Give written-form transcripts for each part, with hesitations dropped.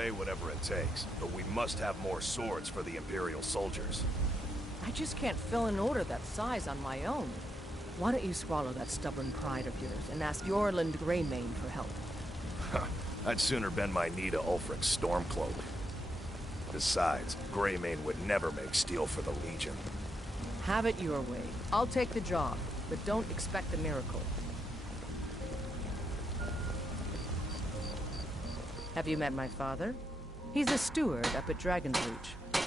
pay whatever it takes, but we must have more swords for the Imperial soldiers. I just can't fill an order that size on my own. Why don't you swallow that stubborn pride of yours and ask Yorland Greymane for help? I'd sooner bend my knee to Ulfric's Stormcloak. Besides, Greymane would never make steel for the Legion. Have it your way. I'll take the job, but don't expect a miracle. Have you met my father? He's a steward up at Dragon's Reach.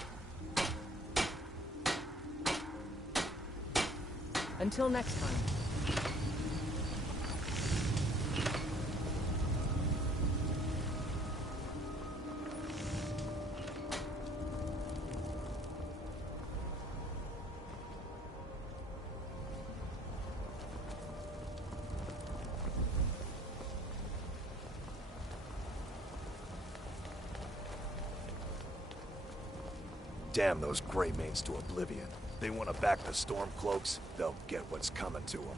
Until next time. Damn those Greymanes to oblivion. They want to back the Stormcloaks, they'll get what's coming to them.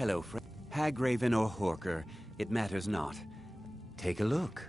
Hello, friend. Hagraven or Horker, it matters not. Take a look.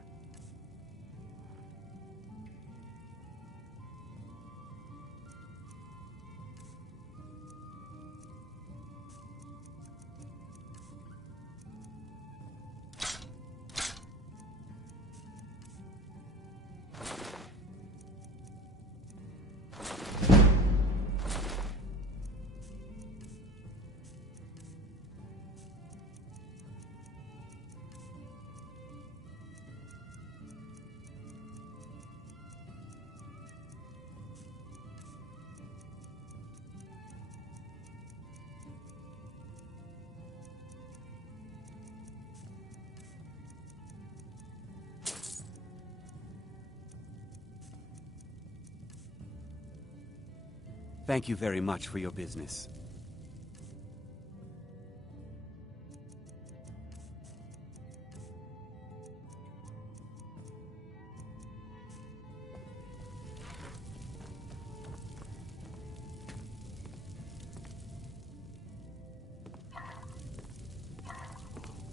Thank you very much for your business.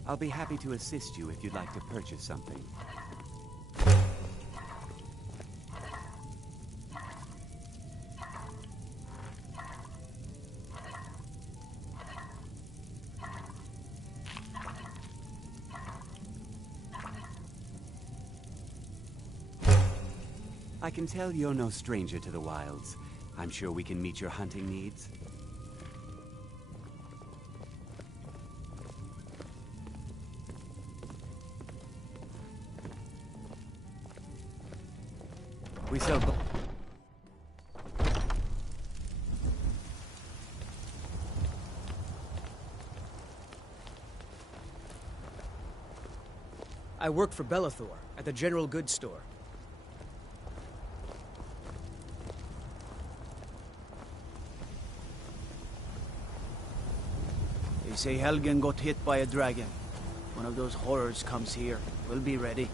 I'll be happy to assist you if you'd like to purchase something. I can tell you're no stranger to the wilds. I'm sure we can meet your hunting needs. We sell I work for Bellathor at the general goods store. They say Helgen got hit by a dragon. One of those horrors comes here. We'll be ready.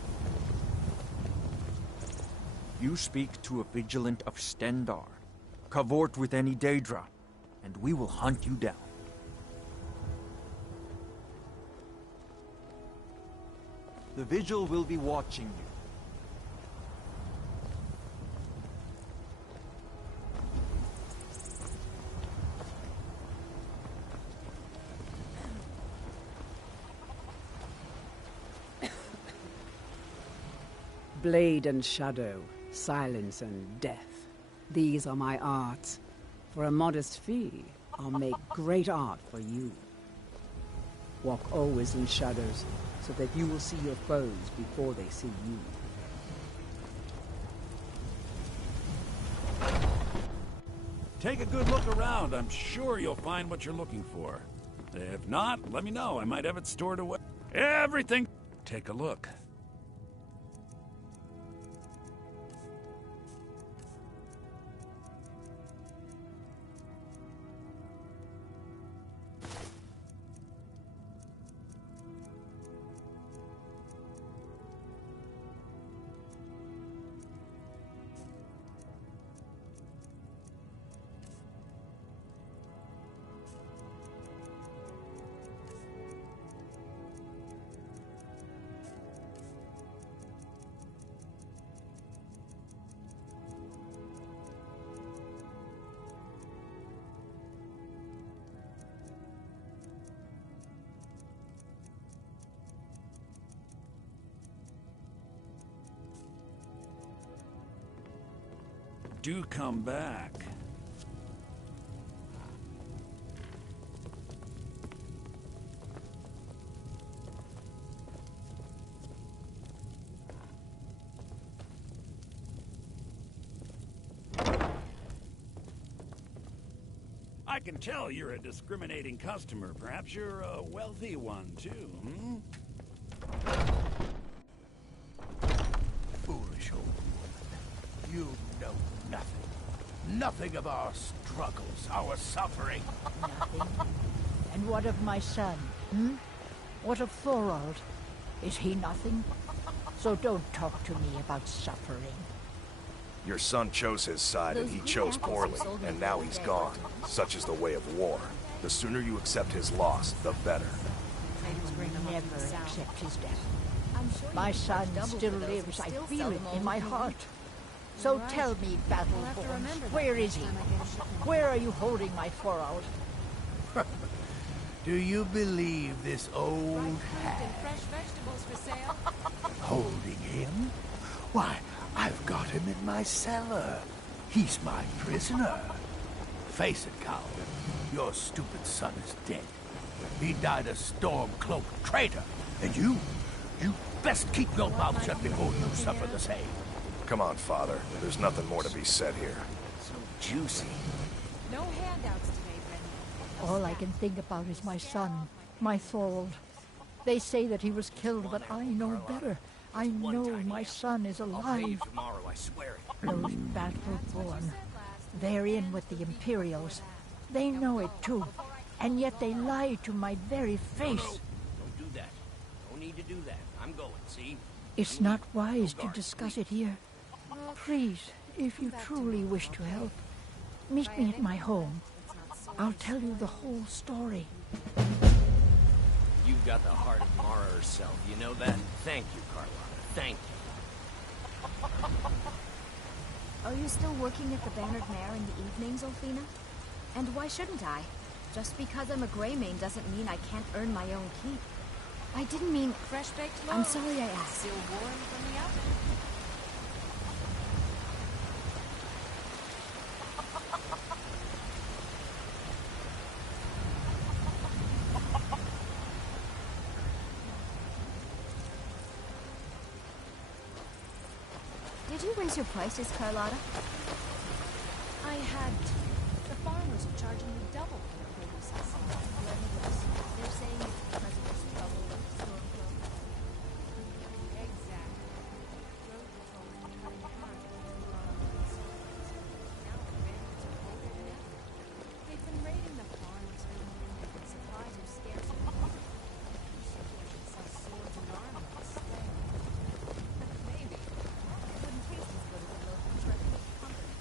You speak to a vigilant of Stendar. Cavort with any Daedra, and we will hunt you down. The Vigil will be watching you. Blade and shadow, silence and death. These are my arts. For a modest fee, I'll make great art for you. Walk always in shadows, so that you will see your foes before they see you. Take a good look around. I'm sure you'll find what you're looking for. If not, let me know. I might have it stored away. Everything. Take a look. Do come back. I can tell you're a discriminating customer. Perhaps you're a wealthy one, too, hmm? Foolish old woman. You know nothing. Nothing of our struggles, our suffering. Nothing? And what of my son, hmm? What of Thorold? Is he nothing? So don't talk to me about suffering. Your son chose his side, and he chose poorly, and now he's gone. Such is the way of war. The sooner you accept his loss, the better. Never accept his death. My son still lives. I feel it in my heart. So tell me, Battleborn, where is he? Where are you holding my Thorold? Do you believe this old hag? Holding him? Why, I've got him in my cellar. He's my prisoner. Face it, coward. Your stupid son is dead. He died a Stormcloak traitor. And you best keep your mouth shut before you suffer the same. Come on, Father. There's nothing more to be said here. So juicy. No handouts today, Brendan. All I can think about is my son, my Thorold. They say that he was killed, but I know better. I know my son is alive. Tomorrow, I swear it. Those Battleborn, they're in with the Imperials. They know it too, and yet they lie to my very face. Don't do that. No need to do that. I'm going, see? It's not wise to discuss it here. Please, if you truly wish to help, meet me at my home. I'll tell you the whole story. You've got the heart of Mara herself, you know that? Thank you, Carlotta. Thank you. Are you still working at the Bannered Mare in the evenings, Olfina? And why shouldn't I? Just because I'm a Greymane doesn't mean I can't earn my own keep. I didn't mean... Fresh-baked loaves. I'm sorry I asked. Still warm from the oven. Did you raise your prices, Carlotta? I had... The farmers are charging me double for the produce I sell. They're saying it's because of this trouble with the Stormcloak. Exactly. Road patrol is trying hard to keep the law on these stores. Now the bandits are bolder than ever. They've been raiding the farms, and supplies are scarce and more. You should be able to sell swords and armor instead. Maybe. It wouldn't taste as good as a loaf of trusted company.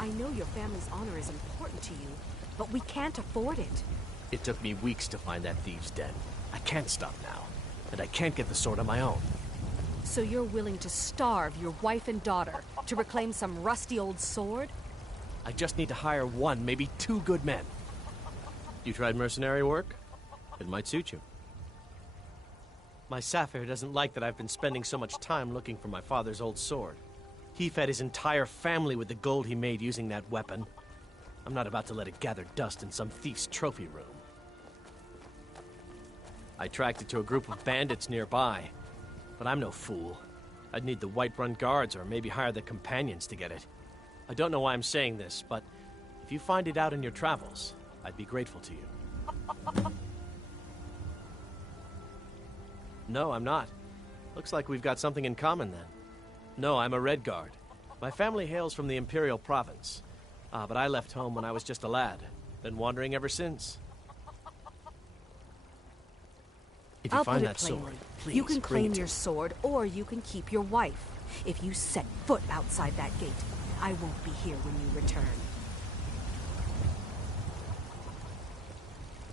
I know your family's honor is important to you, but we can't afford it. It took me weeks to find that thieves' den. I can't stop now, and I can't get the sword on my own. So you're willing to starve your wife and daughter to reclaim some rusty old sword? I just need to hire one, maybe two good men. You tried mercenary work? It might suit you. My Sapphire doesn't like that I've been spending so much time looking for my father's old sword. He fed his entire family with the gold he made using that weapon. I'm not about to let it gather dust in some thief's trophy room. I tracked it to a group of bandits nearby, but I'm no fool. I'd need the Whiterun guards or maybe hire the companions to get it. I don't know why I'm saying this, but if you find it out in your travels, I'd be grateful to you. No, I'm not. Looks like we've got something in common then. No, I'm a Red Guard. My family hails from the Imperial Province. But I left home when I was just a lad. Been wandering ever since. If you I'll find put that it plainly. sword, please You can bring claim it to your me. sword, or you can keep your wife. If you set foot outside that gate, I won't be here when you return.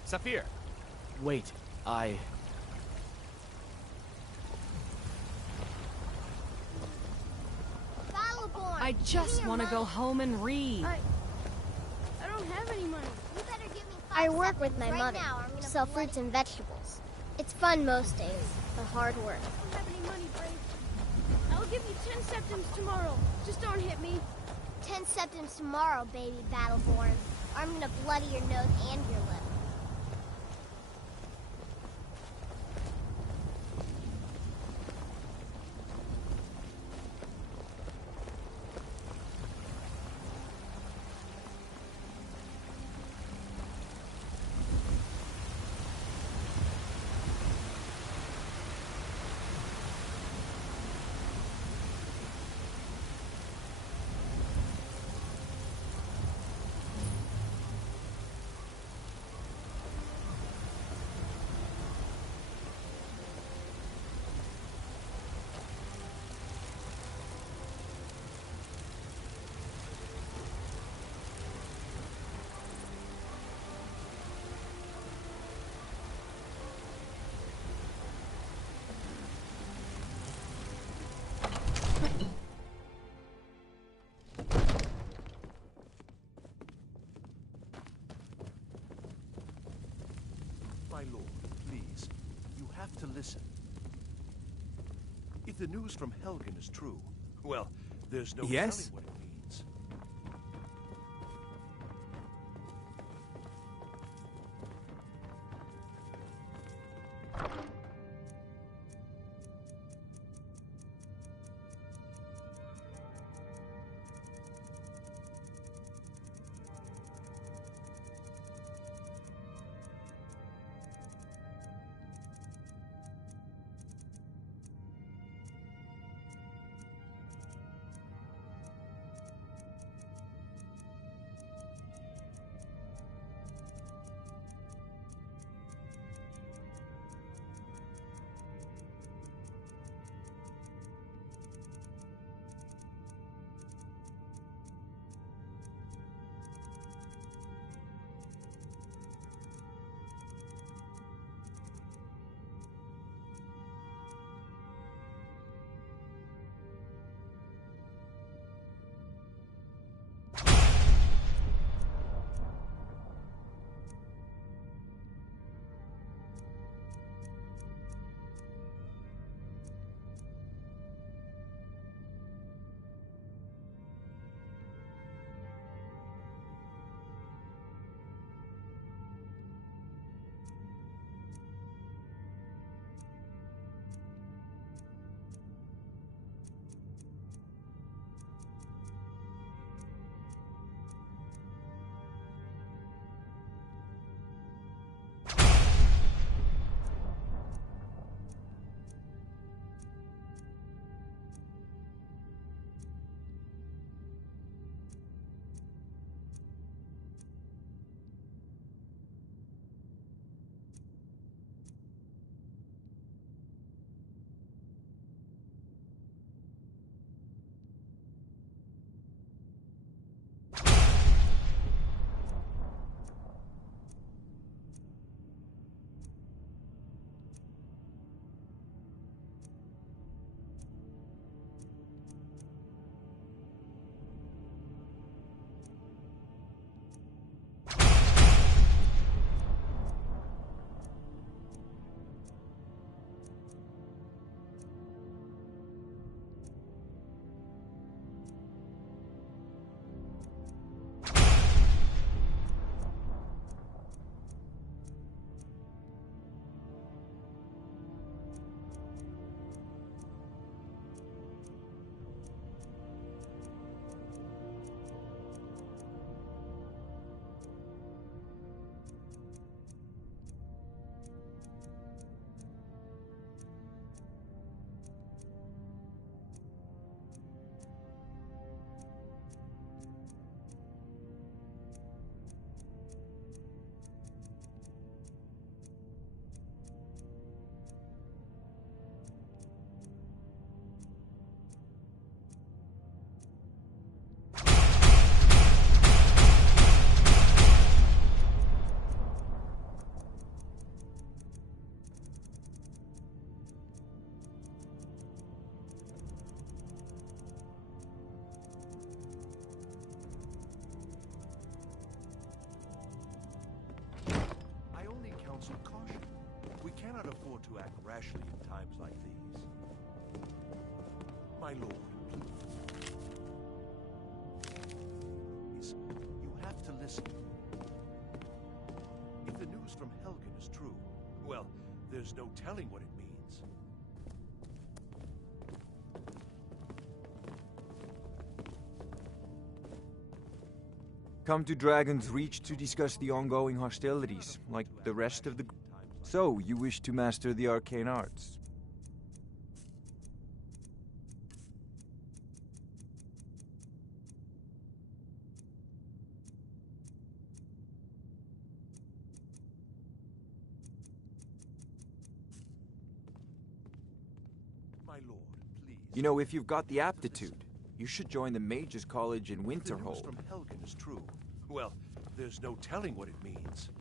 Saphir! Wait, Battleborn! I just want to go home and read. I don't have any money. You better give me I work with my right mother, now, or I'm gonna sell blood fruits and vegetables. It's fun most days, the hard work. I don't have any money, Brave. I'll give you 10 septims tomorrow. Just don't hit me. 10 septims tomorrow, baby Battleborn, or I'm gonna bloody your nose and your lip. My lord, please. You have to listen. If the news from Helgen is true, well, there's no Yes? telling what it means. To act rashly in times like these. My lord, please, you have to listen. If the news from Helgen is true, well, there's no telling what it means. Come to Dragon's Reach to discuss the ongoing hostilities, like the rest of the... So, you wish to master the arcane arts? My lord, please. You know, if you've got the aptitude, you should join the Mages College in If the news Winterhold. from Helgen is true, well, there's no telling what it means.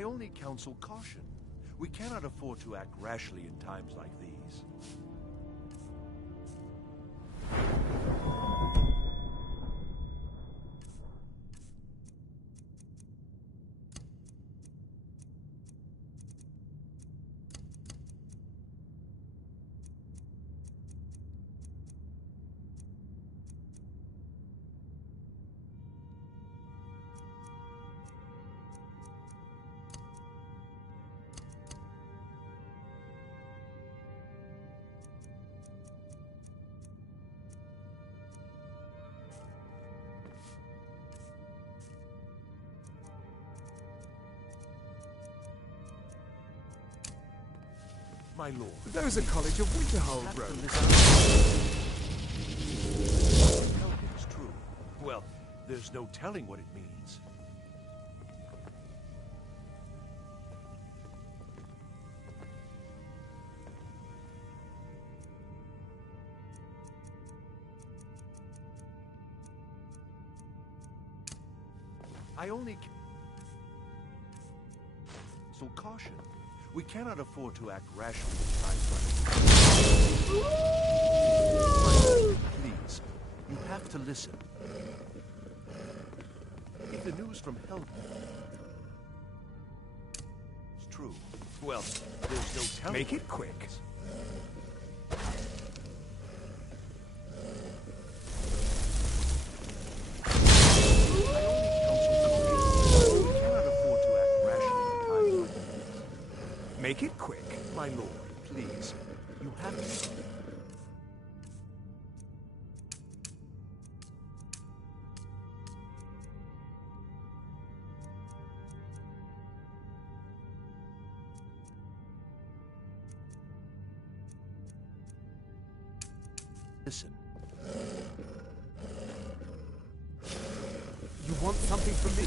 I only counsel caution. We cannot afford to act rashly in times like these. My lord. There's a college of Winterhold Road. It's true. Well, there's no telling what it means. I only... So caution. We cannot afford to act rashly in times like this. Please, you have to listen. If the news from Helgen... It's true. Well, there's no telling... Make it quick. Make it quick. My lord, please. You have to... Listen. You want something from me?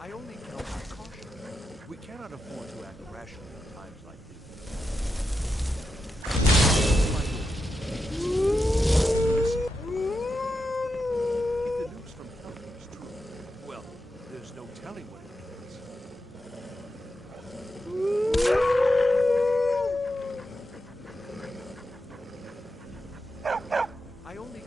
I only counsel caution. We cannot afford to act rashly in times like these. My lord, listen. If the news from Helgen is true, well, there's no telling what it means. I only...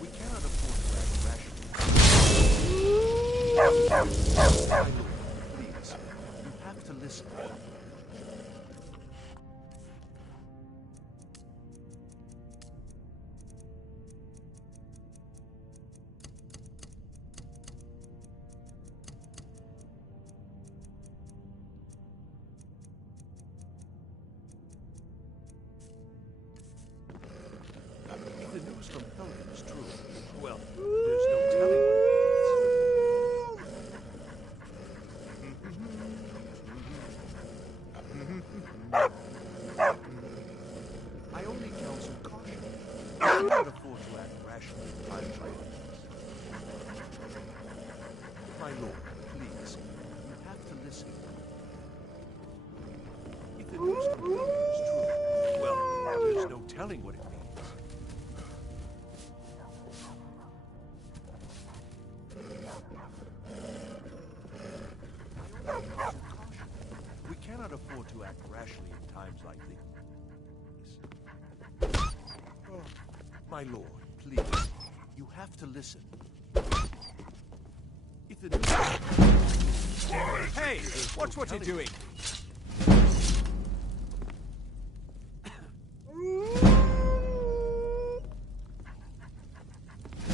We cannot afford to act rashly. My lord, please, you have to listen. If the news from Helgen is true, well, there's no telling what it means. I only counsel caution. I cannot afford to act rashly in times like this. My lord, please, you have to listen. If the news from Helgen is true, well, there's no telling what it means. We cannot afford to act rashly in times like these. Oh, my lord, please, you have to listen. If the Hey, watch what you're doing.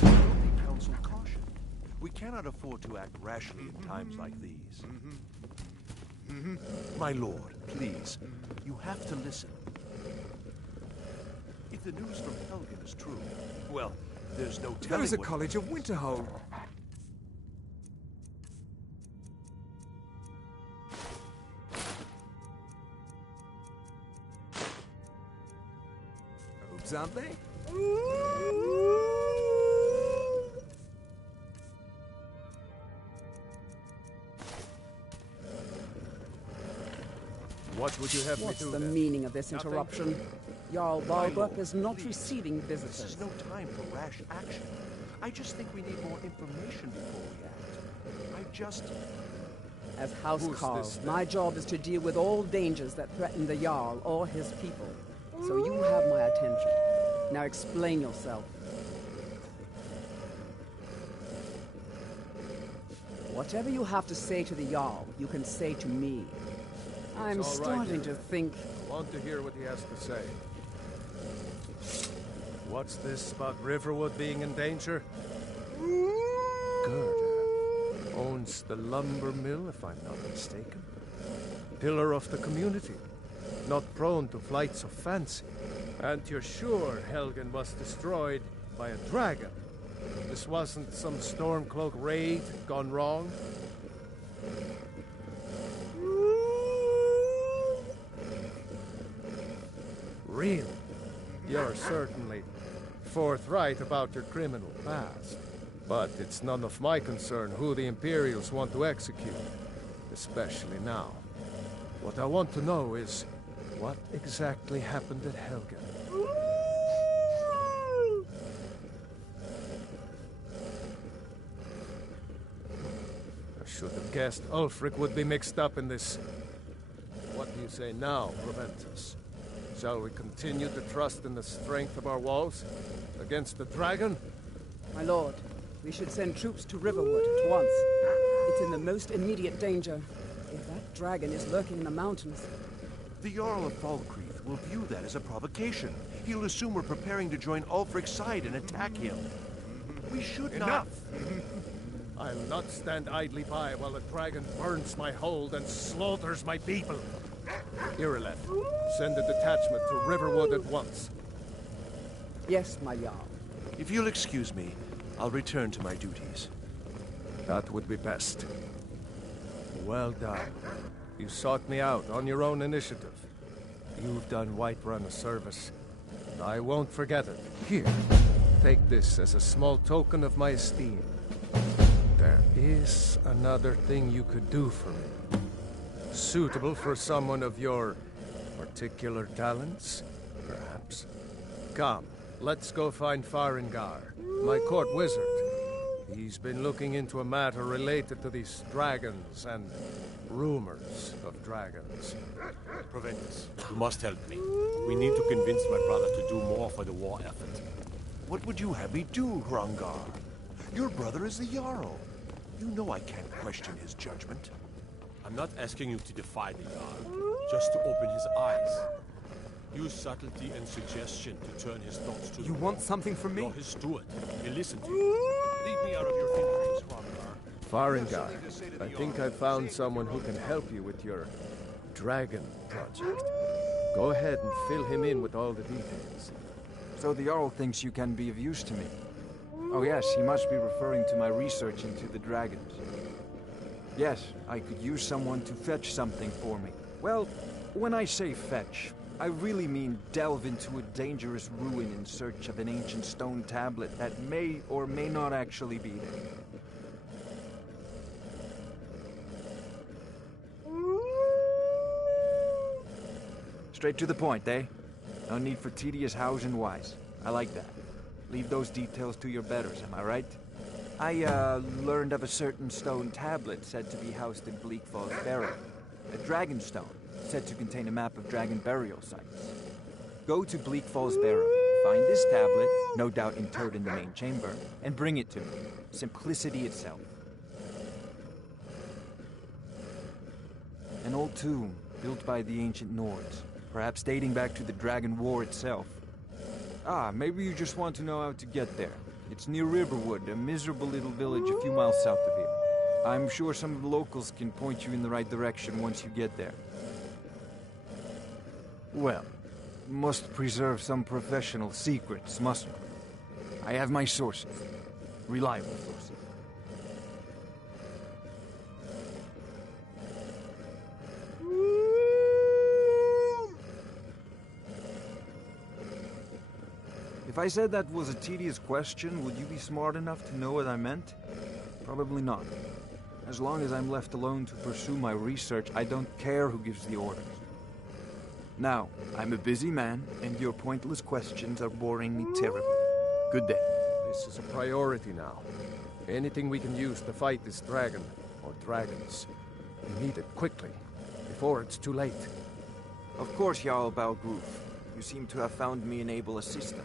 only counsel caution. We cannot afford to act rashly in times like these. My lord, please, you have to listen. If the news from Helgen is true, well, there's no telling There's a what... college of Winterhold. Robes, aren't they? What would you have What's me do the then? meaning of this Nothing? interruption? Jarl My Balgruuf lord, is not please. receiving This visitors. is no time for rash action. I just think we need more information before we act. I just... As House Who's Carl, this, then? my job is to deal with all dangers that threaten the Jarl or his people. So you have my attention. Now explain yourself. Whatever you have to say to the Jarl, you can say to me. I'm It's all right, starting to think... I want to hear what he has to say. What's this about Riverwood being in danger? Gerda owns the lumber mill, if I'm not mistaken. Pillar of the community, not prone to flights of fancy. And you're sure Helgen was destroyed by a dragon? This wasn't some Stormcloak raid gone wrong? Really? You're certainly forthright about your criminal past. But it's none of my concern who the Imperials want to execute, especially now. What I want to know is, what exactly happened at Helgen? I should have guessed Ulfric would be mixed up in this. What do you say now, Proventus? Shall we continue to trust in the strength of our walls against the dragon? My lord, we should send troops to Riverwood at once. It's in the most immediate danger. If that dragon is lurking in the mountains... The Jarl of Falkreath will view that as a provocation. He'll assume we're preparing to join Ulfric's side and attack him. We should not... I'll not stand idly by while the dragon burns my hold and slaughters my people. Irileth, send a detachment to Riverwood at once. Yes, my Jarl. If you'll excuse me, I'll return to my duties. That would be best. Well done. You sought me out on your own initiative. You've done Whiterun a service, and I won't forget it. Here, take this as a small token of my esteem. There is another thing you could do for me. Suitable for someone of your particular talents, perhaps. Come, let's go find Farengar, my court wizard. He's been looking into a matter related to these dragons and rumors of dragons. Proventus, you must help me. We need to convince my brother to do more for the war effort. What would you have me do, Hrangar? Your brother is the Jarl. You know I can't question his judgment. I'm not asking you to defy the Jarl, just to open his eyes. Use subtlety and suggestion to turn his thoughts to You want something from me? You're his steward. He'll listen to you. Leave me out of your feelings, Hrangar. Farengar, I think I found someone who can help you with your dragon project. Go ahead and fill him in with all the details. So the Jarl thinks you can be of use to me. Oh yes, he must be referring to my research into the dragons. Yes, I could use someone to fetch something for me. Well, when I say fetch, I really mean delve into a dangerous ruin in search of an ancient stone tablet that may or may not actually be there. Straight to the point, eh? No need for tedious hows and whys. I like that. Leave those details to your betters, am I right? I, learned of a certain stone tablet said to be housed in Bleak Falls Barrow. A dragon stone, said to contain a map of dragon burial sites. Go to Bleak Falls Barrow, find this tablet, no doubt interred in the main chamber, and bring it to me. Simplicity itself. An old tomb, built by the ancient Nords, perhaps dating back to the Dragon War itself. Ah, maybe you just want to know how to get there. It's near Riverwood, a miserable little village a few miles south of here. I'm sure some of the locals can point you in the right direction once you get there. Well, must preserve some professional secrets, mustn't we? I have my sources. Reliable sources. If I said that was a tedious question, would you be smart enough to know what I meant? Probably not. As long as I'm left alone to pursue my research, I don't care who gives the orders. Now, I'm a busy man, and your pointless questions are boring me terribly. Good day. This is a priority now. Anything we can use to fight this dragon, or dragons. We need it quickly, before it's too late. Of course, Jarl Balgruf. You seem to have found me an able assistant.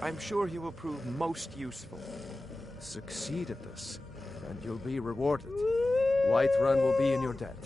I'm sure he will prove most useful. Succeed at this, and you'll be rewarded. Whiterun will be in your debt.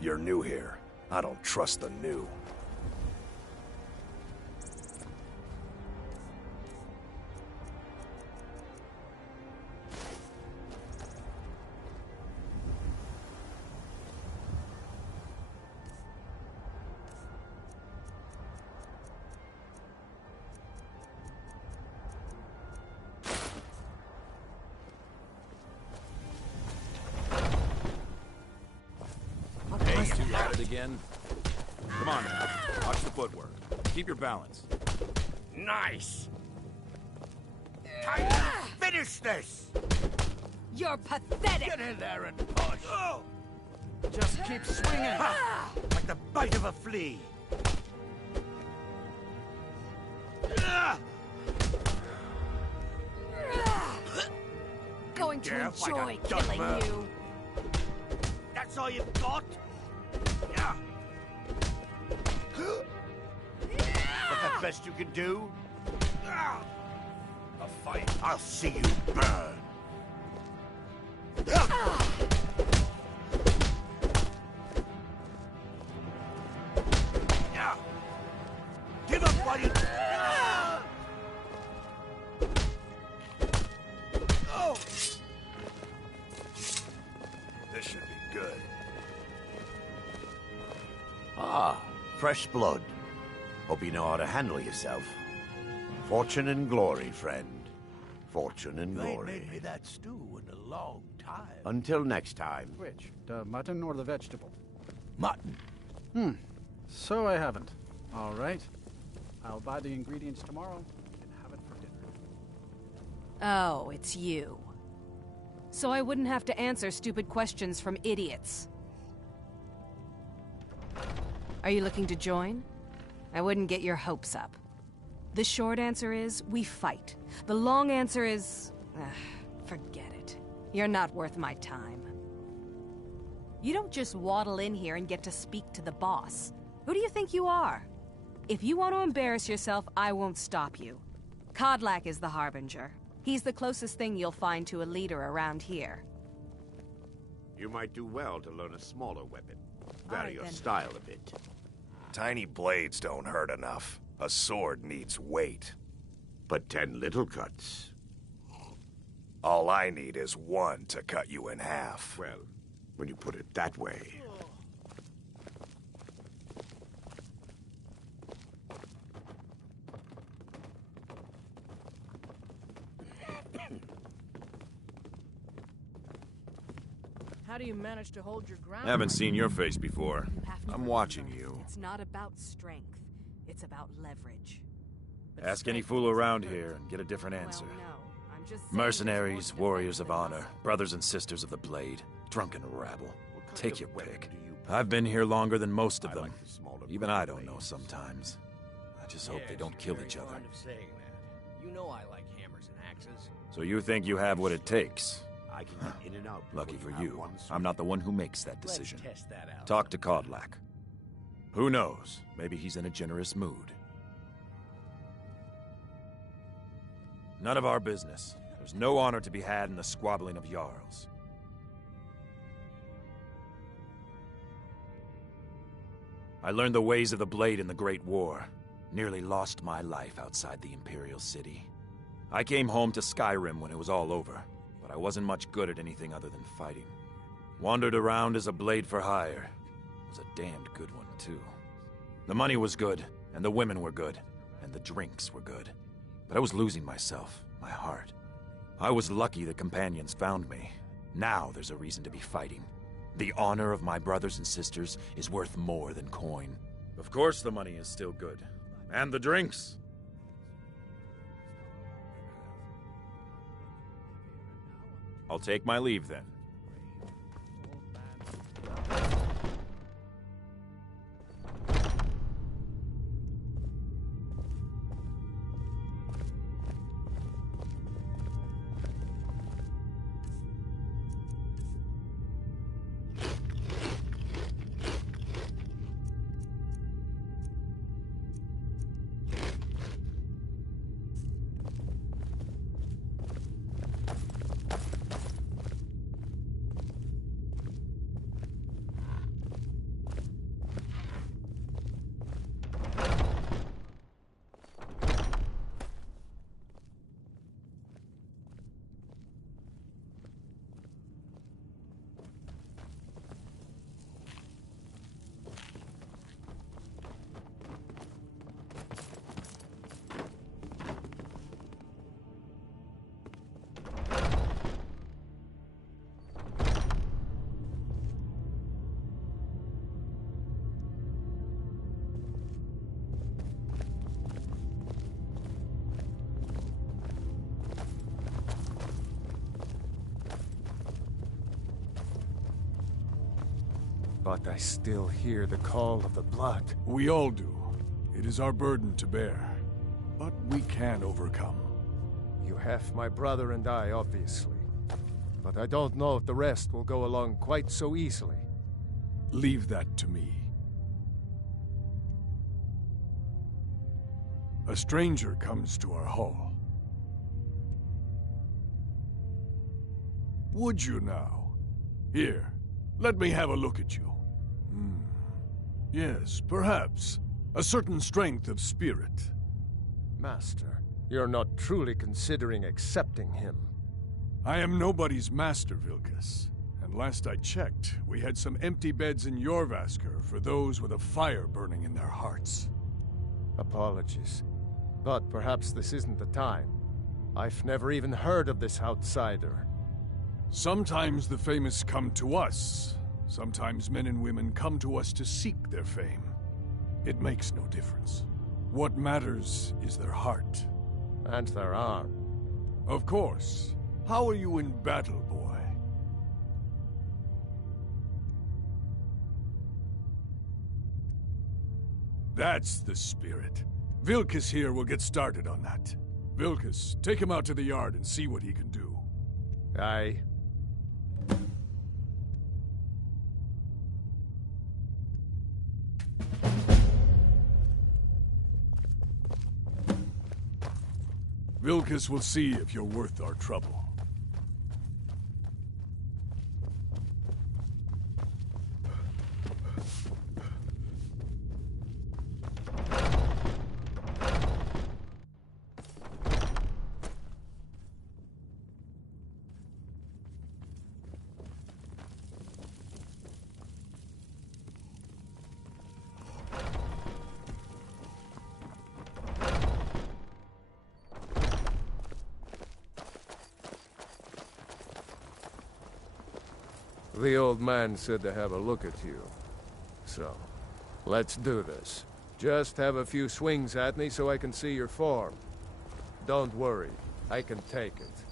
You're new here. I don't trust the new. You at it again? Come on now. Watch the footwork. Keep your balance. Nice! Finish this! You're pathetic! Get in there and push! Just keep swinging! Like the bite of a flea! Going to Jeff, enjoy like a killing dumb you. That's all you've got? Yeah. But the best you can do? A fight. I'll see you burn. Give up while you... Oh! This should be good. Ah, fresh blood. Hope you know how to handle yourself. Fortune and glory, friend. Fortune and glory. You ain't made me that stew in a long time. Until next time. Which? The mutton or the vegetable? Mutton. So I haven't. All right. I'll buy the ingredients tomorrow and have it for dinner. Oh, it's you. So I wouldn't have to answer stupid questions from idiots. Are you looking to join? I wouldn't get your hopes up. The short answer is, we fight. The long answer is... forget it. You're not worth my time. You don't just waddle in here and get to speak to the boss. Who do you think you are? If you want to embarrass yourself, I won't stop you. Kodlak is the Harbinger. He's the closest thing you'll find to a leader around here. You might do well to learn a smaller weapon. Vary your style a bit. Tiny blades don't hurt enough. A sword needs weight. But 10 little cuts. All I need is one to cut you in half. Well, when you put it that way. How do you manage to hold your ground? Haven't seen your face before. I'm watching you. It's not about strength. It's about leverage. Ask any fool around here and get a different answer. Well, no. I'm just Mercenaries, warriors of honor, brothers and sisters of the blade, drunken rabble. Take your pick. I've been here longer than most of them. Even I don't know sometimes. I just hope they don't kill each other. You know I like hammers and axes. So you think you have what it takes? I can get in and out. Lucky for you, I'm not the one who makes that decision. Let's test that out. Talk to Kodlak. Who knows? Maybe he's in a generous mood. None of our business. There's no honor to be had in the squabbling of Jarls. I learned the ways of the blade in the Great War. Nearly lost my life outside the Imperial City. I came home to Skyrim when it was all over, but I wasn't much good at anything other than fighting. Wandered around as a blade for hire. Was a damned good one, too. The money was good, and the women were good, and and the drinks were good. But I was losing myself, my heart. I was lucky the companions found me. Now there's a reason to be fighting. The honor of my brothers and sisters is worth more than coin. Of course the money is still good. And the drinks. I'll take my leave then. But I still hear the call of the blood. We all do. It is our burden to bear. But we can overcome. You have my brother and I, obviously. But I don't know if the rest will go along quite so easily. Leave that to me. A stranger comes to our hall. Would you now? Here, let me have a look at you. Yes, perhaps. A certain strength of spirit. Master, you're not truly considering accepting him. I am nobody's master, Vilkas. And last I checked, we had some empty beds in Jorvaskr for those with a fire burning in their hearts. Apologies. But perhaps this isn't the time. I've never even heard of this outsider. Sometimes the famous come to us. Sometimes men and women come to us to seek their fame. It makes no difference. What matters is their heart. And their arm. Of course. How are you in battle, boy? That's the spirit. Vilkas here will get started on that. Vilkas, take him out to the yard and see what he can do. Aye. Vilkas will see if you're worth our trouble. The old man said to have a look at you. So, let's do this. Just have a few swings at me so I can see your form. Don't worry, I can take it.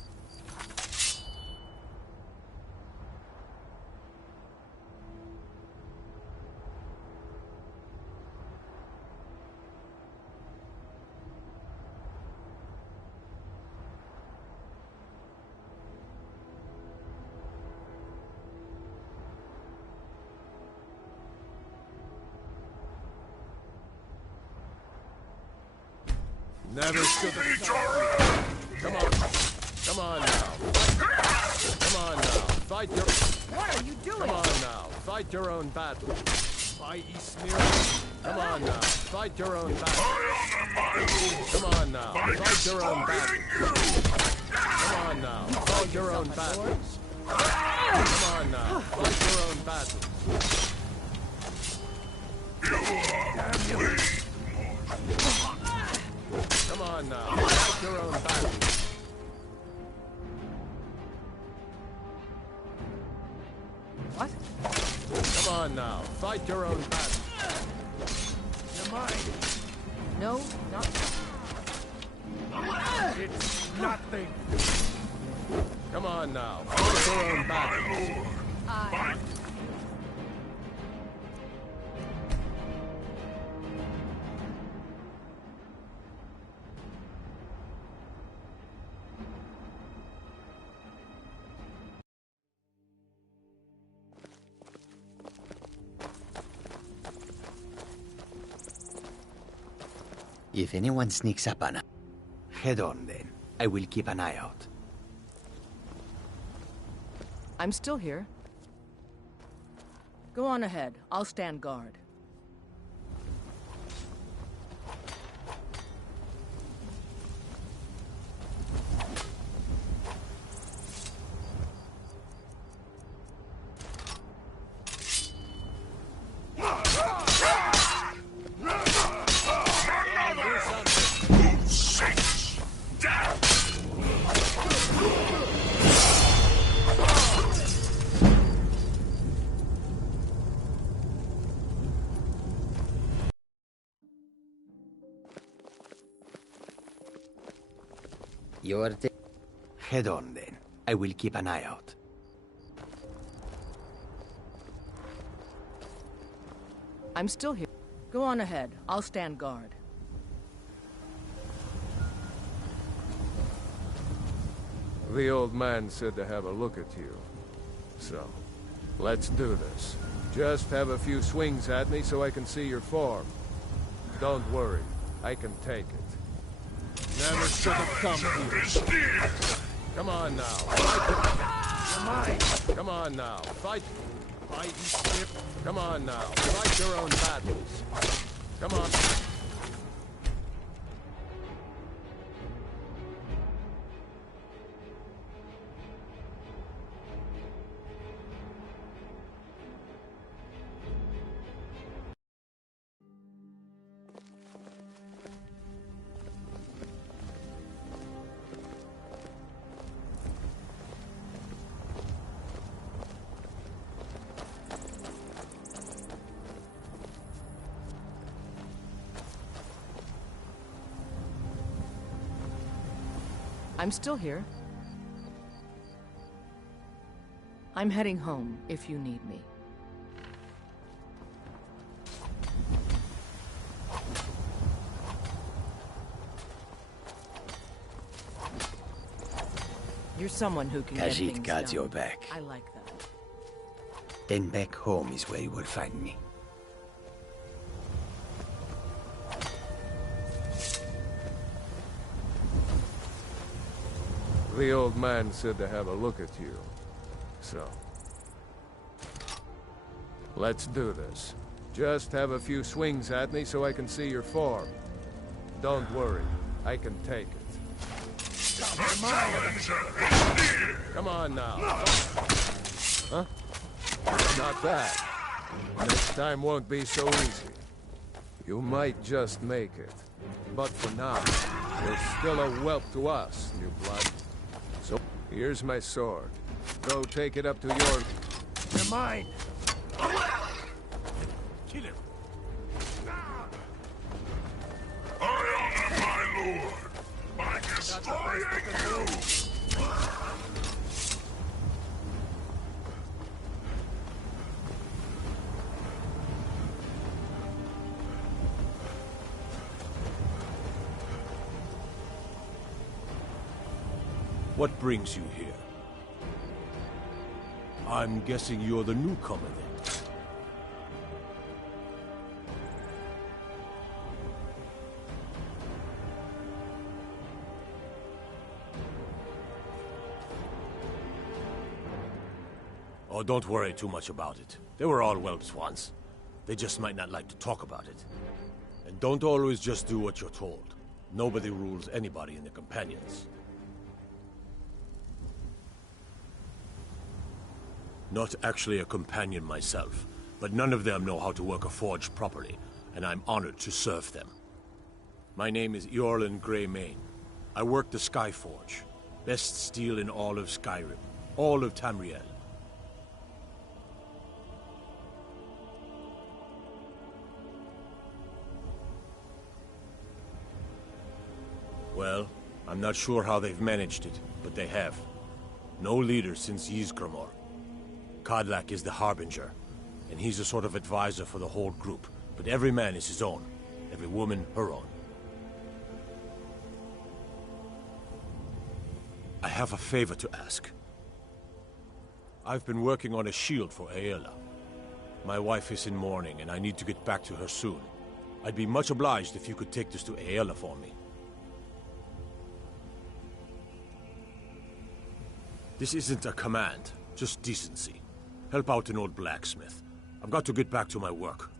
Never stood the Come on. Come on now. Come on now. Fight your... What are you doing? Come on now. Fight your own battle. Fight Eastmere. Come on now. Fight your own battle. Come on now. Fight your own battle. Come on now. Fight your own battle. Come on now. Fight your own battle. Damn you. Fight your own battle. You're mine. No, not... It's nothing. Come on now. Fight your own battles. If anyone sneaks up on us, head on then. I will keep an eye out. I'm still here. Go on ahead. I'll stand guard. Head on then. I will keep an eye out. I'm still here. Go on ahead. I'll stand guard. The old man said to have a look at you. So, let's do this. Just have a few swings at me so I can see your form. Don't worry, I can take it. Never should have come here. Come on now. Fight. Come on now. Fight. Fight. Skip. Come on now. Fight your own battles. Come on. I'm still here. I'm heading home if you need me. You're someone who can get things Khajiit got done. your back. I like that. Then back home is where you will find me. The old man said to have a look at you. So, let's do this. Just have a few swings at me so I can see your form. Don't worry, I can take it. Come on now. Huh? Not bad. Next time won't be so easy. You might just make it. But for now, you're still a whelp to us, new blood. So, here's my sword. Go take it up to your... You're mine. Kill him. I honor my lord by destroying you. What brings you here? I'm guessing you're the newcomer then. Oh, don't worry too much about it. They were all whelps once. They just might not like to talk about it. And don't always just do what you're told. Nobody rules anybody in the companions. Not actually a companion myself, but none of them know how to work a forge properly, and I'm honored to serve them. My name is Eorlin Greymane. I work the Skyforge. Best steel in all of Skyrim. All of Tamriel. Well, I'm not sure how they've managed it, but they have. No leader since Ysgramor. Kodlak is the Harbinger, and he's a sort of advisor for the whole group, but every man is his own, every woman her own. I have a favor to ask. I've been working on a shield for Aela. My wife is in mourning, and I need to get back to her soon. I'd be much obliged if you could take this to Aela for me. This isn't a command, just decency. Help out an old blacksmith. I've got to get back to my work.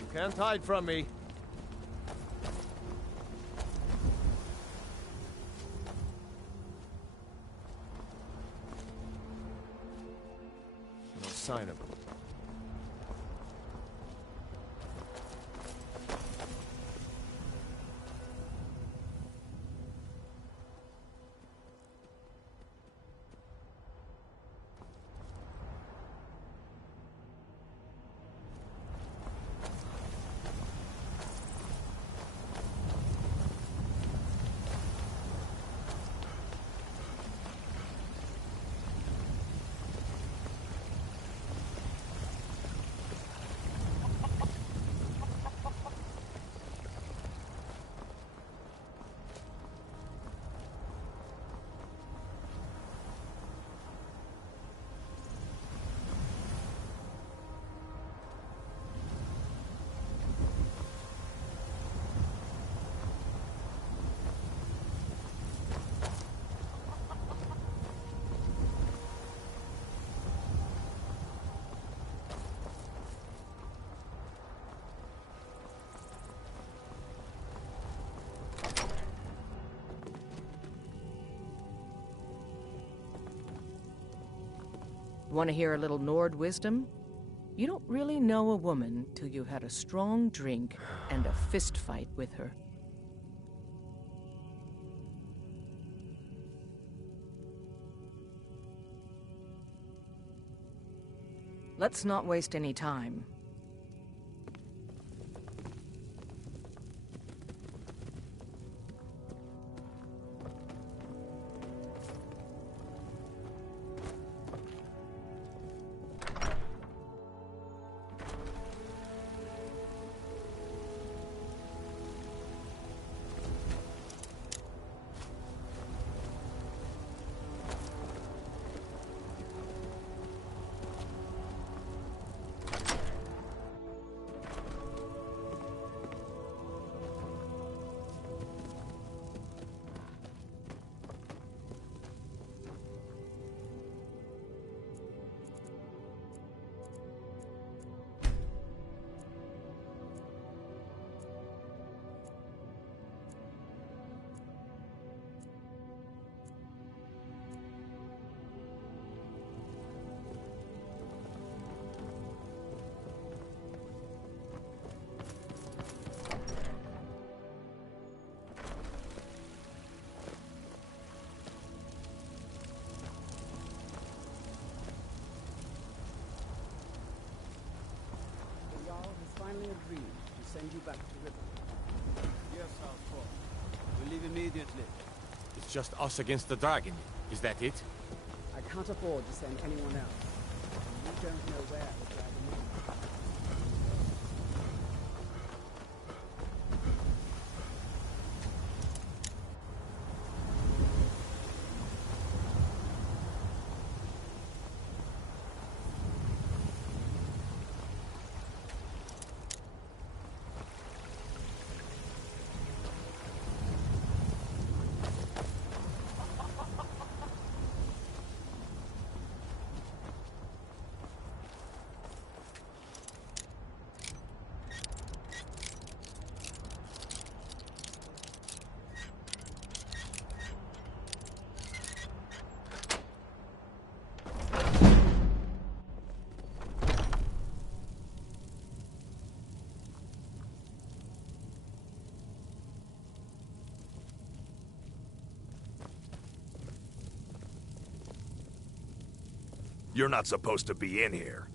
You can't hide from me. No sign of him. Want to hear a little Nord wisdom? You don't really know a woman till you had a strong drink and a fist fight with her. Let's not waste any time. Finally agreed to send you back to River. Yes, of course. We'll leave immediately. It's just us against the dragon. Is that it? I can't afford to send anyone else. You don't know where the dragon is. You're not supposed to be in here.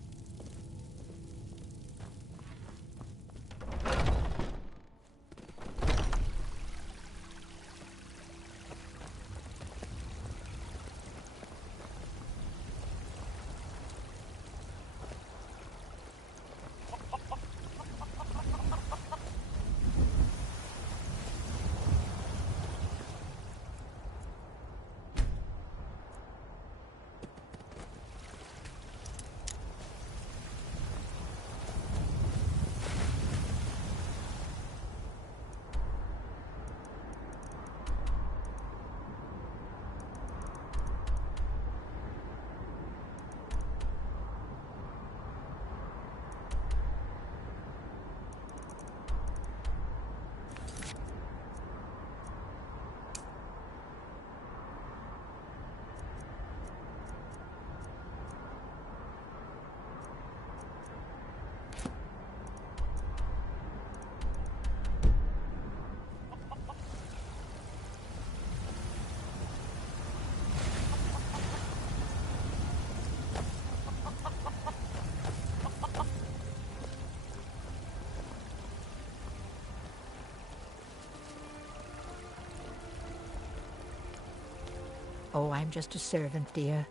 Oh, I'm just a servant, dear.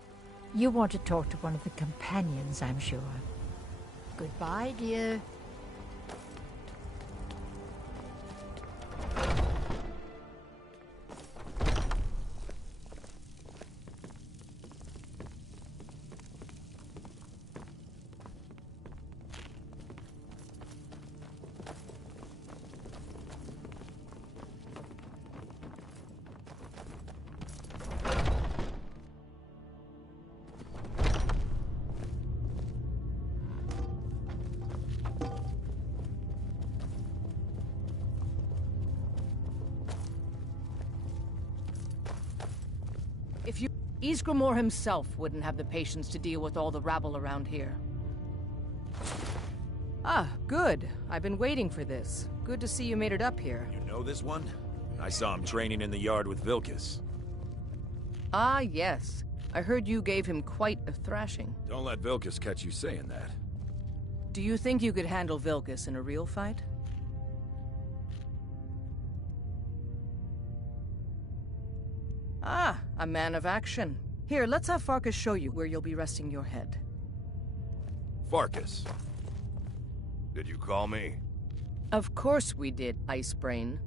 You want to talk to one of the companions, I'm sure. Goodbye, dear. Ysgramor himself wouldn't have the patience to deal with all the rabble around here. Ah, good. I've been waiting for this. Good to see you made it up here. You know this one? I saw him training in the yard with Vilkas. Ah, yes. I heard you gave him quite a thrashing. Don't let Vilkas catch you saying that. Do you think you could handle Vilkas in a real fight? Ah, a man of action. Here, let's have Farkas show you where you'll be resting your head. Farkas. Did you call me? Of course we did, Icebrain.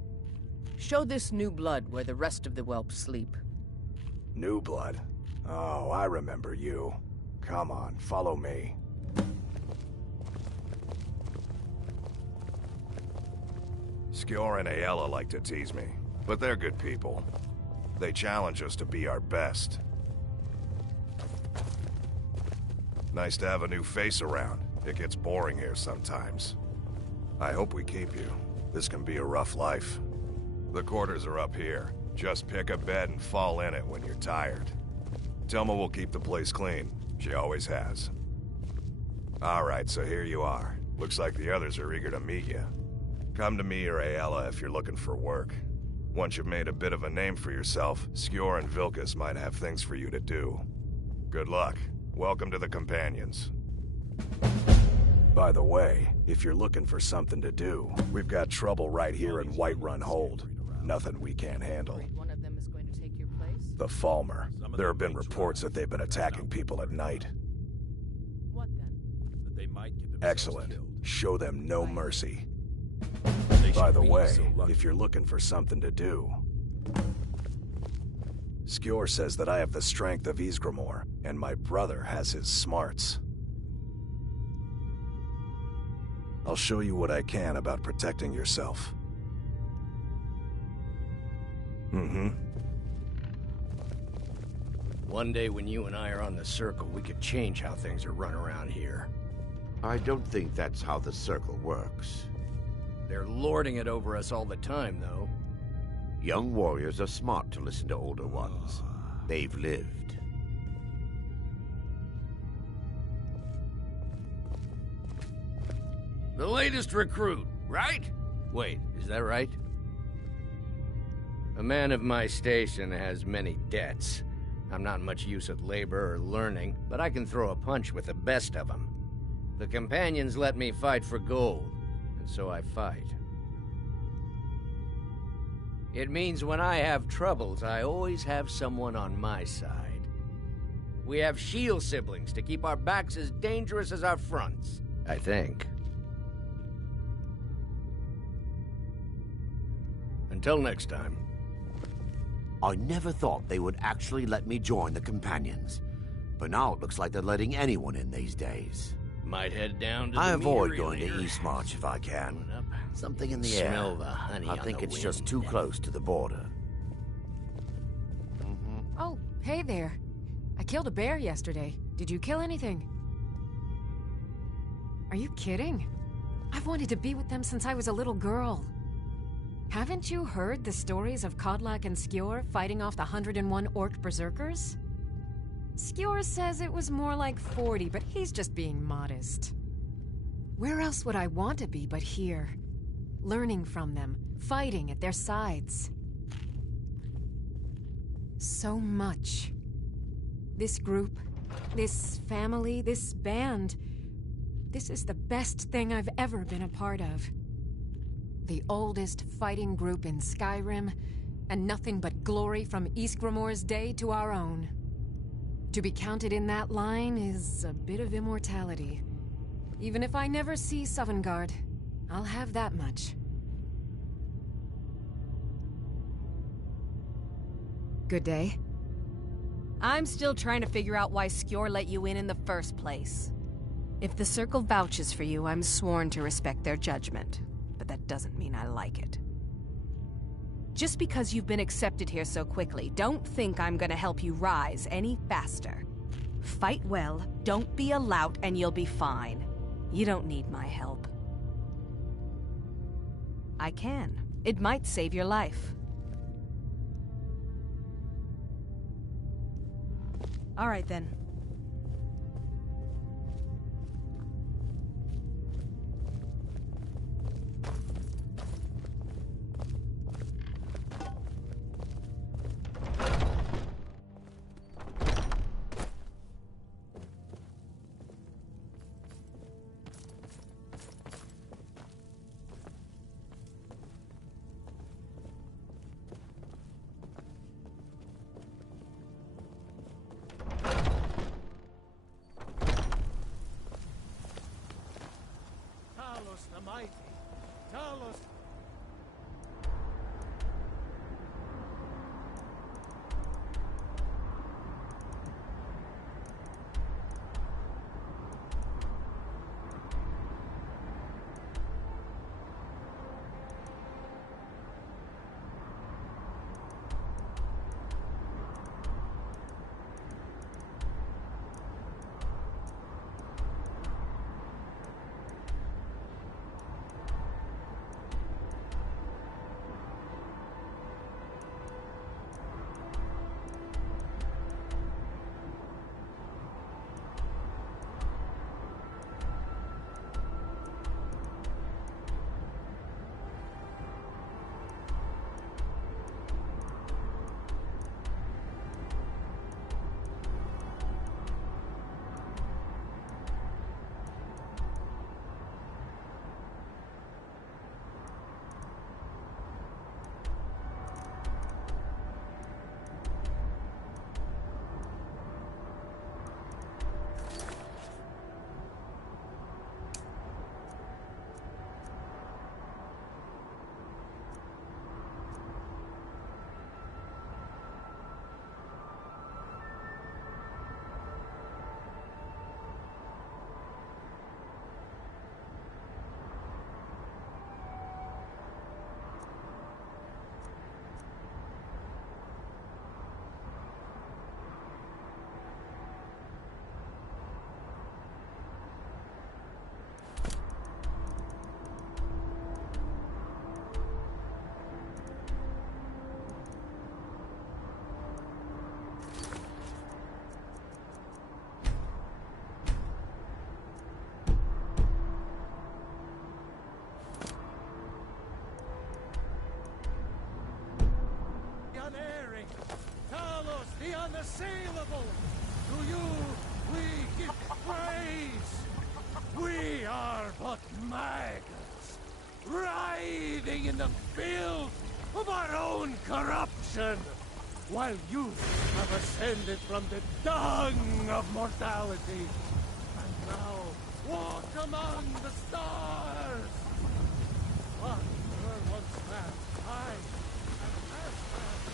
Show this new blood where the rest of the whelps sleep. New blood? Oh, I remember you. Come on, follow me. Skjor and Aella like to tease me, but they're good people. They challenge us to be our best. Nice to have a new face around. It gets boring here sometimes. I hope we keep you. This can be a rough life. The quarters are up here. Just pick a bed and fall in it when you're tired. Tilma will keep the place clean. She always has. Alright, so here you are. Looks like the others are eager to meet you. Come to me or Aella if you're looking for work. Once you've made a bit of a name for yourself, Skjor and Vilkas might have things for you to do. Good luck. Welcome to the Companions. By the way, if you're looking for something to do, we've got trouble right here in Whiterun Hold. Nothing we can't handle. One of them is going to take your place? The Falmer. There have been reports that they've been attacking people at night. What then? That they might get themselves Excellent. killed. Show them no mercy. By the way, if you're looking for something to do... Skjor says that I have the strength of Ysgramor, and my brother has his smarts. I'll show you what I can about protecting yourself. One day when you and I are on the Circle, we could change how things are run around here. I don't think that's how the Circle works. They're lording it over us all the time, though. Young warriors are smart to listen to older ones. They've lived. The latest recruit, right? Wait, is that right? A man of my station has many debts. I'm not much use at labor or learning, but I can throw a punch with the best of them. The companions let me fight for gold, and so I fight. It means when I have troubles, I always have someone on my side. We have shield siblings to keep our backs as dangerous as our fronts, I think. Until next time. I never thought they would actually let me join the Companions. But now it looks like they're letting anyone in these days. Might head down to I the avoid meadery going later. to Eastmarch if I can. Something in the Smell air. the honey I on think the it's just wind. too close to the border. Oh, hey there. I killed a bear yesterday. Did you kill anything? Are you kidding? I've wanted to be with them since I was a little girl. Haven't you heard the stories of Kodlak and Skjor fighting off the 101 orc berserkers? Skjor says it was more like 40, but he's just being modest. Where else would I want to be but here? Learning from them, fighting at their sides. So much. This group, this family, this band. This is the best thing I've ever been a part of. The oldest fighting group in Skyrim, and nothing but glory from Ysgramor's day to our own. To be counted in that line is a bit of immortality. Even if I never see Sovngarde, I'll have that much. Good day. I'm still trying to figure out why Skjor let you in the first place. If the Circle vouches for you, I'm sworn to respect their judgment. But that doesn't mean I like it. Just because you've been accepted here so quickly, don't think I'm gonna help you rise any faster. Fight well, don't be a lout, and you'll be fine. You don't need my help. I can. It might save your life. All right, then. Talos the mighty. Talos. unassailable. To you we give praise. We are but maggots, writhing in the filth of our own corruption, while you have ascended from the dung of mortality, and now walk among the stars. But you were once man, I am as man.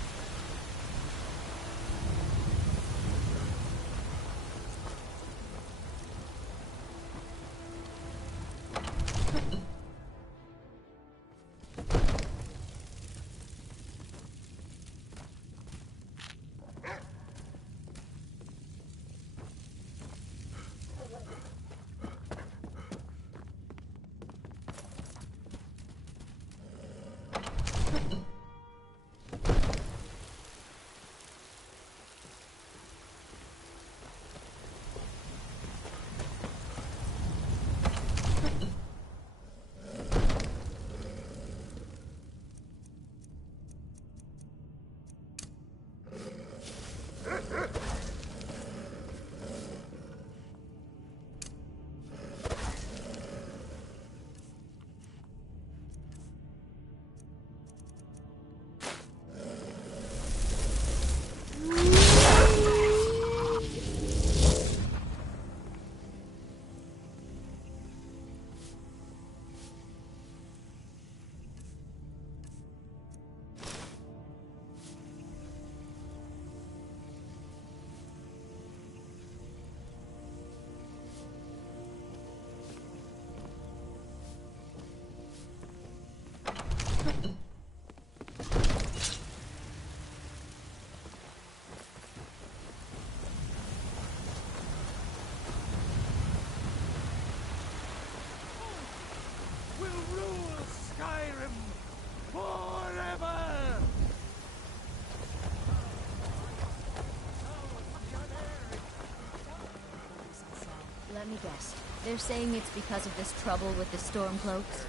Let me guess. They're saying it's because of this trouble with the Stormcloaks?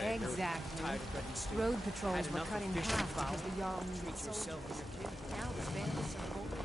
Exactly. Road patrols were cut in half because the Jarl needed soldiers. Now the bandits are holding.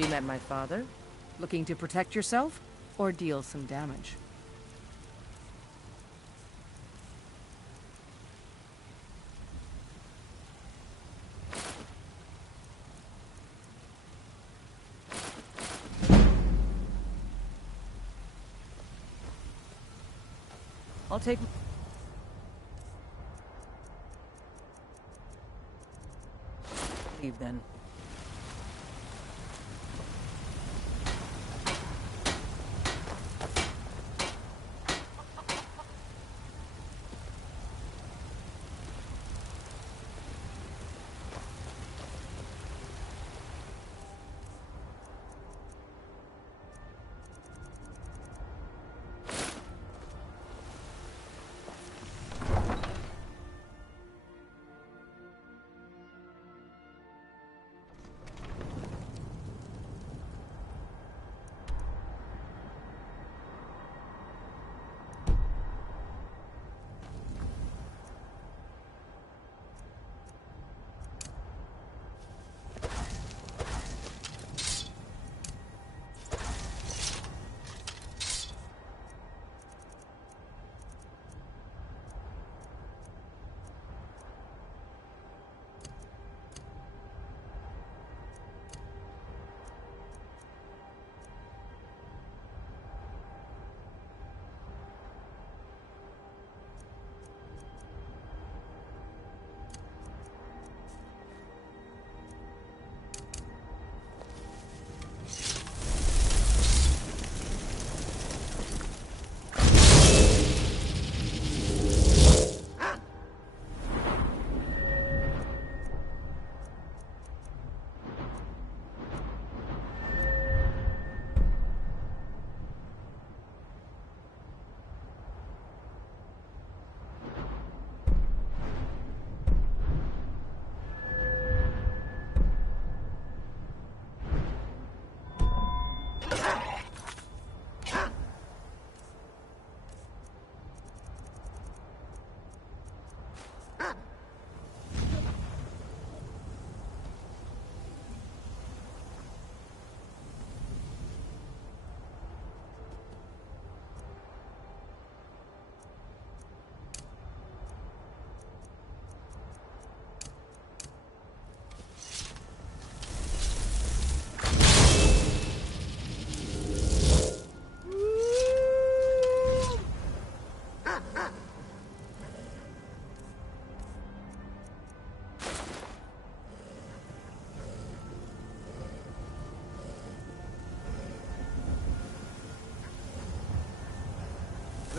You met my father? Looking to protect yourself? Or deal some damage? I'll take... Leave then.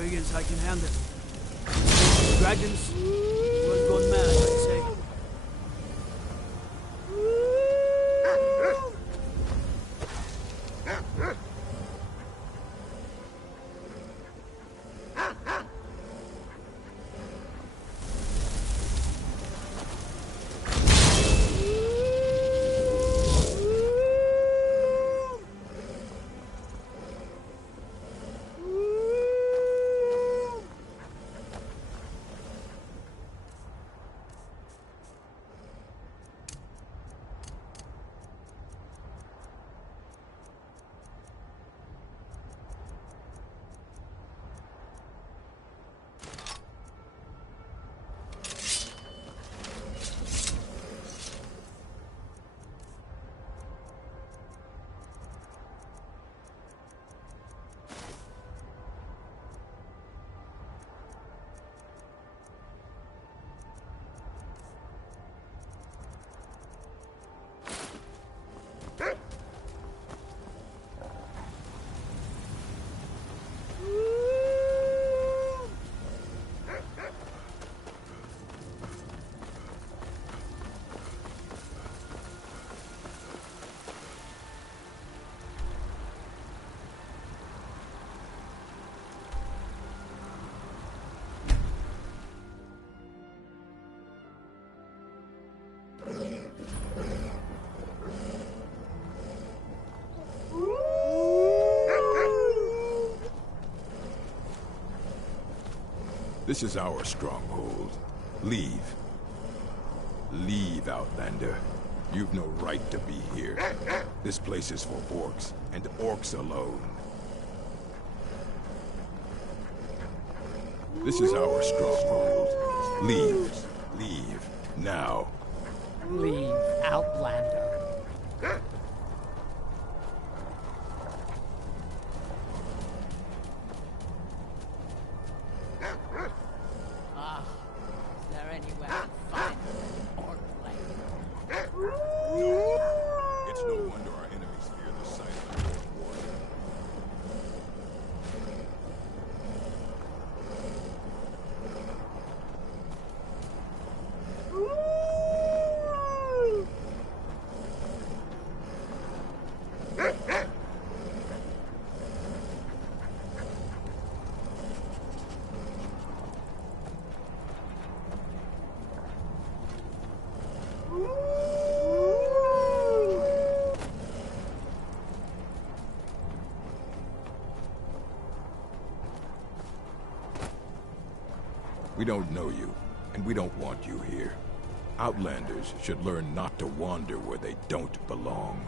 Dragons I can handle. Dragons will go mad, I say. This is our stronghold. Leave. Leave, Outlander. You've no right to be here. This place is for orcs, and orcs alone. This is our stronghold. Leave. Leave. Now. Leave, Outlander. Ah, is there anywhere to find orc land? No. It's no wonder our enemies fear the sight of an orc warrior. We don't know you, and we don't want you here. Outlanders should learn not to wander where they don't belong.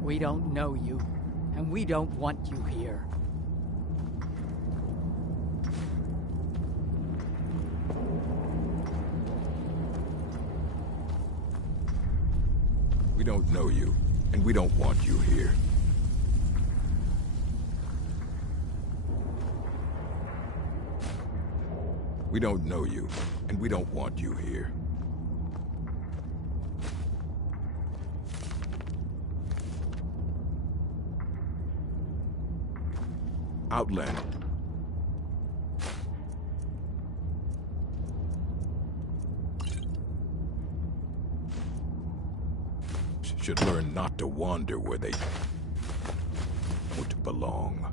We don't know you, and we don't want you here. We don't know you, and we don't want you here. We don't know you, and we don't want you here. Outlander. Should learn not to wander where they don't belong.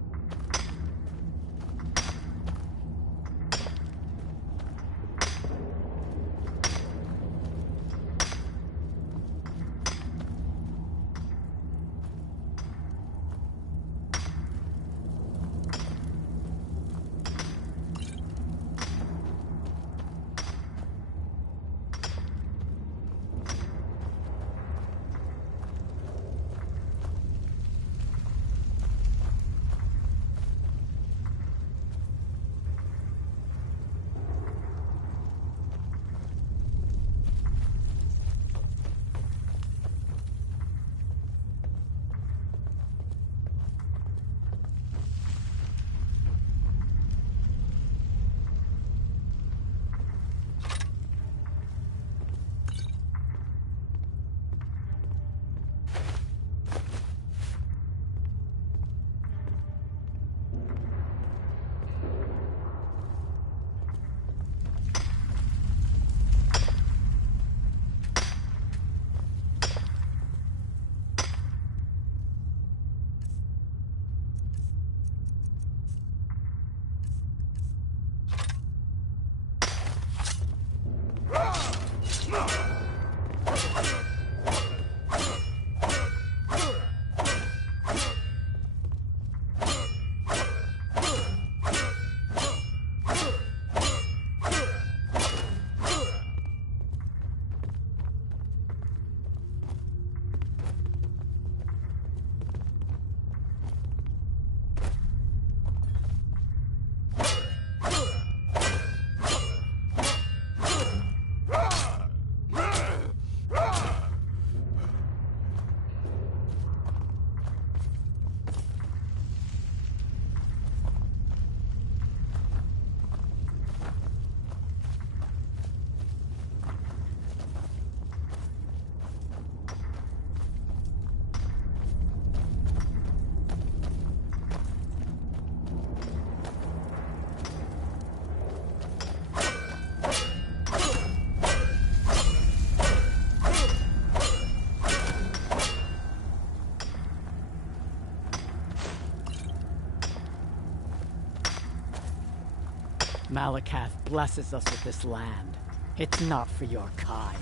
Malakath blesses us with this land. It's not for your kind.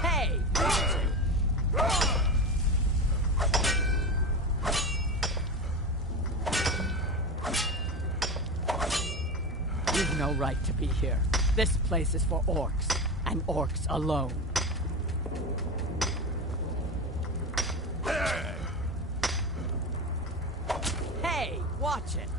Hey! You've no right to be here. This place is for orcs, and orcs alone. Hey, watch it!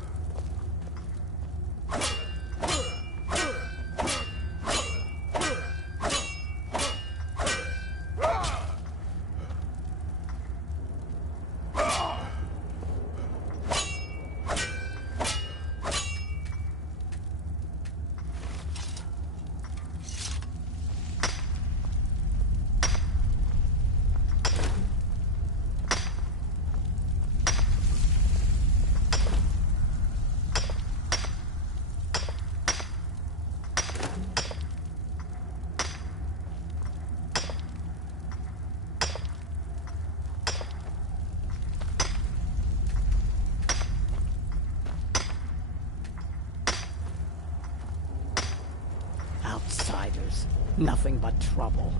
Outsiders. Nothing but trouble.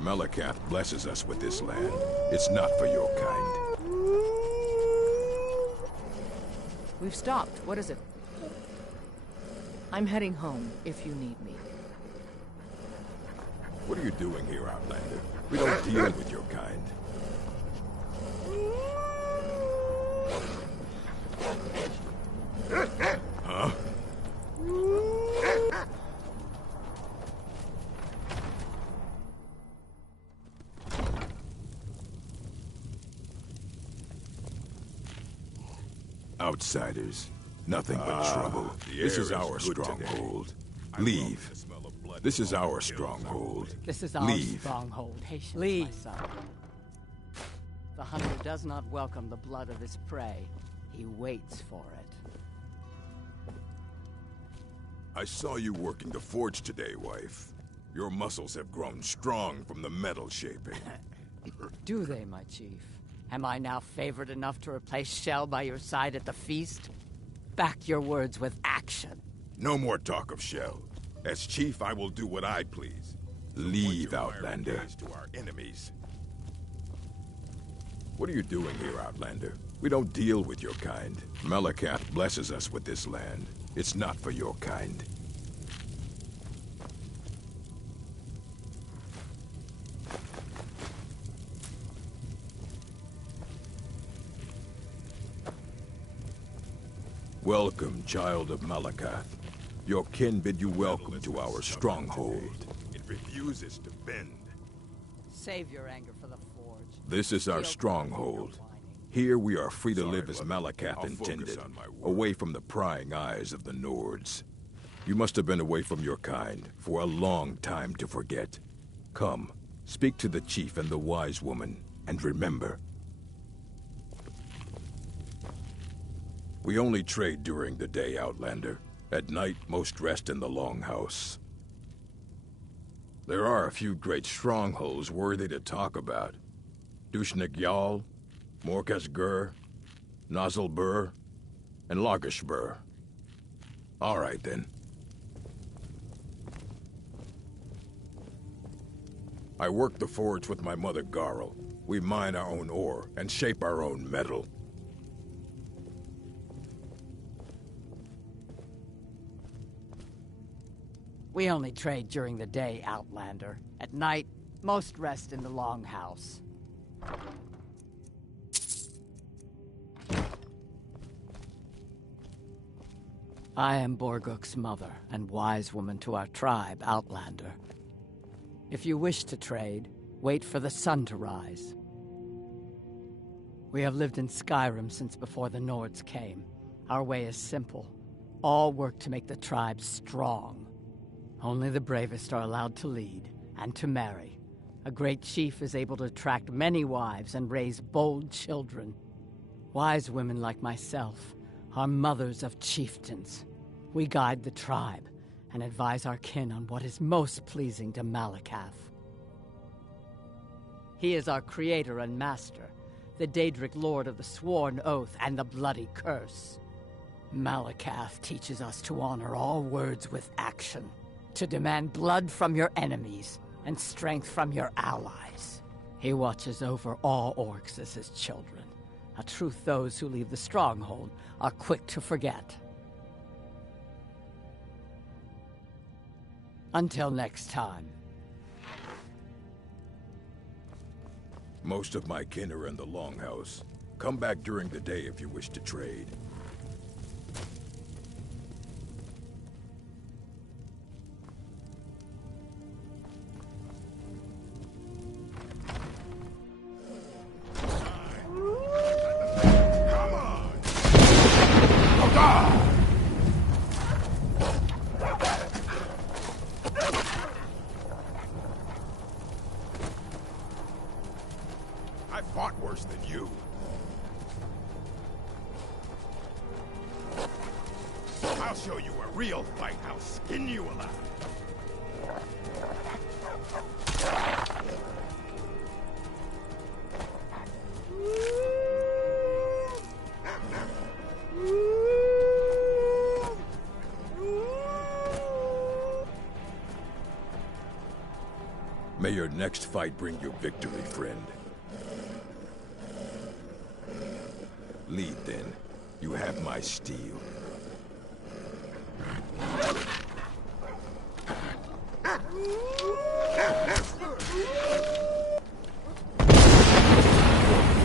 Malakath blesses us with this land. It's not for your kind. We've stopped. What is it? I'm heading home, if you need me. What are you doing here, Outlander? We don't deal with your kind. Huh? Outsiders. Nothing but trouble. This is our stronghold. Leave. This is our stronghold. This is our Leave. stronghold. Patience, my son. The hunter does not welcome the blood of his prey. He waits for it. I saw you working the forge today, wife. Your muscles have grown strong from the metal shaping. Do they, my chief? Am I now favored enough to replace Shell by your side at the feast? Back your words with action. No more talk of Shell. As chief, I will do what I please. Leave, Outlander. To our enemies. What are you doing here, Outlander? We don't deal with your kind. Malakath blesses us with this land. It's not for your kind. Welcome, child of Malakath. Your kin bid you welcome to our stronghold. It refuses to bend. Save your anger for the forge. This is our stronghold. Here we are free to live as Malakath intended, away from the prying eyes of the Nords. You must have been away from your kind for a long time to forget. Come, speak to the chief and the wise woman, and remember. We only trade during the day, Outlander. At night, most rest in the Longhouse. There are a few great strongholds worthy to talk about. Dushnik Yal, Morkas Gur, Nozzlebur, and Logishbur. All right, then. I work the forge with my mother Garl. We mine our own ore and shape our own metal. We only trade during the day, Outlander. At night, most rest in the Longhouse. I am Borguk's mother and wise woman to our tribe, Outlander. If you wish to trade, wait for the sun to rise. We have lived in Skyrim since before the Nords came. Our way is simple. All work to make the tribe strong. Only the bravest are allowed to lead and to marry. A great chief is able to attract many wives and raise bold children. Wise women like myself are mothers of chieftains. We guide the tribe and advise our kin on what is most pleasing to Malakath. He is our creator and master, the Daedric Lord of the Sworn Oath and the Bloody Curse. Malakath teaches us to honor all words with action, to demand blood from your enemies and strength from your allies. He watches over all orcs as his children, a truth those who leave the stronghold are quick to forget. Until next time. Most of my kin are in the Longhouse. Come back during the day if you wish to trade. I fought worse than you. I'll show you a real fight. I'll skin you alive. May your next fight bring you victory, friend. Lead, then. You have my steel.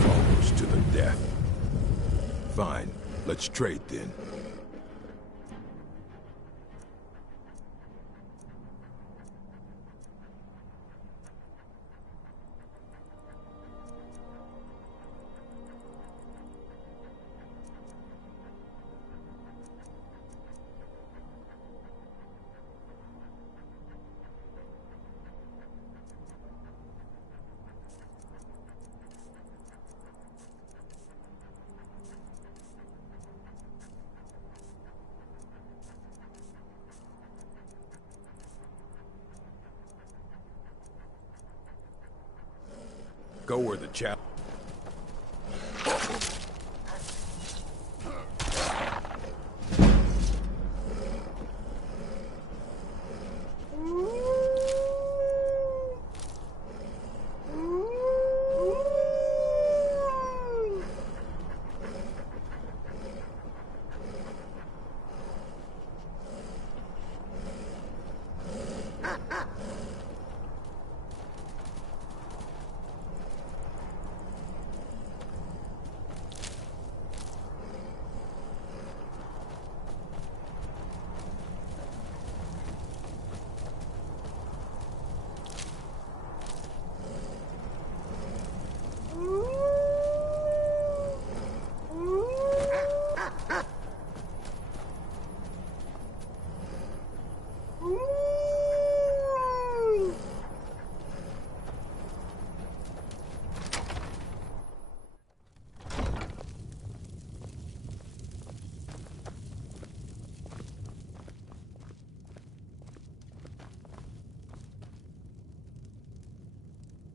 Follows to the death. Fine. Let's trade, then. Go where the chap...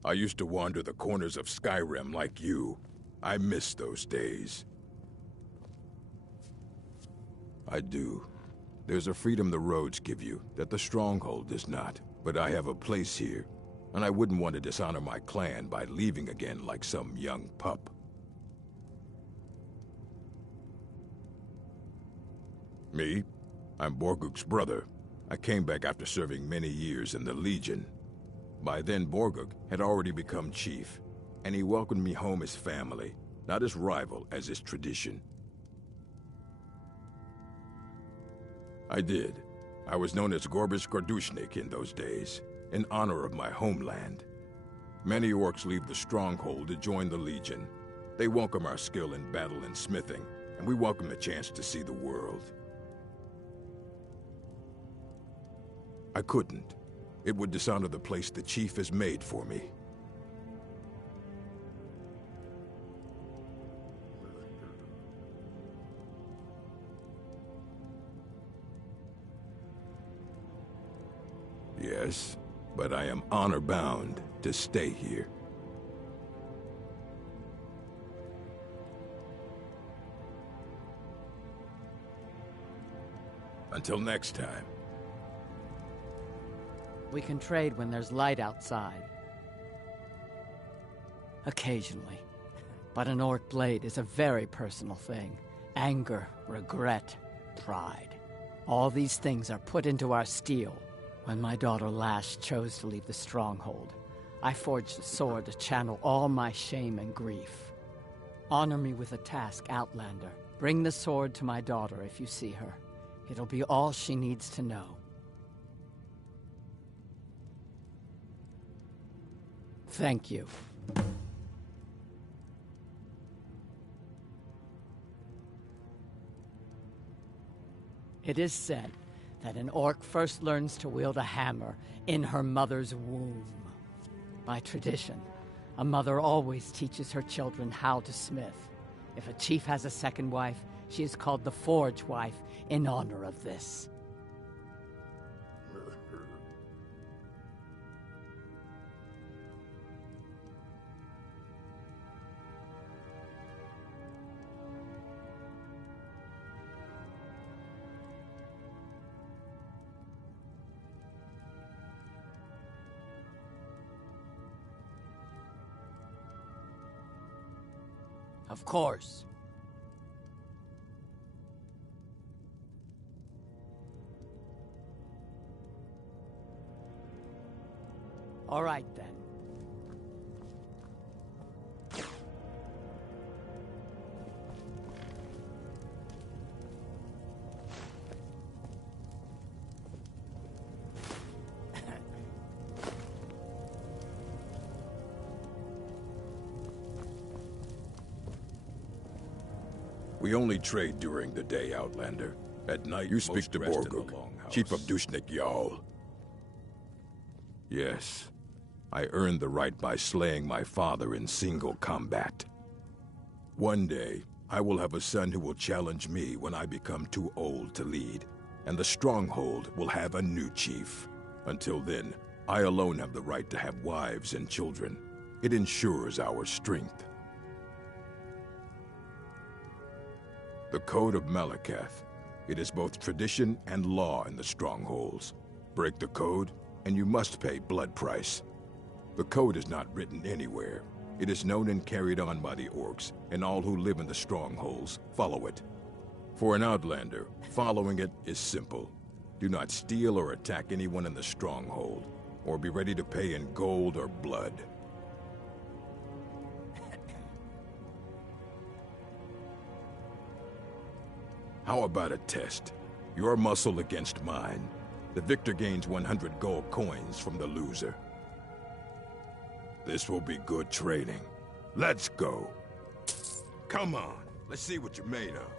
I used to wander the corners of Skyrim like you. I miss those days. I do. There's a freedom the roads give you that the Stronghold does not. But I have a place here, and I wouldn't want to dishonor my clan by leaving again like some young pup. Me? I'm Borguk's brother. I came back after serving many years in the Legion. By then, Borguk had already become chief, and he welcomed me home as family, not as rival as is tradition. I did. I was known as Gorbish Gordushnik in those days, in honor of my homeland. Many orcs leave the stronghold to join the Legion. They welcome our skill in battle and smithing, and we welcome the chance to see the world. I couldn't. It would dishonor the place the chief has made for me. Yes, but I am honor-bound to stay here. Until next time. We can trade when there's light outside. Occasionally. But an orc blade is a very personal thing. Anger, regret, pride. All these things are put into our steel. When my daughter Lash chose to leave the stronghold, I forged a sword to channel all my shame and grief. Honor me with a task, Outlander. Bring the sword to my daughter if you see her. It'll be all she needs to know. Thank you. It is said that an orc first learns to wield a hammer in her mother's womb. By tradition, a mother always teaches her children how to smith. If a chief has a second wife, she is called the Forge Wife in honor of this. Of course. All right, then. We only trade during the day, Outlander. At night, you speak to Borguk, Chief of Dushnik Jarl. Yes, I earned the right by slaying my father in single combat. One day, I will have a son who will challenge me when I become too old to lead, and the stronghold will have a new chief. Until then, I alone have the right to have wives and children. It ensures our strength. The Code of Malakath. It is both tradition and law in the strongholds. Break the code, and you must pay blood price. The code is not written anywhere. It is known and carried on by the orcs, and all who live in the strongholds follow it. For an outlander, following it is simple. Do not steal or attack anyone in the stronghold, or be ready to pay in gold or blood. How about a test? Your muscle against mine. The victor gains 100 gold coins from the loser. This will be good training. Let's go. Come on, let's see what you're made of.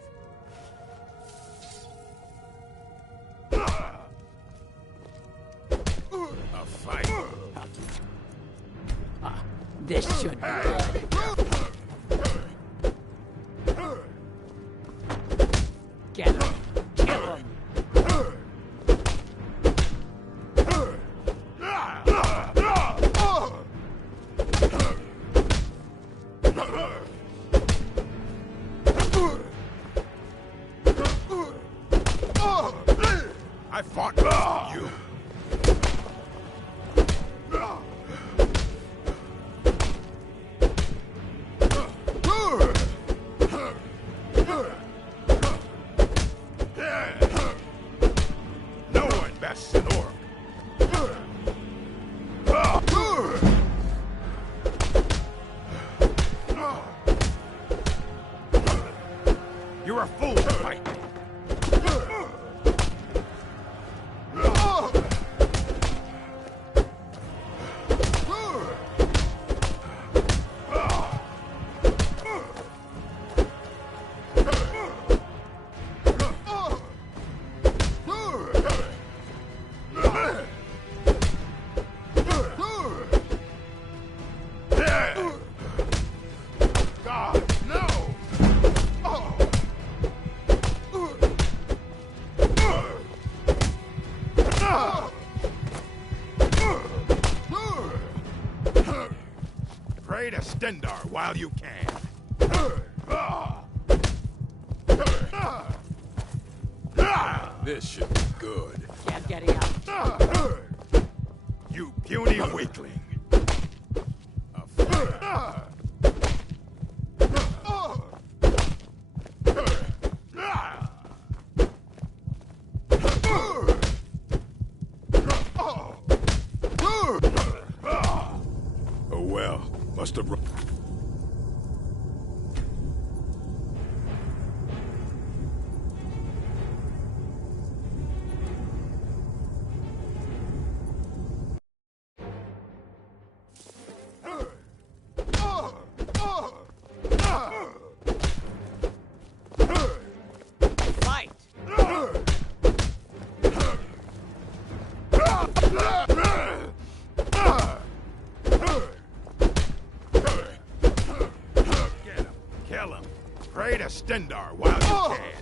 A fight. This should be good. Get him. Kill him. I fought you. You're a fool to fight me. Pray to Stendar while you can. This should be good. Can't get it out. You puny weakling. Oh well, must have... Fight! Kill him. Pray to Stendar while you can.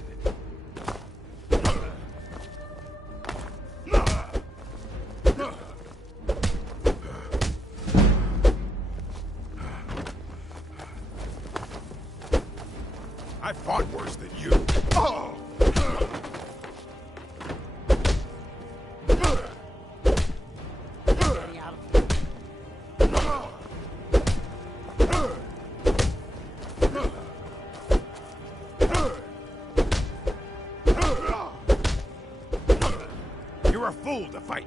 I fought worse than you. You're a fool to fight.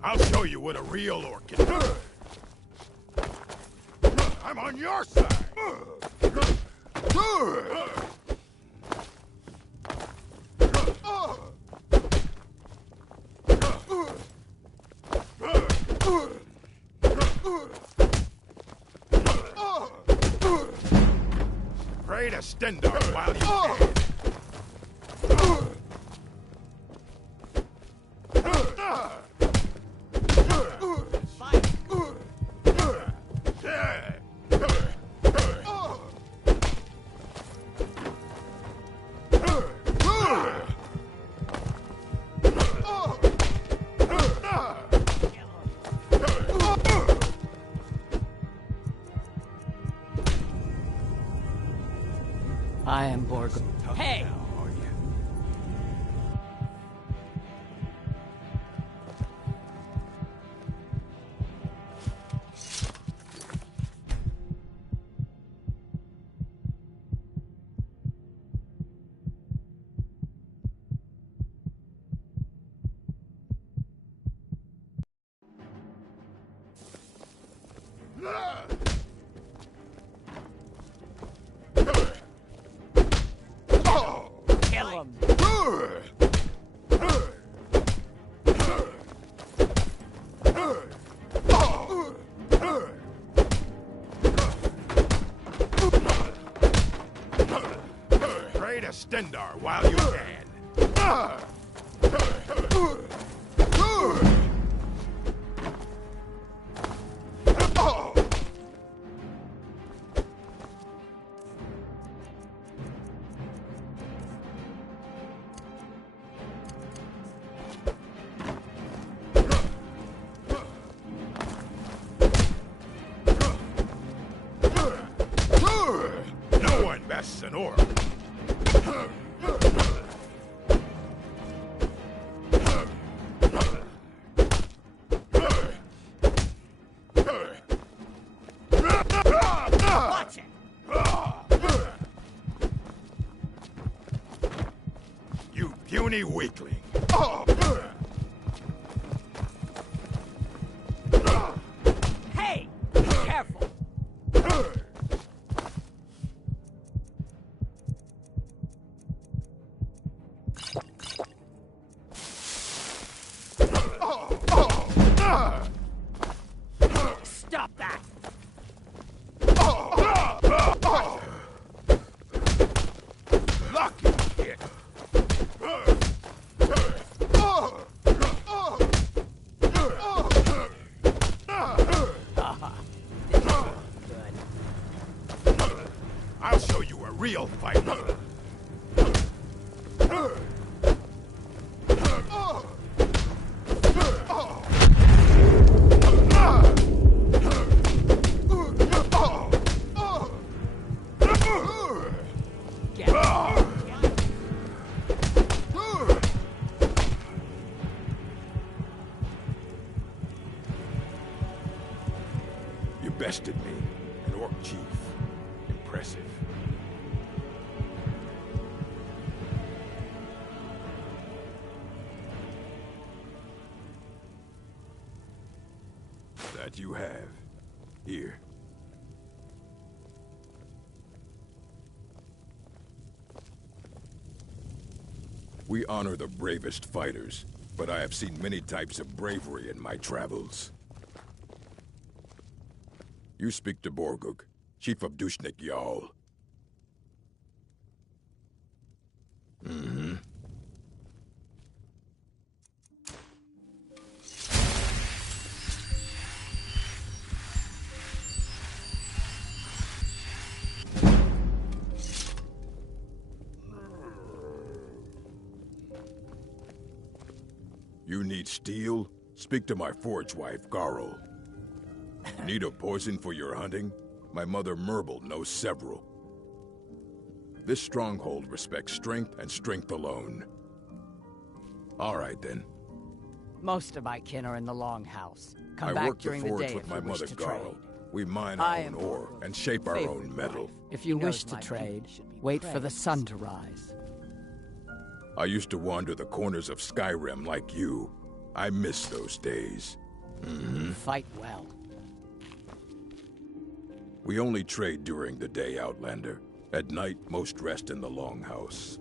I'll show you what a real orc can do. I'm on your side. Pray to Stendar while you can. I am Borg. Hey! Kill him! Pray to Stendar while you can. No one bests an orc. Watch it! You puny weakling. Hey! Be careful! Stop that! Lucky kid. I'll show you a real fighter. You bested me, an orc chief. Impressive. That you have. Here. We honor the bravest fighters, but I have seen many types of bravery in my travels. You speak to Borgug, Chief of Dushnik Jarl. Mm-hmm. You need steel? Speak to my forge wife, Garl. Need a poison for your hunting? My mother Merble knows several. This stronghold respects strength and strength alone. All right, then. Most of my kin are in the Longhouse. Come I back work the during the forge day with if my you wish mother to trade. Garl. We mine I our own am ore and shape our favorite own metal. wife. If you He wish knows to my trade, people should be wait for the praised. sun to rise. I used to wander the corners of Skyrim like you. I miss those days. Mm-hmm. Fight well. We only trade during the day, Outlander. At night, most rest in the Longhouse.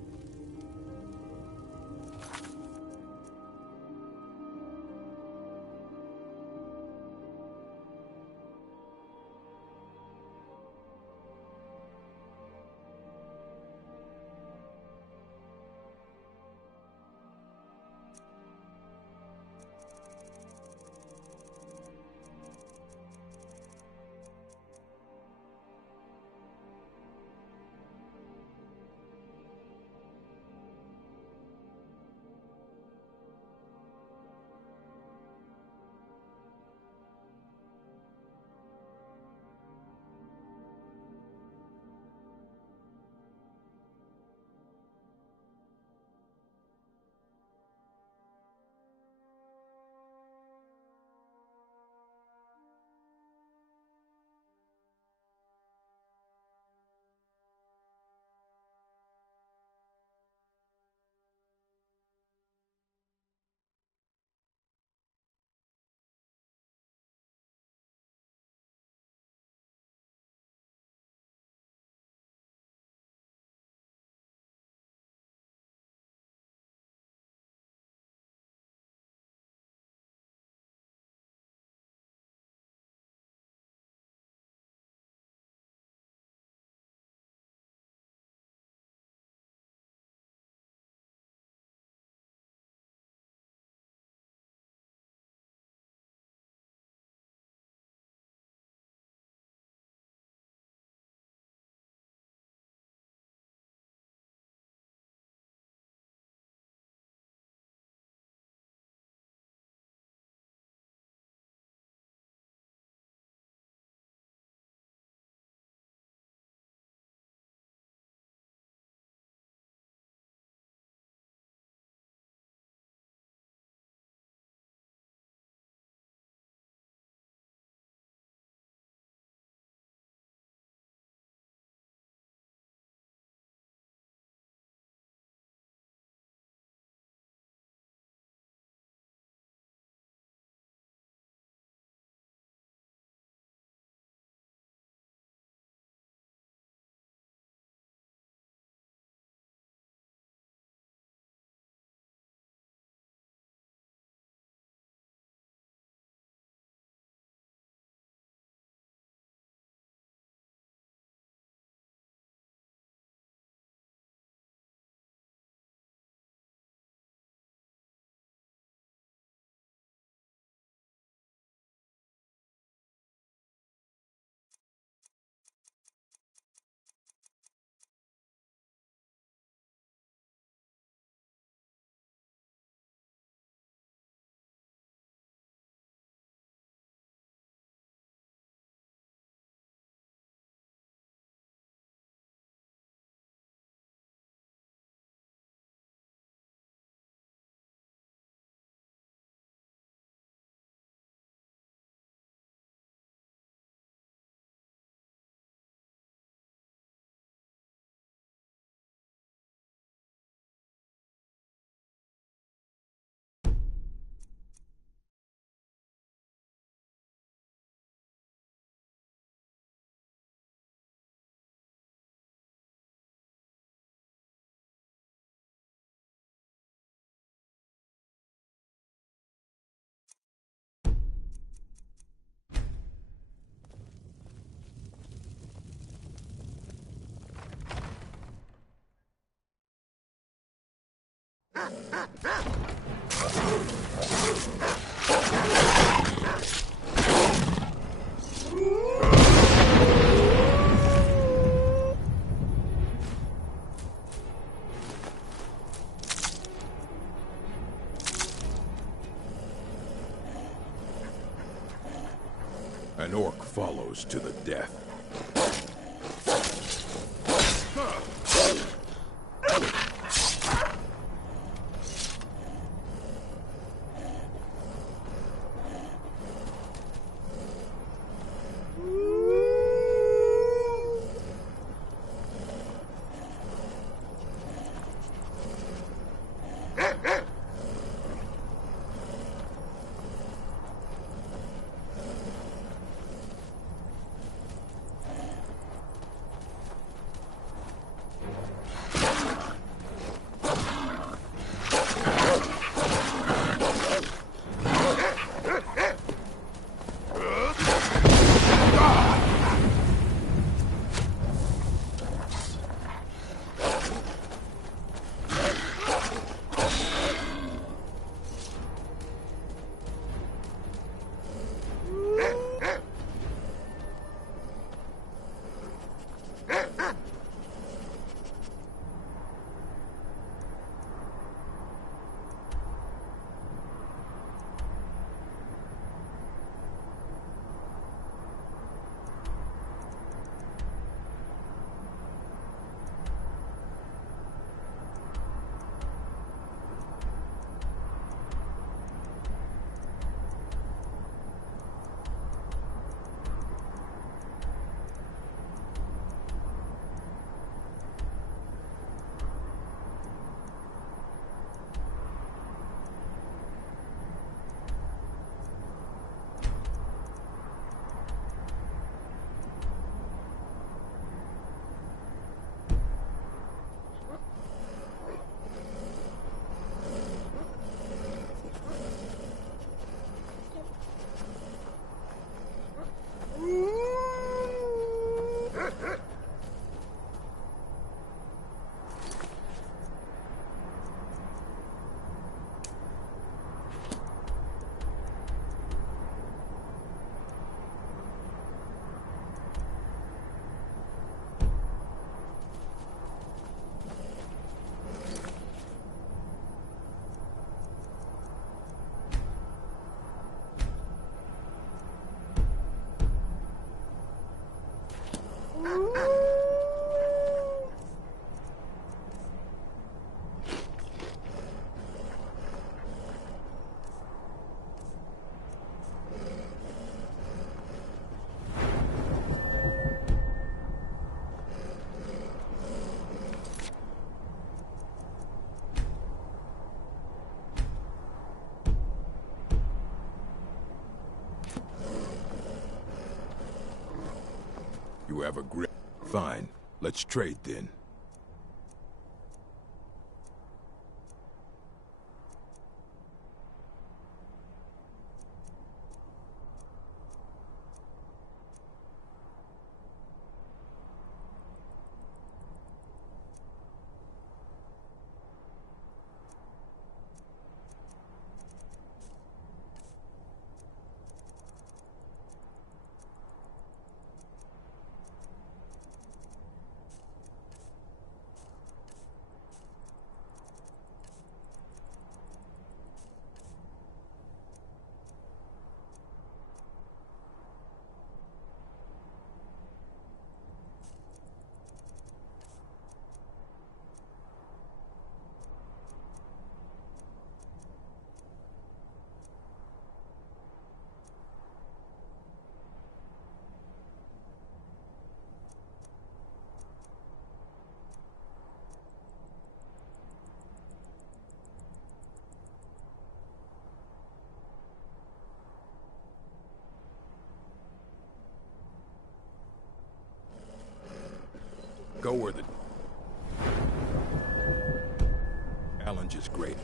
An orc follows to the death. You have a grip. Fine. Let's trade then. Go where the challenge is great.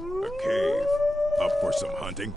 A cave. Up for some hunting?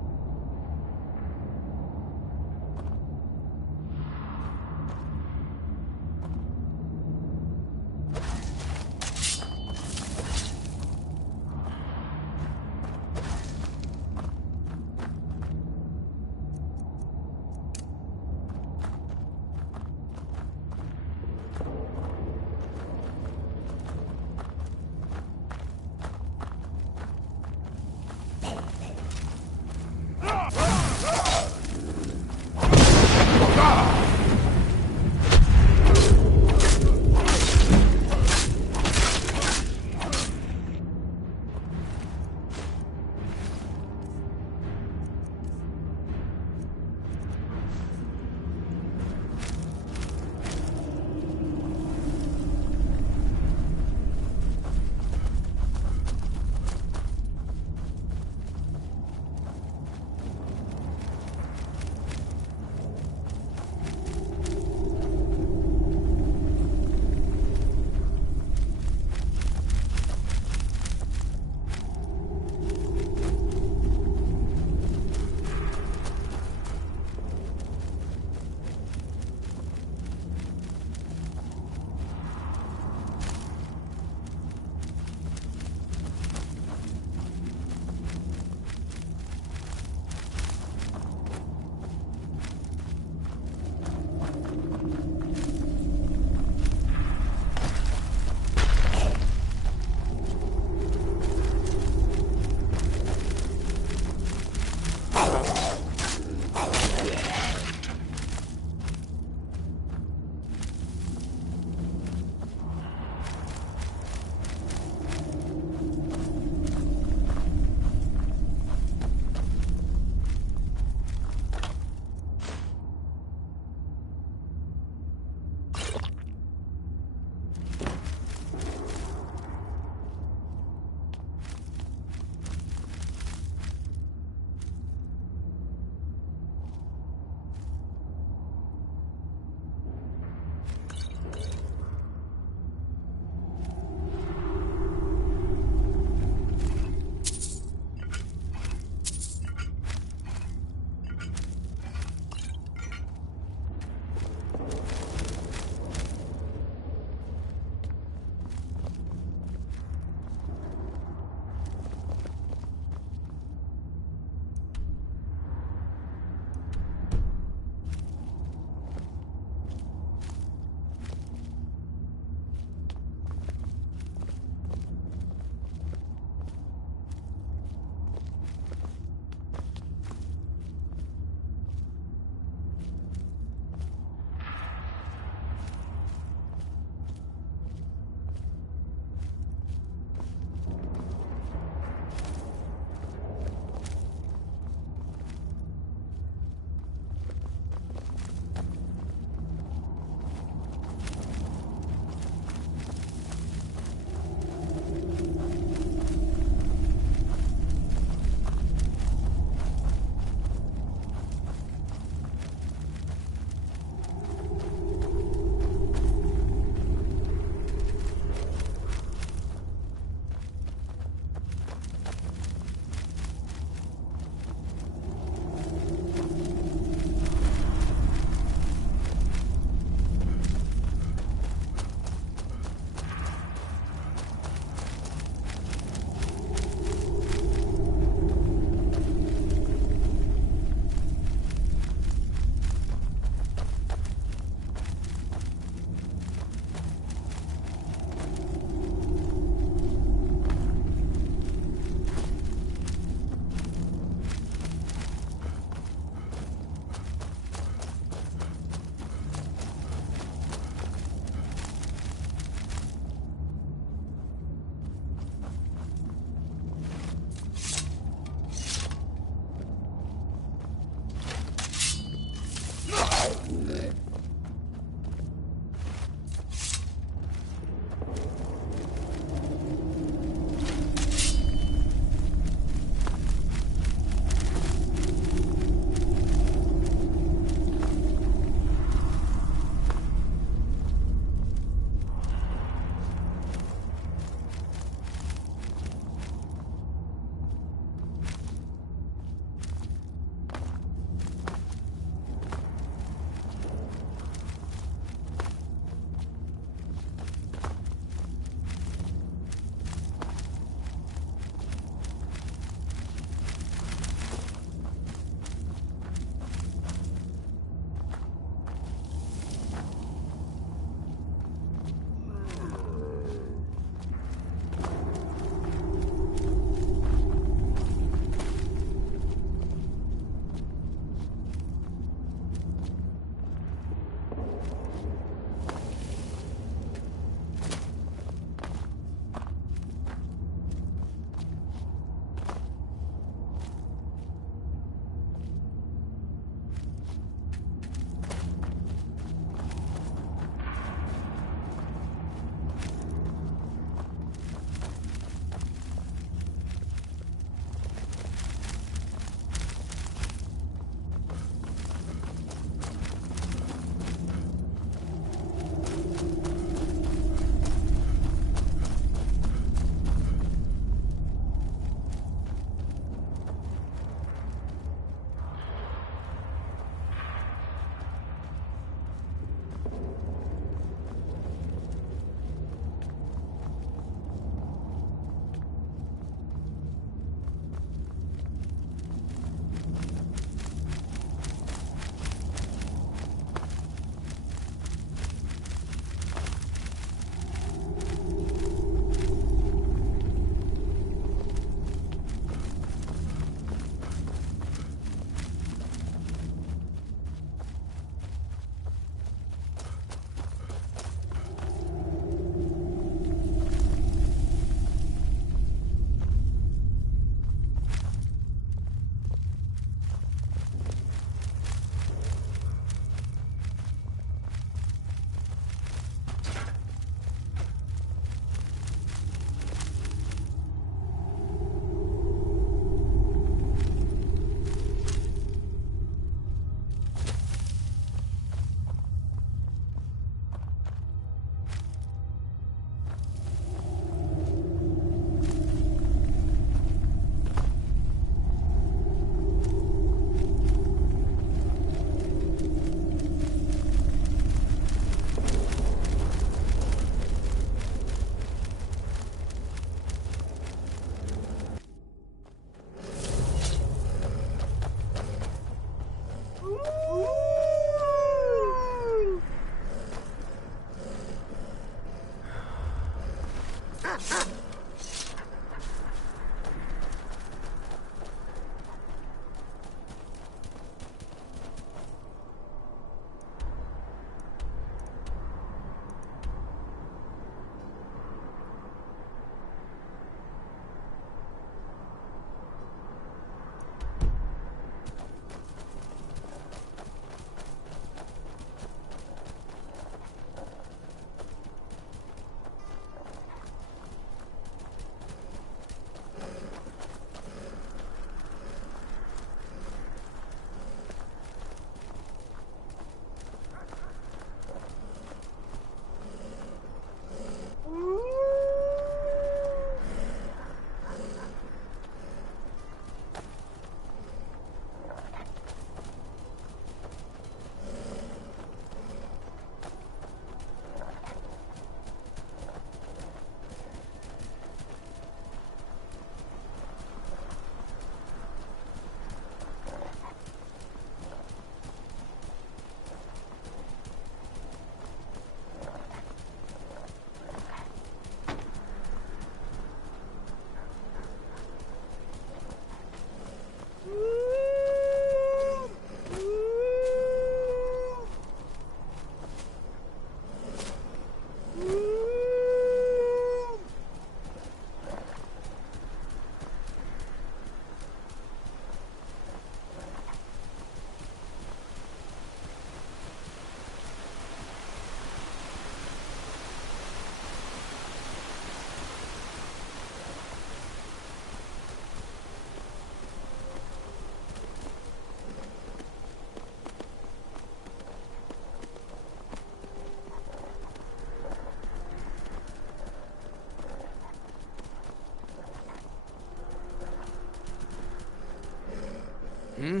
Hmm?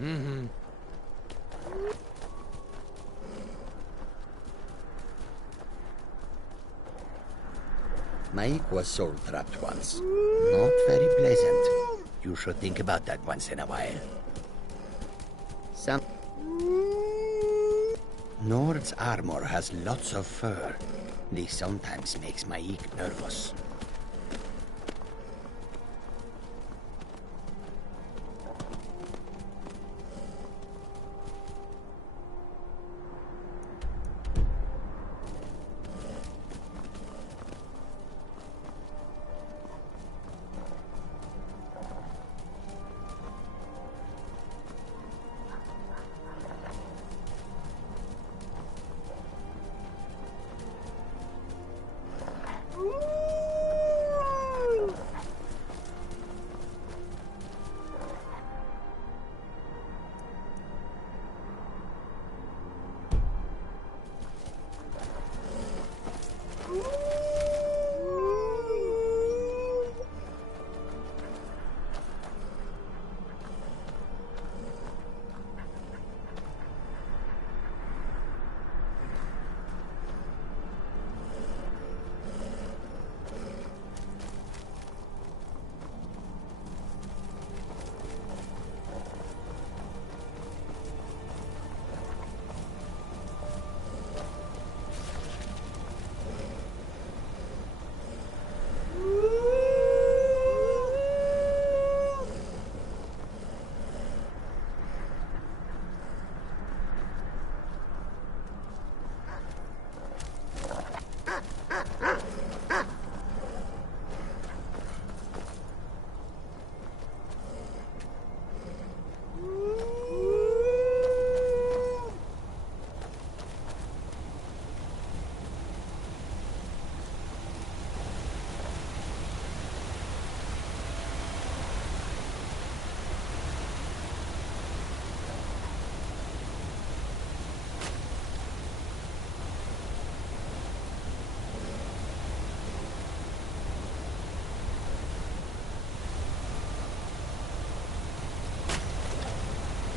Mm-hmm. Maik was soul-trapped once. Not very pleasant. You should think about that once in a while. Nord's armor has lots of fur. This sometimes makes Maik nervous.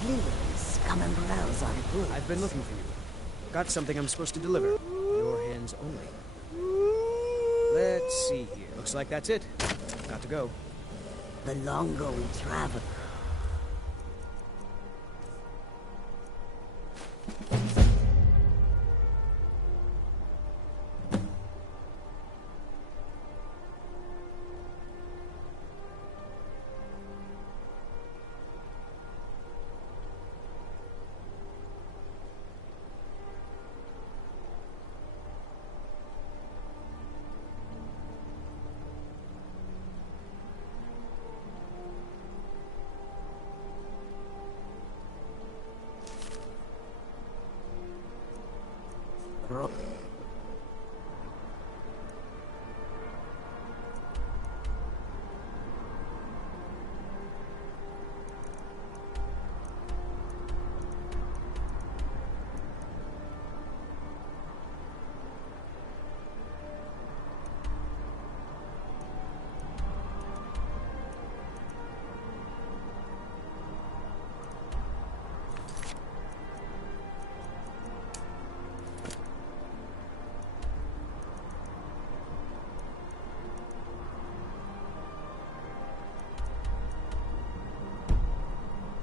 Lilies come and browse on good. I've been looking for you. Got something I'm supposed to deliver. Your hands only. Let's see here. Looks like that's it. Got to go. The longer we travel,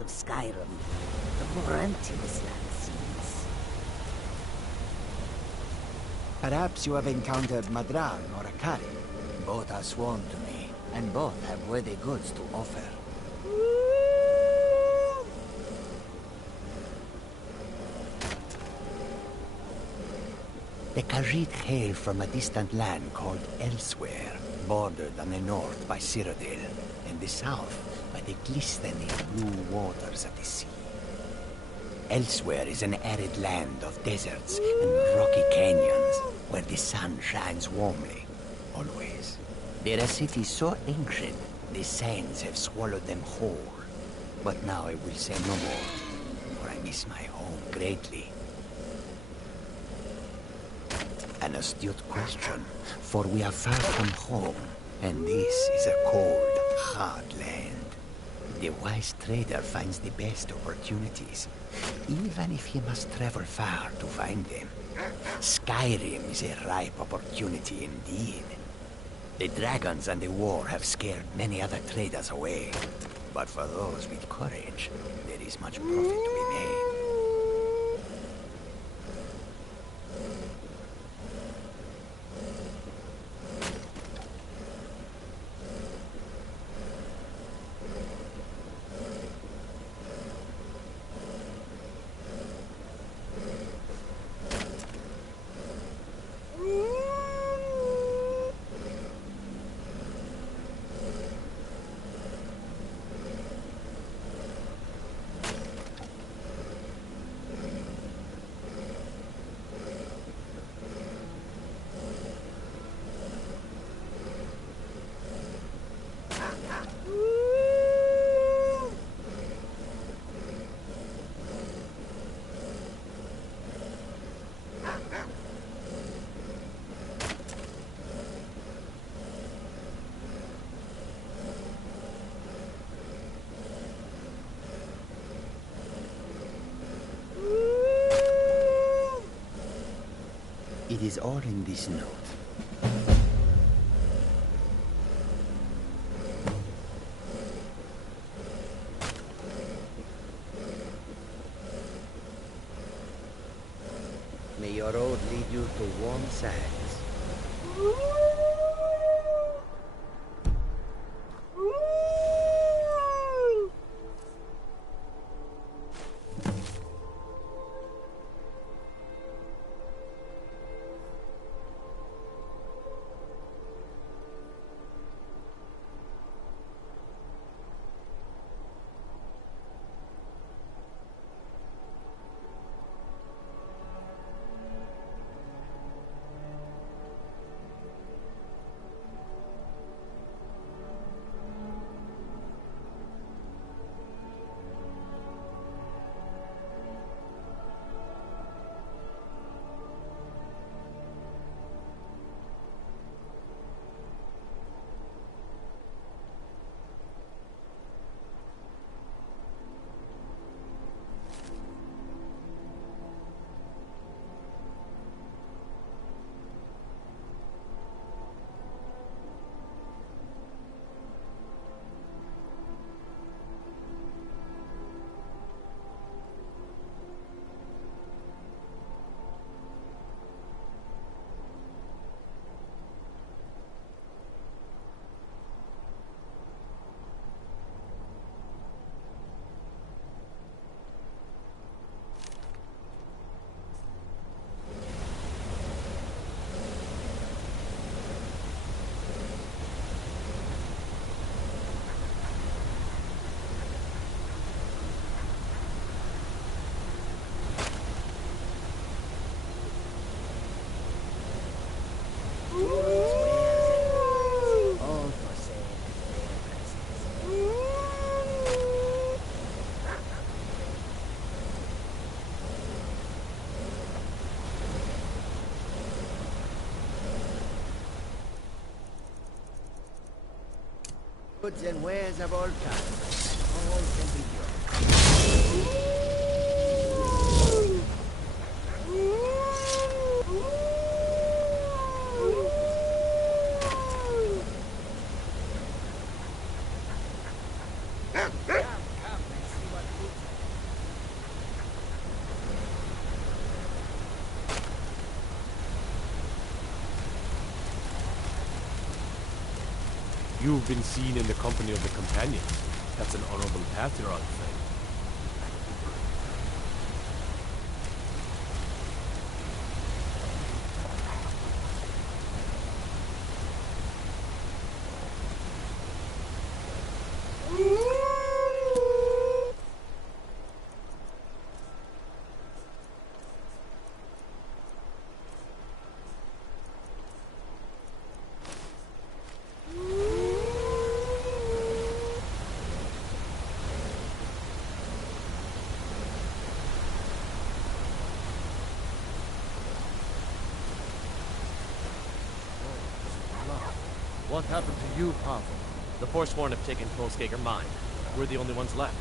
Skyrim, the more empty this land seems. Perhaps you have encountered Madran or Akari. Both are sworn to me, and both have worthy goods to offer. The Khajiit hail from a distant land called Elsewhere, bordered on the north by Cyrodiil, and the south by the glistening blue waters of the sea. Elsewhere is an arid land of deserts and rocky canyons, where the sun shines warmly, always. They're a city so ancient, the sands have swallowed them whole. But now I will say no more, for I miss my home greatly. An astute question, for we are far from home, and this is a cold, hard land. The wise trader finds the best opportunities, even if he must travel far to find them. Skyrim is a ripe opportunity indeed. The dragons and the war have scared many other traders away. But for those with courage, there is much profit to be made. It is all in this note. May your road lead you to warm sands. Goods and wares of all kinds. All can be yours. You've been seen in the company of the companions. That's an honorable path you're on, friend. What happened to you, Pavel? The Forsworn have taken Kolskager mine. We're the only ones left.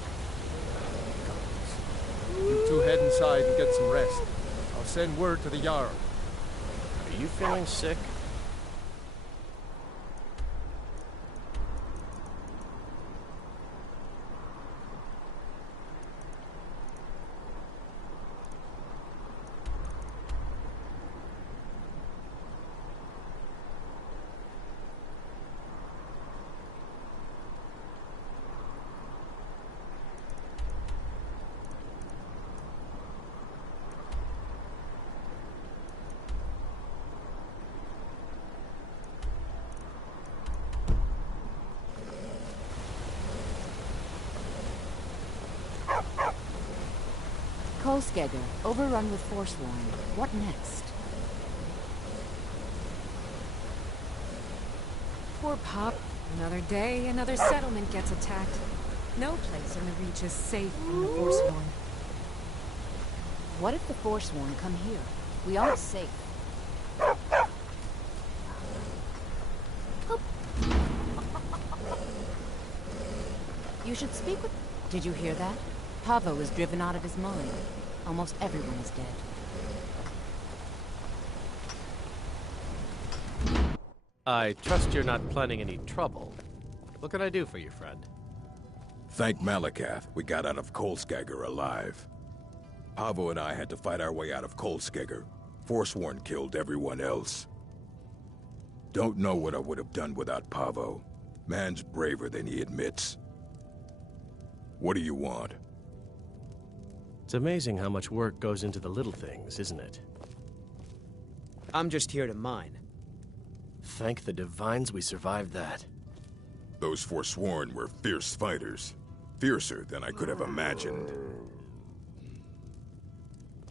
You two head inside and get some rest. I'll send word to the Jarl. Are you feeling sick? Kolskegger, overrun with Forsworn. What next? Poor Pop. Another day, another settlement gets attacked. No place in the Reach is safe from the Forsworn. What if the Forsworn come here? We aren't safe. You should speak with... Did you hear that? Pavo is driven out of his mind. Almost everyone is dead. I trust you're not planning any trouble. What can I do for you, friend? Thank Malakath, we got out of Kolskegger alive. Pavo and I had to fight our way out of Kolskegger. Forsworn killed everyone else. Don't know what I would have done without Pavo. Man's braver than he admits. What do you want? It's amazing how much work goes into the little things, isn't it? I'm just here to mine. Thank the Divines we survived that. Those Forsworn were fierce fighters. Fiercer than I could have imagined.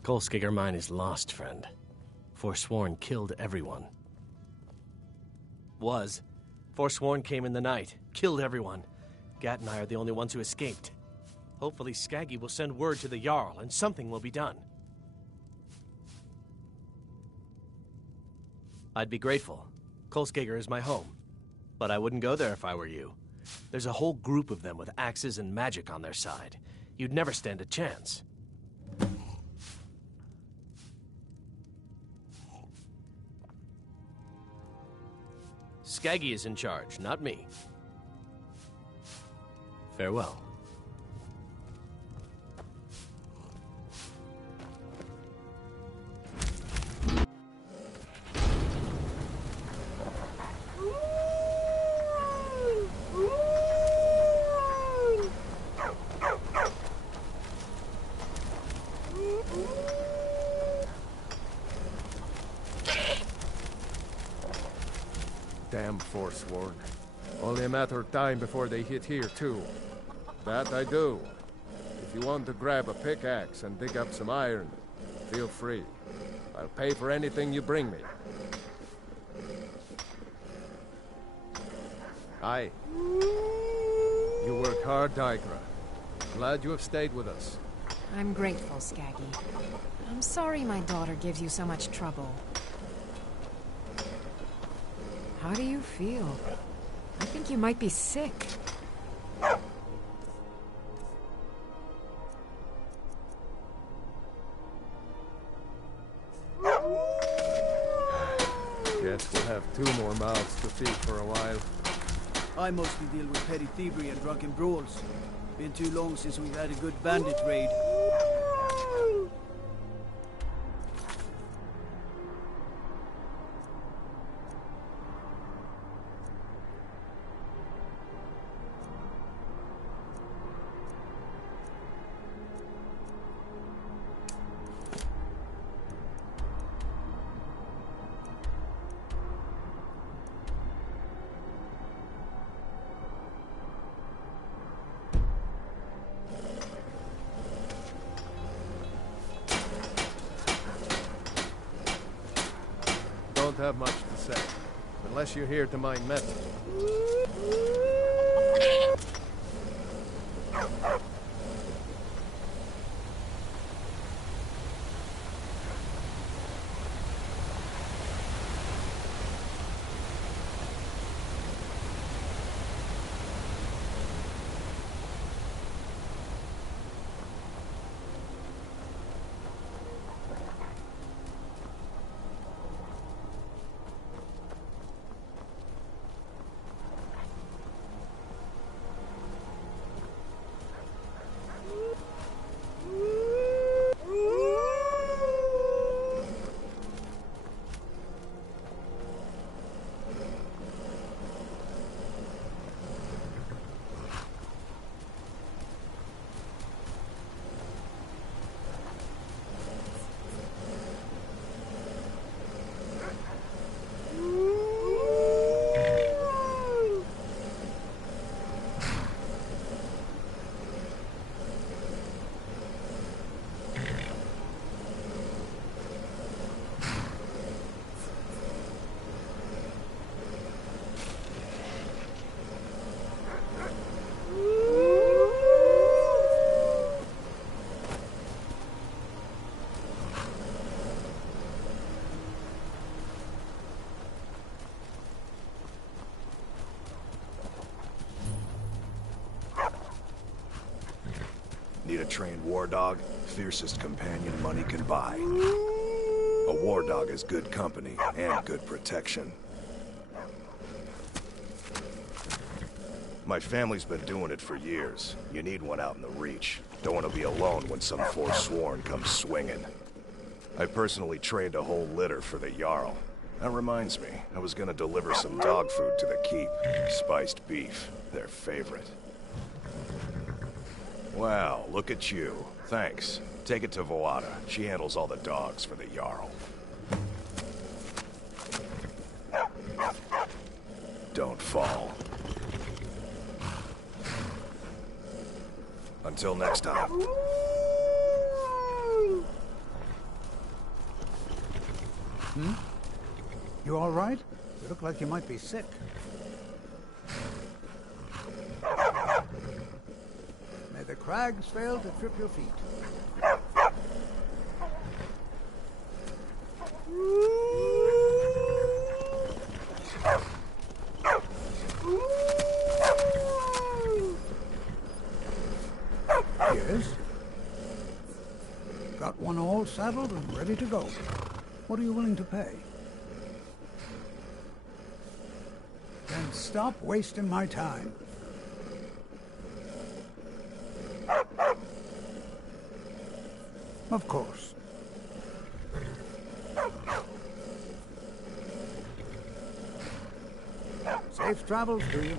Kolskegger mine is lost, friend. Forsworn killed everyone. Forsworn came in the night, killed everyone. Gat and I are the only ones who escaped. Hopefully Skaggy will send word to the Jarl and something will be done. I'd be grateful. Kolskegger is my home. But I wouldn't go there if I were you. There's a whole group of them with axes and magic on their side. You'd never stand a chance. Skaggy is in charge, not me. Farewell. Damn Forsworn. Only a matter of time before they hit here, too. That I do. If you want to grab a pickaxe and dig up some iron, feel free. I'll pay for anything you bring me. Aye. You work hard, Digra. Glad you have stayed with us. I'm grateful, Skaggy. I'm sorry my daughter gives you so much trouble. How do you feel? I think you might be sick. Guess we'll have 2 more mouths to feed for a while. I mostly deal with petty thievery and drunken brawls. Been too long since we've had a good bandit raid. Don't have much to say, unless you're here to mine metal. Need a trained war dog? Fiercest companion money can buy. A war dog is good company and good protection. My family's been doing it for years. You need one out in the Reach. Don't want to be alone when some Forsworn comes swinging. I personally trained a whole litter for the Jarl. That reminds me, I was gonna deliver some dog food to the keep. Spiced beef, their favorite. Wow, look at you. Thanks. Take it to Voada. She handles all the dogs for the Jarl. Don't fall. Until next time. Hmm? You all right? You look like you might be sick. May the crags fail to trip your feet. Yes? Got one all saddled and ready to go. What are you willing to pay? Then stop wasting my time. Of course. Safe travels to you.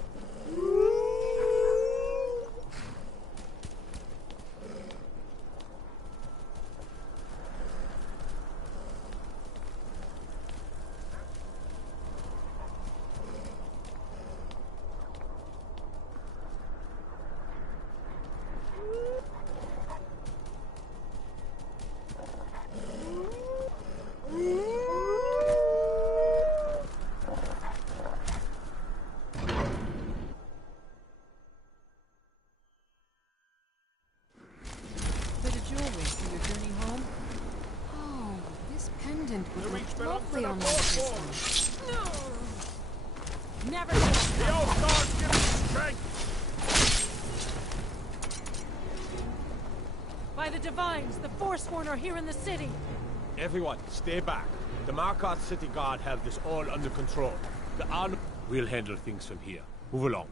Lovely on my wrist. No! Never The old dog's giving me strength! By the Divines, the Forsworn are here in the city. Everyone, stay back. The Markarth city guard have this all under control. The army... We'll handle things from here. Move along.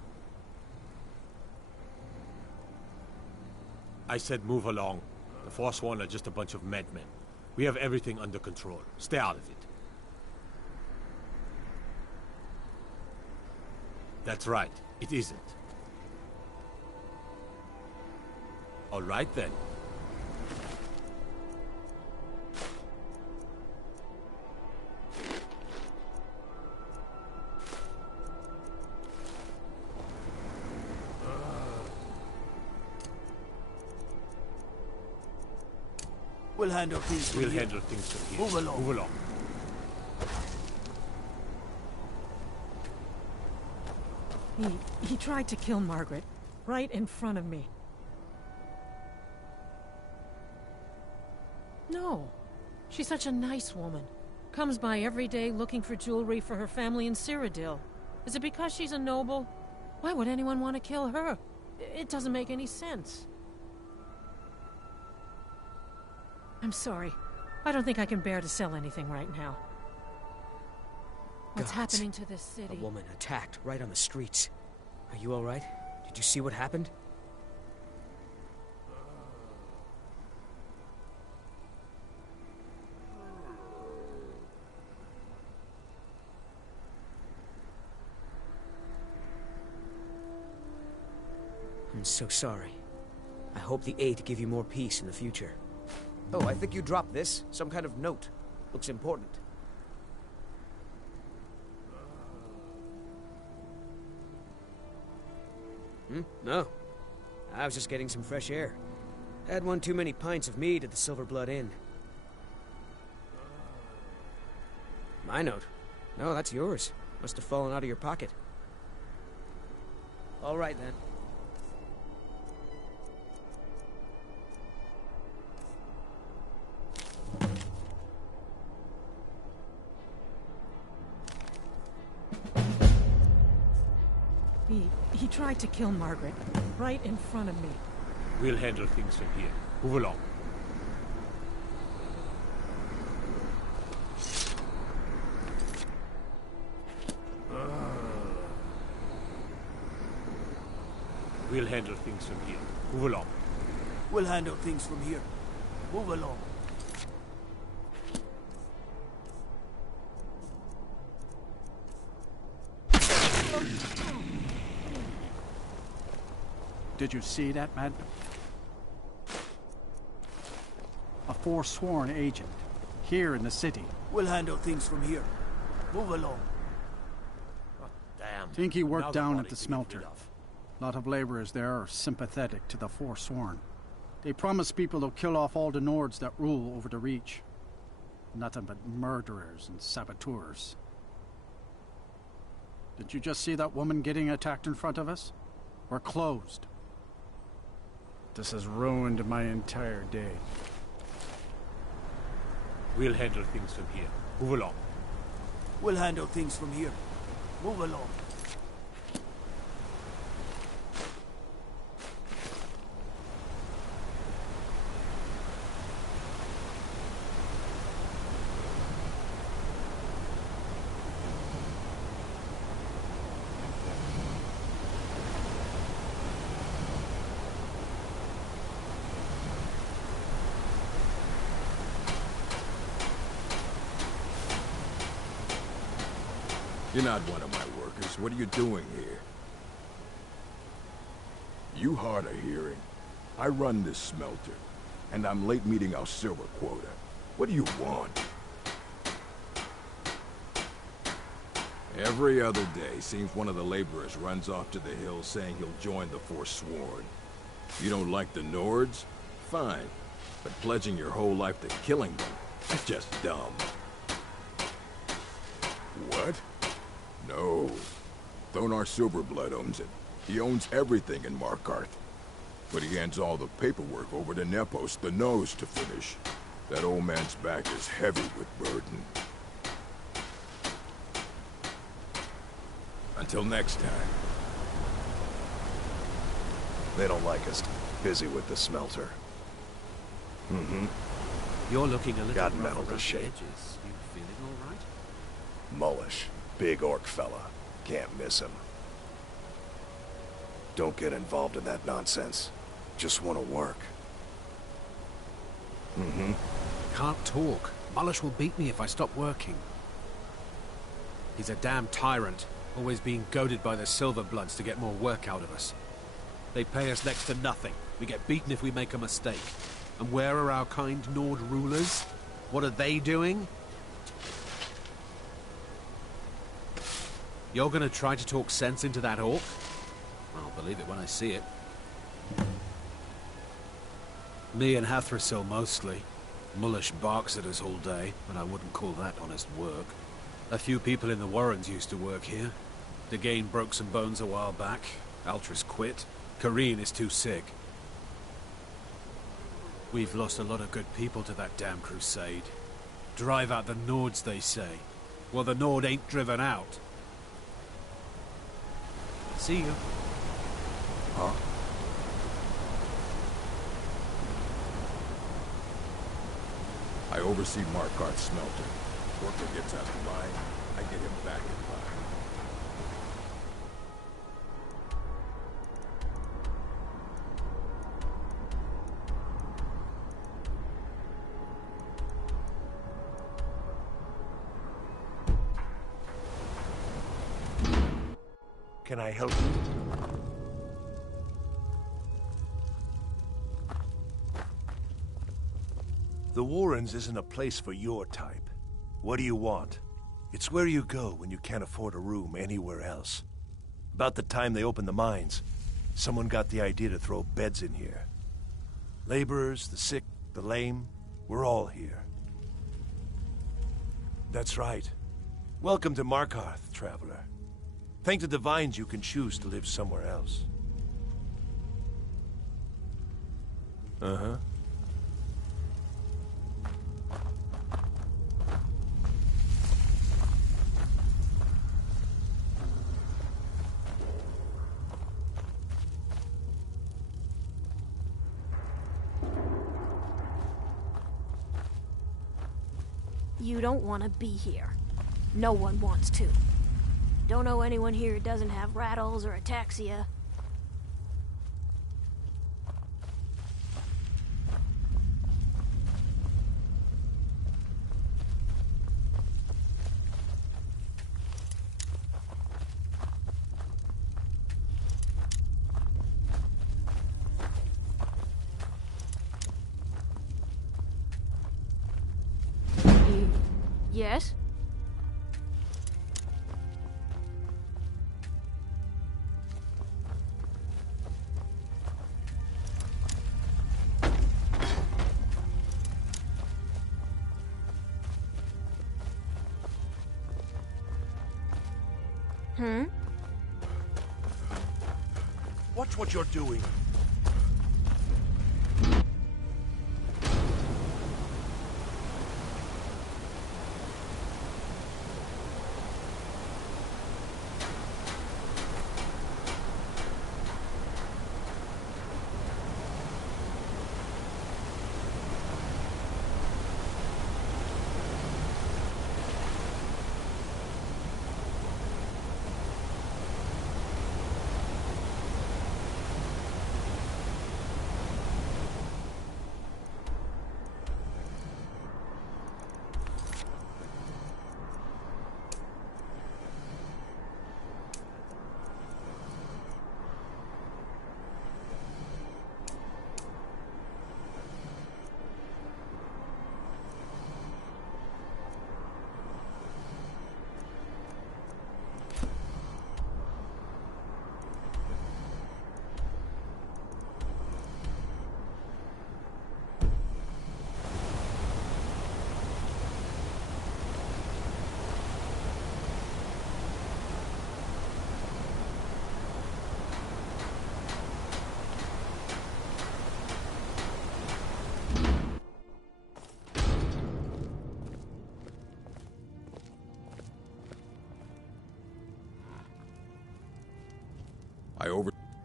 I said move along. The Forsworn are just a bunch of madmen. We have everything under control. Stay out of it. That's right. It isn't. All right, then. We'll handle things from We'll here. handle things from here. Move along. Move along. He tried to kill Margaret, right in front of me. No. She's such a nice woman. Comes by every day looking for jewelry for her family in Cyrodiil. Is it because she's a noble? Why would anyone want to kill her? It doesn't make any sense. I'm sorry. I don't think I can bear to sell anything right now. What's Gods. happening to this city? A woman attacked right on the streets. Are you all right? Did you see what happened? I'm so sorry. I hope the Eight give you more peace in the future. Oh, I think you dropped this. Some kind of note. Looks important. No. I was just getting some fresh air. Had one too many pints of mead at the Silver Blood Inn. My note? No, that's yours. Must have fallen out of your pocket. All right, then. He tried to kill Margaret, right in front of me. We'll handle things from here. Move along. We'll handle things from here. Move along. We'll handle things from here. Move along. Did you see that, man? A forsworn agent, here in the city. We'll handle things from here. Move along. Oh, damn. Think he worked Now down body at the to get smelter. rid of. A lot of laborers there are sympathetic to the forsworn. They promise people they'll kill off all the Nords that rule over the Reach. Nothing but murderers and saboteurs. Did you just see that woman getting attacked in front of us? We're closed. This has ruined my entire day. We'll handle things from here. Move along. We'll handle things from here. Move along. You're not one of my workers. What are you doing here? You hard of hearing. I run this smelter, and I'm late meeting our silver quota. What do you want? Every other day, seems one of the laborers runs off to the hills saying he'll join the Forsworn. You don't like the Nords? Fine. But pledging your whole life to killing them, that's just dumb. What? No. Thonar Silverblood owns it. He owns everything in Markarth. But he hands all the paperwork over to Nepos, the Nose, to finish. That old man's back is heavy with burden. Until next time. They don't like us busy with the smelter. Mm-hmm. You're looking a little Got rough metal to around the shape. edges. You feeling all right? Mullish. Big orc fella. Can't miss him. Don't get involved in that nonsense. Just want to work. Mm-hmm. Can't talk. Mullish will beat me if I stop working. He's a damn tyrant, always being goaded by the Silverbloods to get more work out of us. They pay us next to nothing. We get beaten if we make a mistake. And where are our kind Nord rulers? What are they doing? You're gonna try to talk sense into that orc? I'll believe it when I see it. Me and Hathrasil mostly. Mullish barks at us all day, but I wouldn't call that honest work. A few people in the Warrens used to work here. Degane broke some bones a while back. Altris quit. Kareen is too sick. We've lost a lot of good people to that damn crusade. Drive out the Nords, they say. Well, the Nord ain't driven out. See you. Huh? I oversee Markarth's smelter. Worker gets out of line, I get him back in line. Can I help you? The Warrens isn't a place for your type. What do you want? It's where you go when you can't afford a room anywhere else. About the time they opened the mines, someone got the idea to throw beds in here. Laborers, the sick, the lame, we're all here. That's right. Welcome to Markarth, traveler. Thank the Divines you can choose to live somewhere else. Uh-huh. You don't want to be here. No one wants to. Don't know anyone here who doesn't have rattles or ataxia. Yes? Watch what you're doing.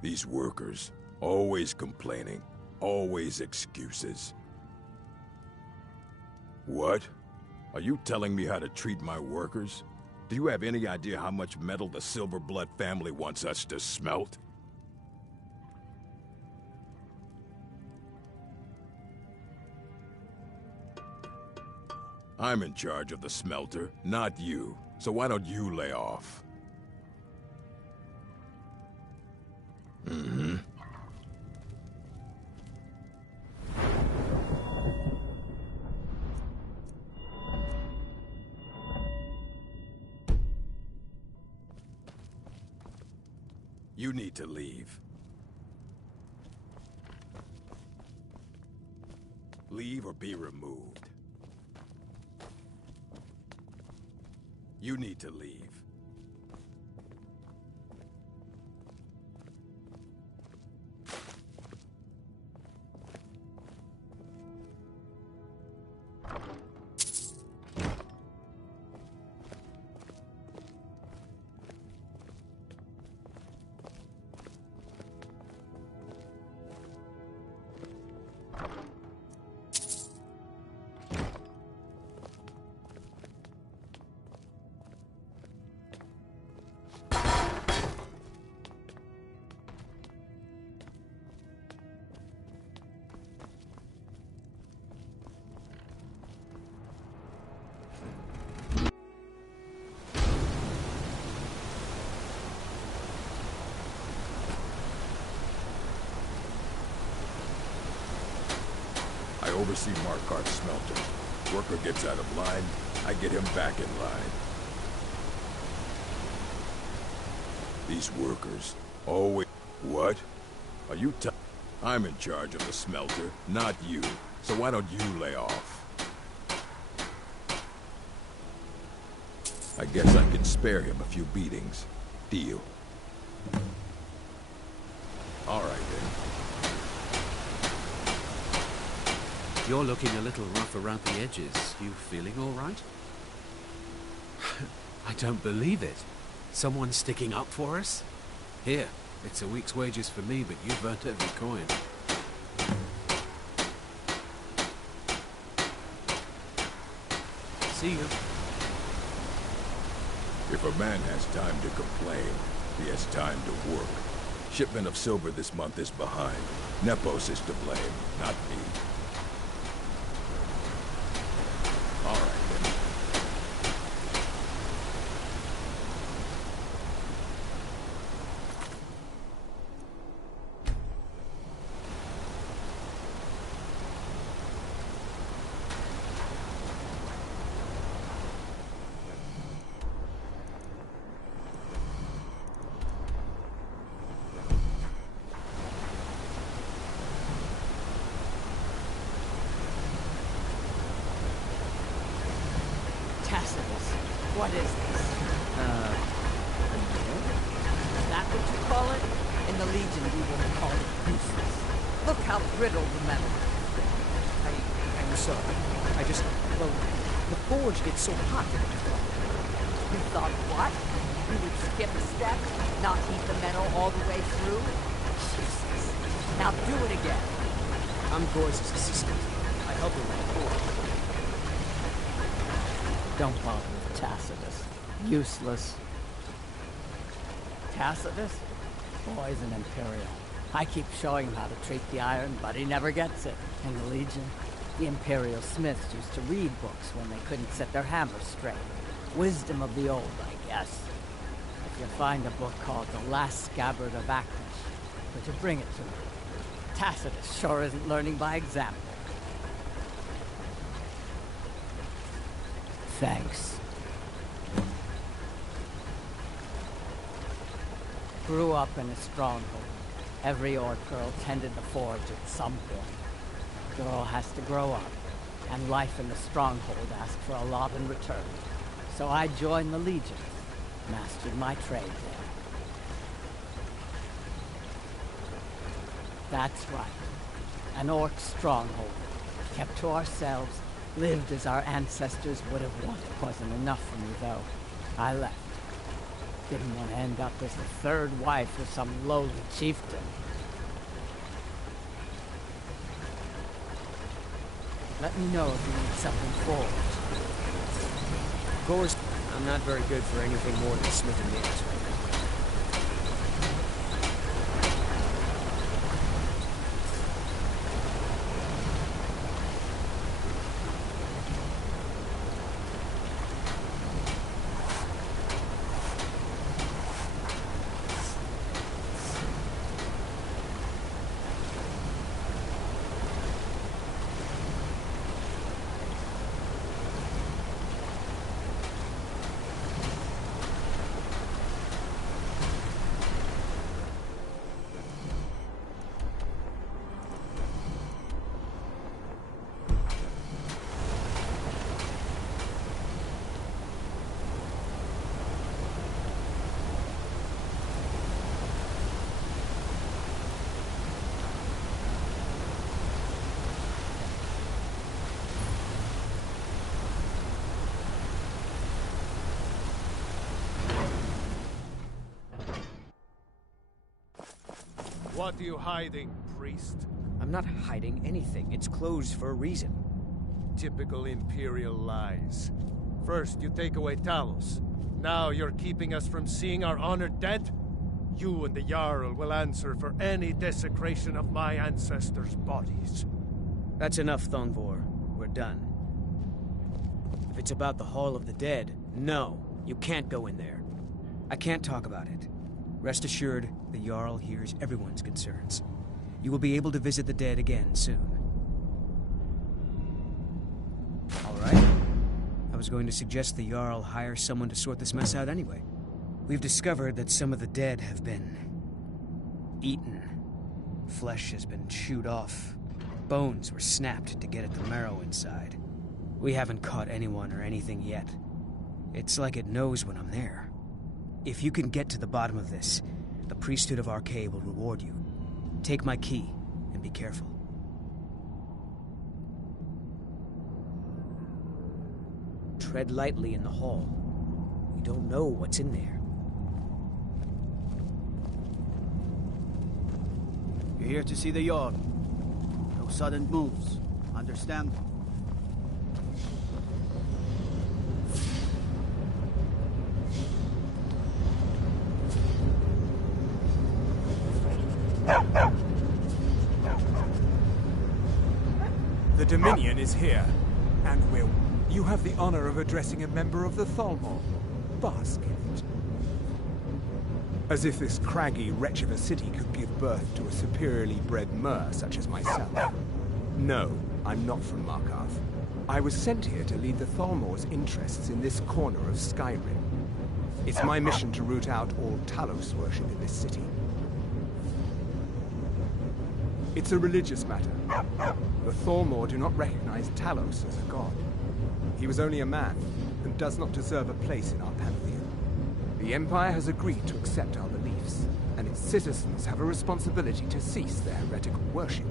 These workers, always complaining, always excuses. What? Are you telling me how to treat my workers? Do you have any idea how much metal the Silverblood family wants us to smelt? I'm in charge of the smelter, not you. So why don't you lay off? Mm-hmm. You need to leave. Leave or be removed. You need to leave. I oversee Markarth's smelter. Worker gets out of line, I get him back in line. These workers, always... What? Are you I'm in charge of the smelter, not you. So why don't you lay off? I guess I can spare him a few beatings. Deal. All right, then. You're looking a little rough around the edges. You feeling all right? I don't believe it. Someone sticking up for us? Here, it's a week's wages for me, but you've earned every coin. see you. If a man has time to complain, he has time to work. Shipment of silver this month is behind. Nepos is to blame, not me. All right, then. What is this? Is that what you call it? In the Legion, we will call it useless. Look how brittle the metal is. I'm sorry. I just... Well, the forge gets so hot. You thought what? You would skip a step? Not heat the metal all the way through? Useless. Now do it again. I'm Gore's assistant. I help him with the forge. Don't bother with Tacitus. Useless. Tacitus? Boy's an Imperial. I keep showing him how to treat the iron, but he never gets it. In the Legion, the Imperial smiths used to read books when they couldn't set their hammers straight. Wisdom of the old, I guess. If you find a book called The Last Scabbard of Acros, would you bring it to me? Tacitus sure isn't learning by example. Thanks. Grew up in a stronghold. Every Orc girl tended the forge at some point. Girl has to grow up, and life in the stronghold asked for a lot in return. So I joined the Legion, mastered my trade there. That's right. An Orc stronghold. Kept to ourselves, lived as our ancestors would have wanted. Wasn't enough for me, though. I left. Didn't want to end up as the third wife of some lowly chieftain. Let me know if you need something forged. Gore's... I'm not very good for anything more than smithing nails right now. What are you hiding, priest? I'm not hiding anything. It's closed for a reason. Typical Imperial lies. First, you take away Talos. Now you're keeping us from seeing our honored dead? You and the Jarl will answer for any desecration of my ancestors' bodies. That's enough, Thongvor. We're done. If it's about the Hall of the Dead, no, you can't go in there. I can't talk about it. Rest assured, the Jarl hears everyone's concerns. You will be able to visit the dead again soon. All right. I was going to suggest the Jarl hire someone to sort this mess out anyway. We've discovered that some of the dead have been... eaten. Flesh has been chewed off. Bones were snapped to get at the marrow inside. We haven't caught anyone or anything yet. It's like it knows when I'm there. If you can get to the bottom of this, the priesthood of Arcade will reward you. Take my key, and be careful. Tread lightly in the hall. We don't know what's in there. You're here to see the Jarl. No sudden moves. Understand? The Dominion is here, and will. You have the honor of addressing a member of the Thalmor. Bask in it. As if this craggy wretch of a city could give birth to a superiorly bred Mer such as myself. No, I'm not from Markarth. I was sent here to lead the Thalmor's interests in this corner of Skyrim. It's my mission to root out all Talos worship in this city. It's a religious matter. The Thalmor do not recognize Talos as a god. He was only a man, and does not deserve a place in our pantheon. The Empire has agreed to accept our beliefs, and its citizens have a responsibility to cease their heretical worship.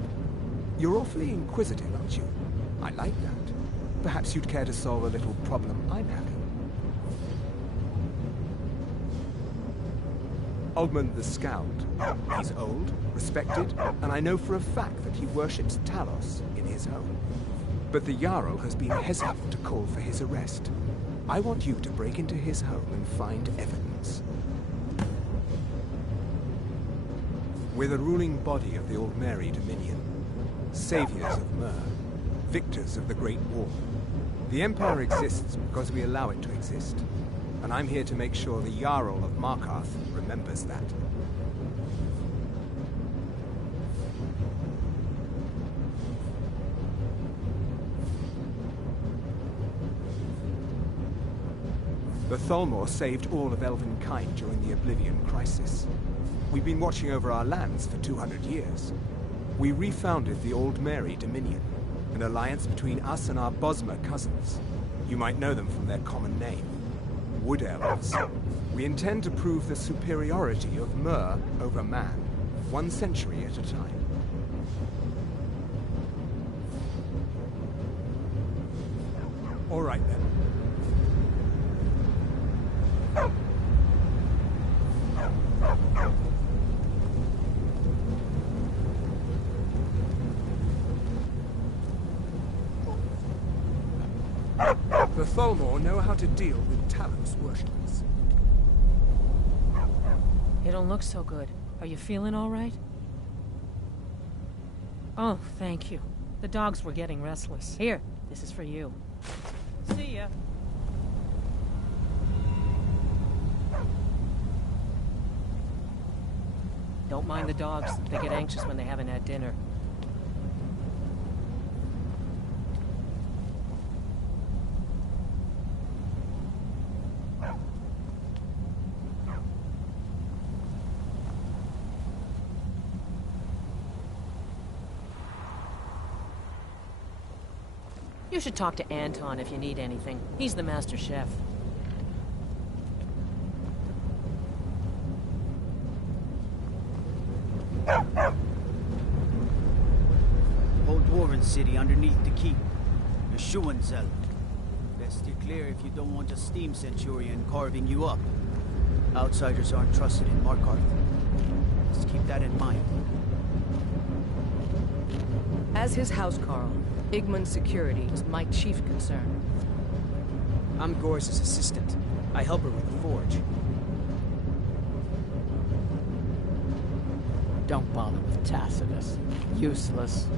You're awfully inquisitive, aren't you? I like that. Perhaps you'd care to solve a little problem I'm having. Ogmund the Scowled. He's old, respected, and I know for a fact that he worships Talos in his home. But the Jarl has been hesitant to call for his arrest. I want you to break into his home and find evidence. We're the ruling body of the Old Mary Dominion. Saviors of Mer. Victors of the Great War. The Empire exists because we allow it to exist. And I'm here to make sure the Jarl of Markarth remembers that. The Thalmor saved all of Elvenkind during the Oblivion Crisis. We've been watching over our lands for 200 years. We refounded the Old Mary Dominion, an alliance between us and our Bosmer cousins. You might know them from their common name, Wood Elves. We intend to prove the superiority of Mer over man, 1 century at a time. All right then. The Thalmor know how to deal with Talos worshippers. You don't look so good. Are you feeling all right? Oh, thank you. The dogs were getting restless. Here, this is for you. See ya. Don't mind the dogs. They get anxious when they haven't had dinner. You should talk to Anton if you need anything. He's the master chef. Old Dwarven city underneath the keep. The Żœwûlf. Best steer clear if you don't want a steam centurion carving you up. Outsiders aren't trusted in Markarth. Just keep that in mind. As his housecarl, Igmund's security is my chief concern. I'm Gorse's assistant. I help her with the forge. Don't bother with Tacitus. Useless.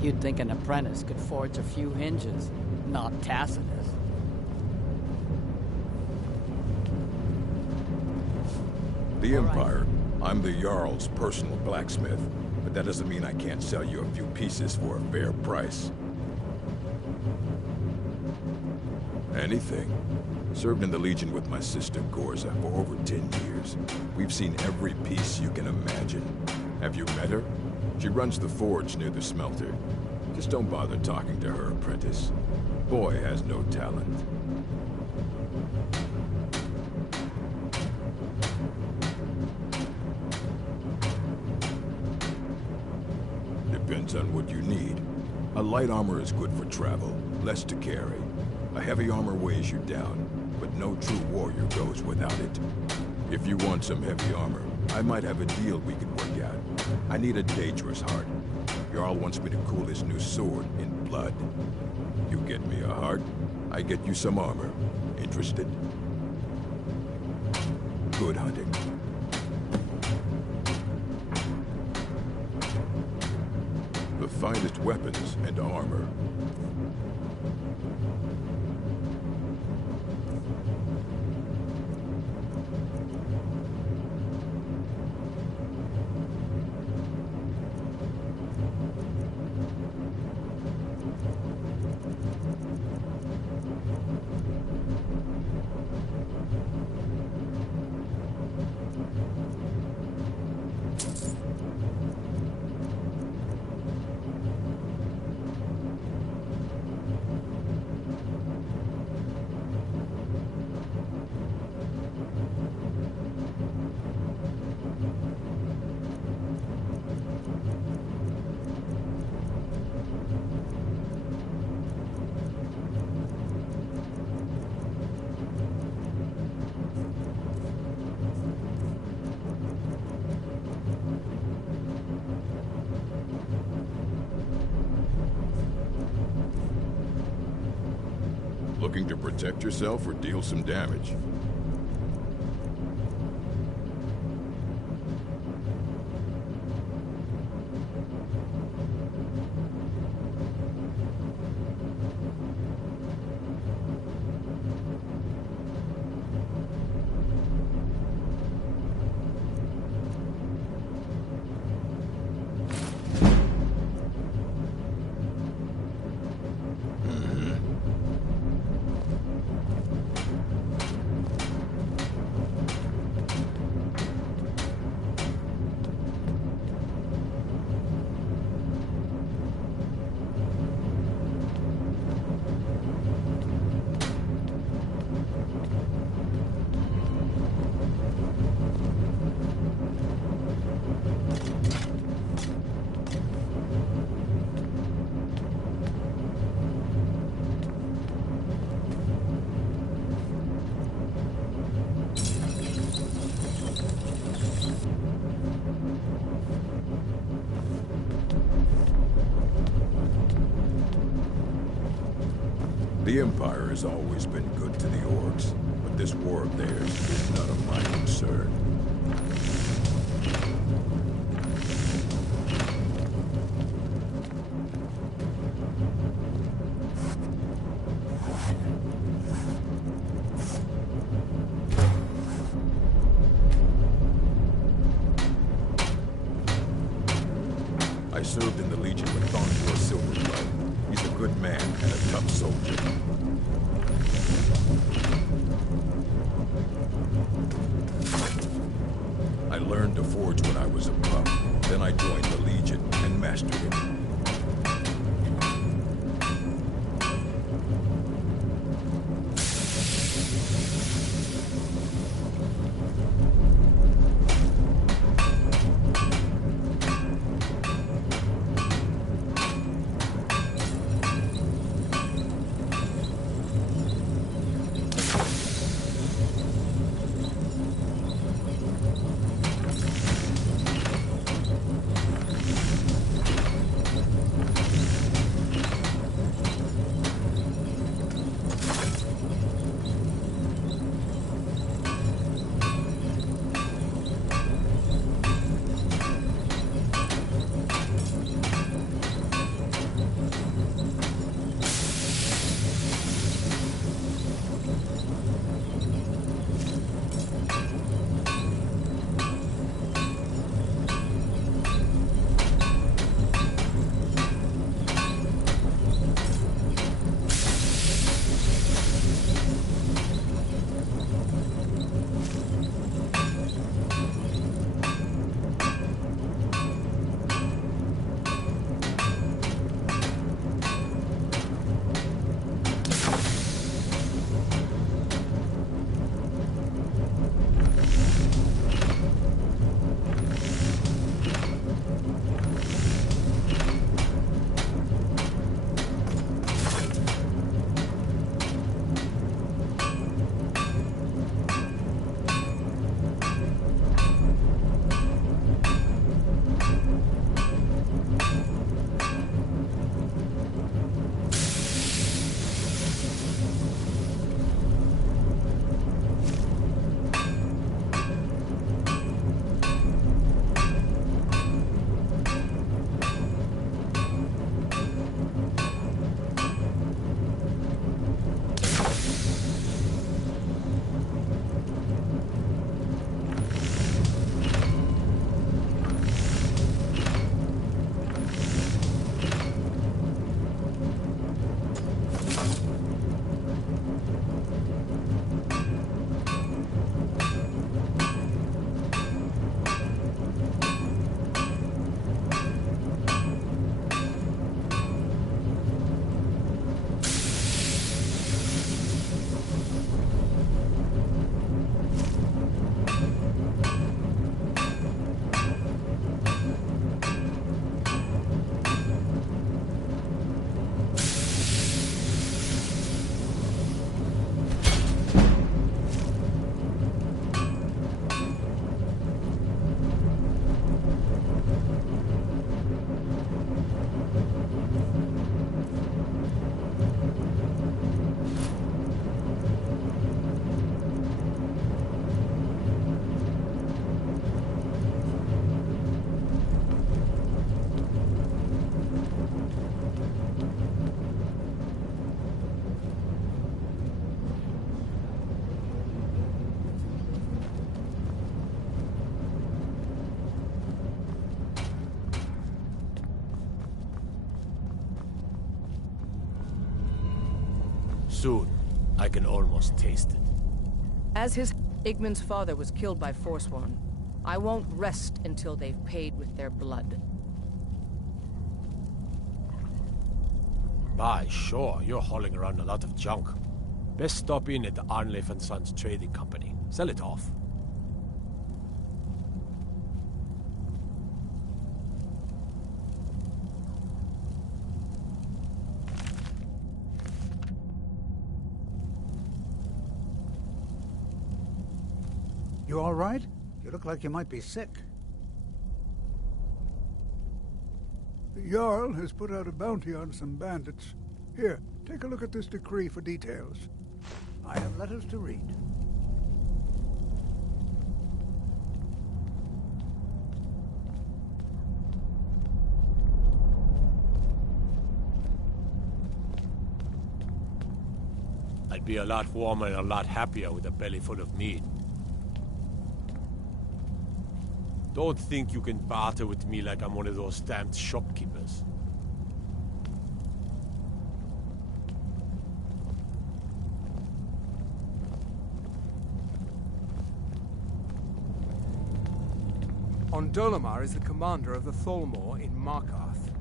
You'd think an apprentice could forge a few hinges, not Tacitus. The Empire. I'm the Jarl's personal blacksmith. But that doesn't mean I can't sell you a few pieces for a fair price. Anything. Served in the Legion with my sister Gorza for over 10 years. We've seen every piece you can imagine. Have you met her? She runs the forge near the smelter. Just don't bother talking to her, apprentice. Boy has no talent. Depends on what you need. A light armor is good for travel, less to carry. A heavy armor weighs you down, but no true warrior goes without it. If you want some heavy armor, I might have a deal we could work out. I need a dangerous heart. Jarl wants me to cool his new sword in blood. You get me a heart, I get you some armor. Interested? Good hunting. the finest weapons and armor. Looking to protect yourself or deal some damage? The Empire has always been good to the orcs, but this war of theirs is none of my concern. I served in the Legion with Thorntor Silverblood. He's a good man and a tough soldier. I learned to forge when I was a pup. Then I joined the Legion and mastered it. Soon, I can almost taste it. As his Igmund's father was killed by Forsworn, I won't rest until they've paid with their blood. By sure, you're hauling around a lot of junk. Best stop in at the Arnleif & Sons Trading Company. Sell it off. You all right? You look like you might be sick. The Jarl has put out a bounty on some bandits. Here, take a look at this decree for details. I have letters to read. I'd be a lot warmer and a lot happier with a belly full of meat. Don't think you can barter with me like I'm one of those stamped shopkeepers. Ondolamar is the commander of the Tholmor in Markarth.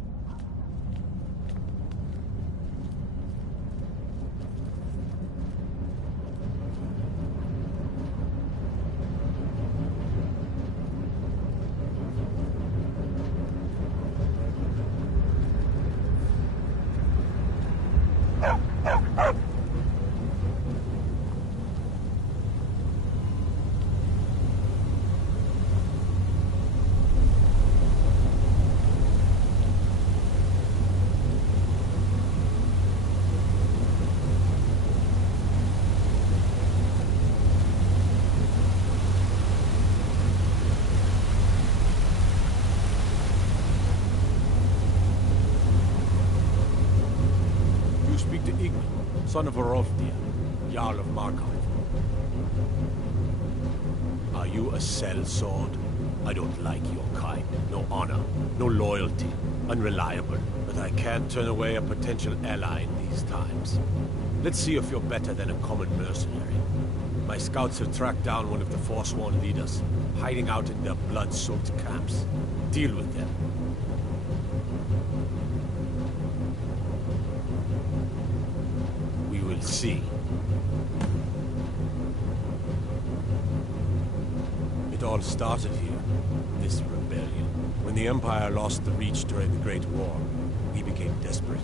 Son of Orolfdir, Jarl of Markarth. Are you a sellsword? I don't like your kind. No honor, no loyalty, unreliable. But I can't turn away a potential ally in these times. Let's see if you're better than a common mercenary. My scouts have tracked down one of the Forsworn leaders, hiding out in their blood-soaked camps. Deal with them. See. It all started here, this rebellion. When the Empire lost the Reach during the Great War, we became desperate.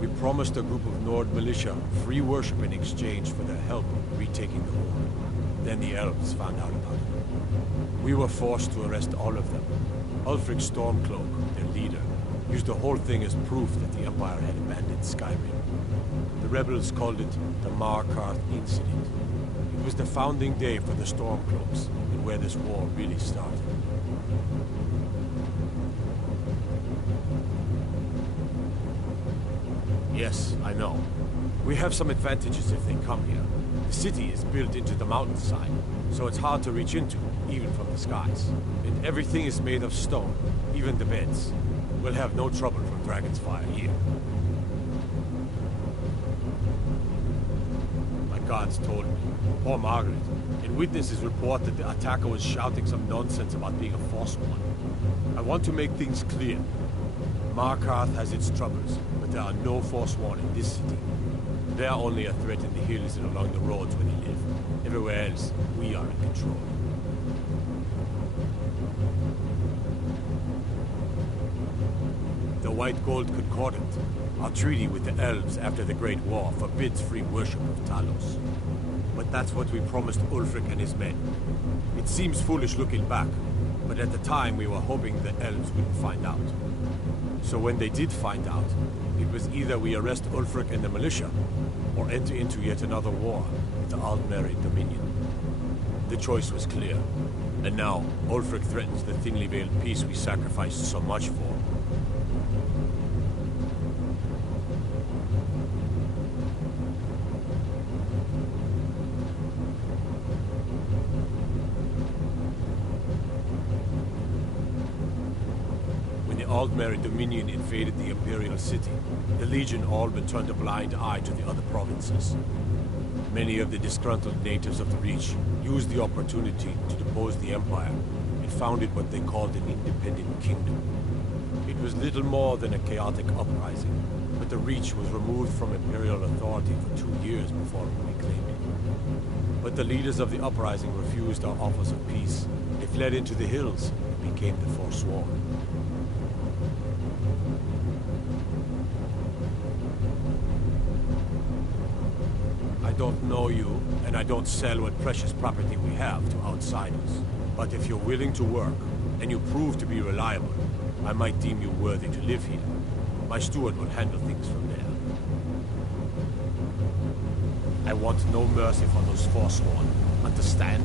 We promised a group of Nord militia free worship in exchange for their help retaking the Horde. Then the Elves found out about it. We were forced to arrest all of them. Ulfric Stormcloak, their leader, used the whole thing as proof that the Empire had abandoned Skyrim. The rebels called it the Markarth Incident. It was the founding day for the Stormcloaks, and where this war really started. Yes, I know. We have some advantages if they come here. The city is built into the mountainside, so it's hard to reach into, even from the skies. And everything is made of stone, even the beds. We'll have no trouble from Dragon's Fire here. Guards told me. Poor Margaret. And witnesses report that the attacker was shouting some nonsense about being a Forsworn. I want to make things clear. Markarth has its troubles, but there are no Forsworn in this city. They are only a threat in the hills and along the roads where they live. Everywhere else, we are in control. The White Gold Concordant, our treaty with the Elves after the Great War, forbids free worship of Talos. But that's what we promised Ulfric and his men. It seems foolish looking back, but at the time we were hoping the Elves wouldn't find out. So when they did find out, it was either we arrest Ulfric and the militia, or enter into yet another war with the Aldmeri Dominion. The choice was clear, and now Ulfric threatens the thinly veiled peace we sacrificed so much for. Aldmeri Dominion invaded the Imperial City, the Legion all but turned a blind eye to the other provinces. Many of the disgruntled natives of the Reach used the opportunity to depose the Empire and founded what they called an independent kingdom. It was little more than a chaotic uprising, but the Reach was removed from Imperial authority for 2 years before reclaiming it. But the leaders of the uprising refused our offers of peace. They fled into the hills and became the Forsworn. I don't know you, and I don't sell what precious property we have to outsiders. But if you're willing to work, and you prove to be reliable, I might deem you worthy to live here. My steward will handle things from there. I want no mercy for those Forsworn. Understand?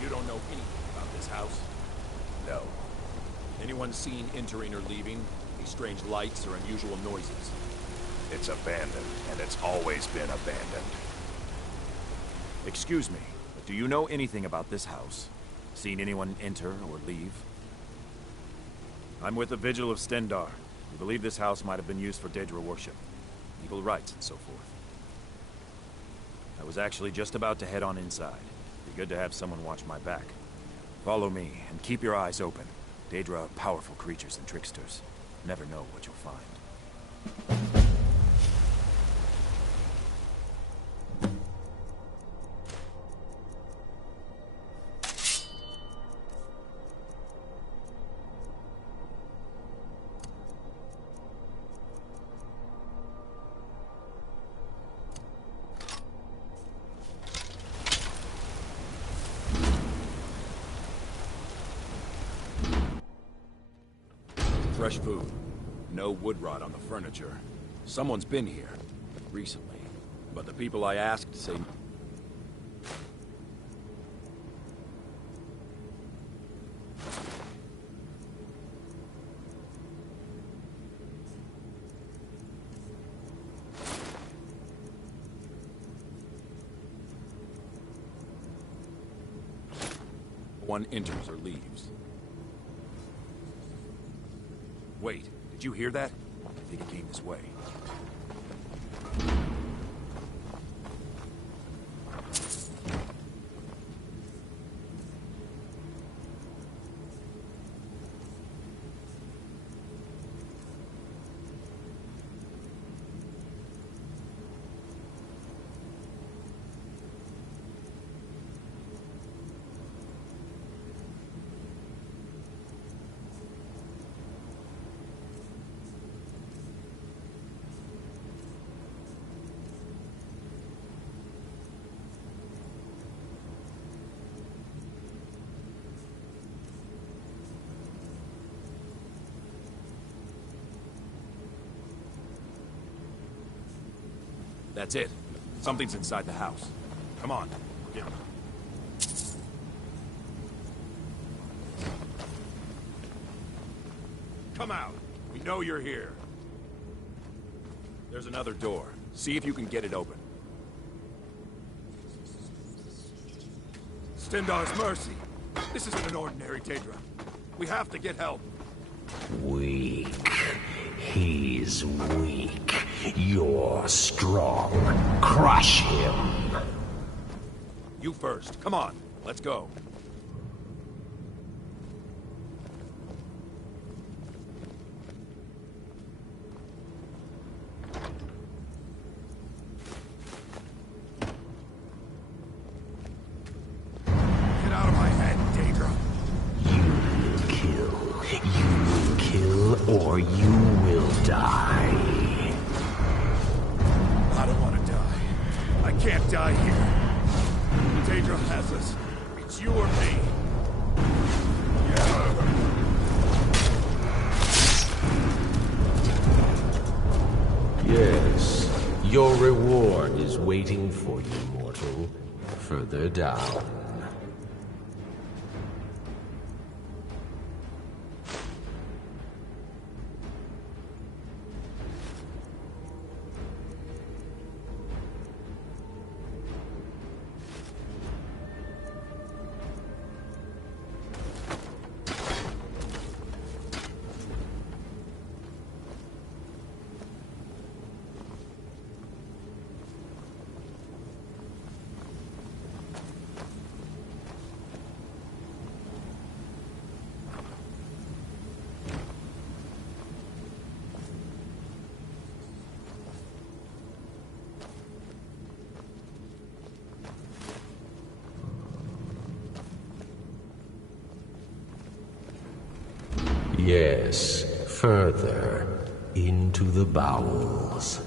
You don't know anything about this house? No. Anyone seen entering or leaving? Any strange lights or unusual noises? It's abandoned, and it's always been abandoned. Excuse me, but do you know anything about this house? Seen anyone enter or leave? I'm with the Vigil of Stendar. We believe this house might have been used for Daedra worship, evil rites, and so forth. I was actually just about to head on inside. Be good to have someone watch my back. Follow me, and keep your eyes open. Daedra are powerful creatures and tricksters. Never know what you'll find. Fresh food. No wood rot on the furniture. Someone's been here. Recently. But the people I asked say... one enters or leaves. Wait, did you hear that? I think it came this way. That's it. Something's inside the house. Come on. Get him. Come out. We know you're here. There's another door. See if you can get it open. Stendar's mercy. This isn't an ordinary Daedra. We have to get help. Weak. He's weak. You're strong. Crush him. You first. Come on. Let's go. Get out of my head, Daedra. You will kill, or you will die. I don't want to die. I can't die here. Daedra has us. It's you or me. Yes, your reward is waiting for you, mortal. Further down. Yes, further into the bowels.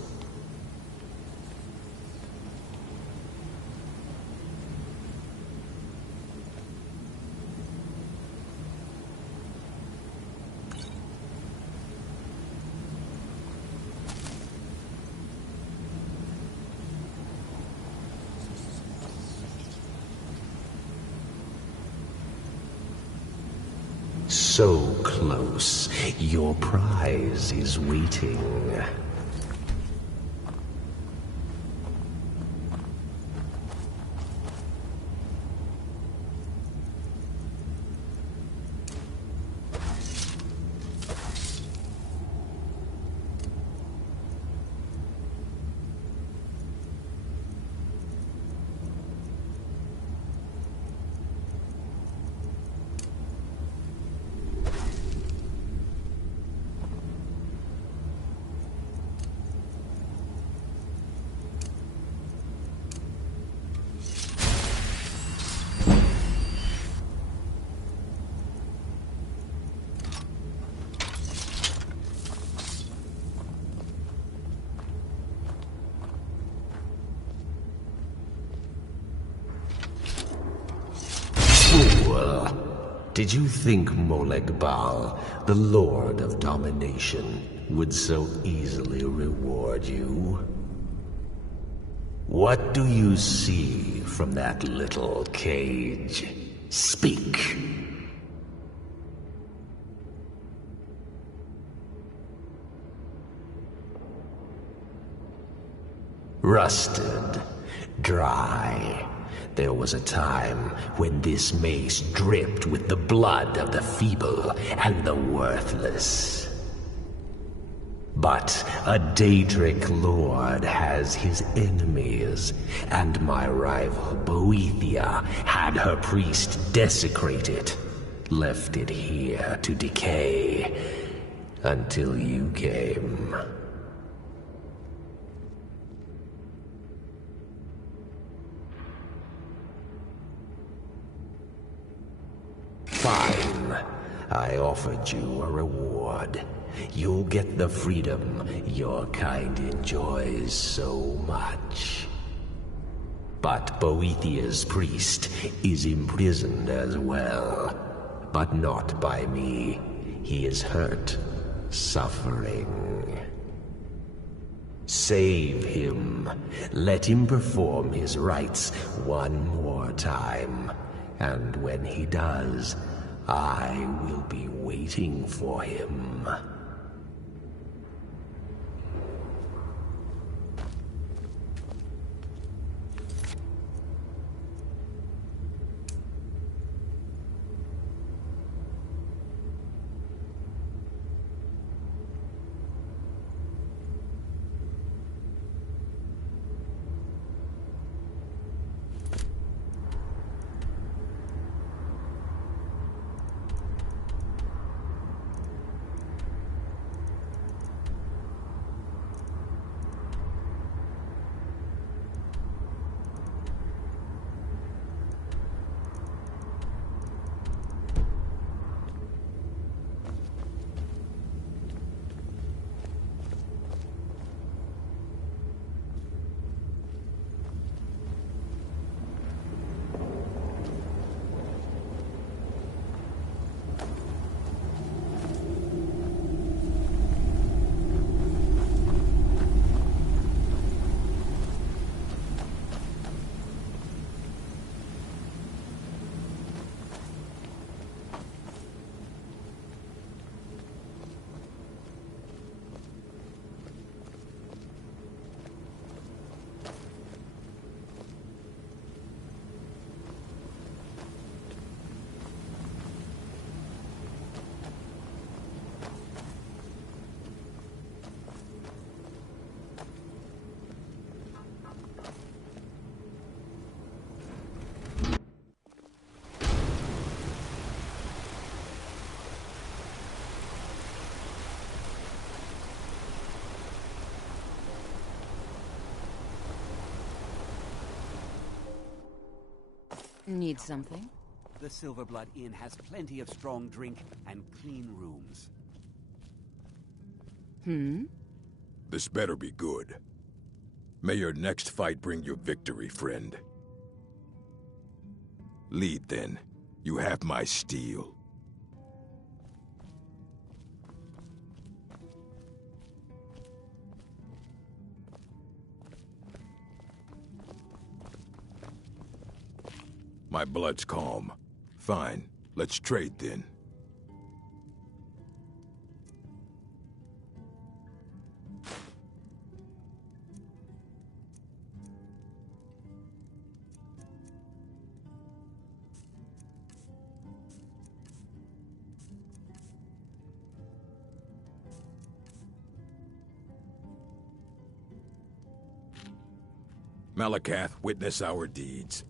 So close. Your prize is waiting. Did you think Moleg Bal, the Lord of Domination, would so easily reward you? What do you see from that little cage? Speak. Rusted, dry, There was a time when this mace dripped with the blood of the feeble and the worthless. But a Daedric lord has his enemies, and my rival Boethia had her priest desecrate it, left it here to decay, until you came. Fine. I offered you a reward. You'll get the freedom your kind enjoys so much. But Boethia's priest is imprisoned as well. But not by me. He is hurt, suffering. Save him. Let him perform his rites one more time. And when he does, I will be waiting for him. Need something? The Silverblood Inn has plenty of strong drink and clean rooms. This better be good. May your next fight bring you victory, friend. Lead, then. You have my steel. My blood's calm. Fine. Let's trade, then. Malakath, witness our deeds.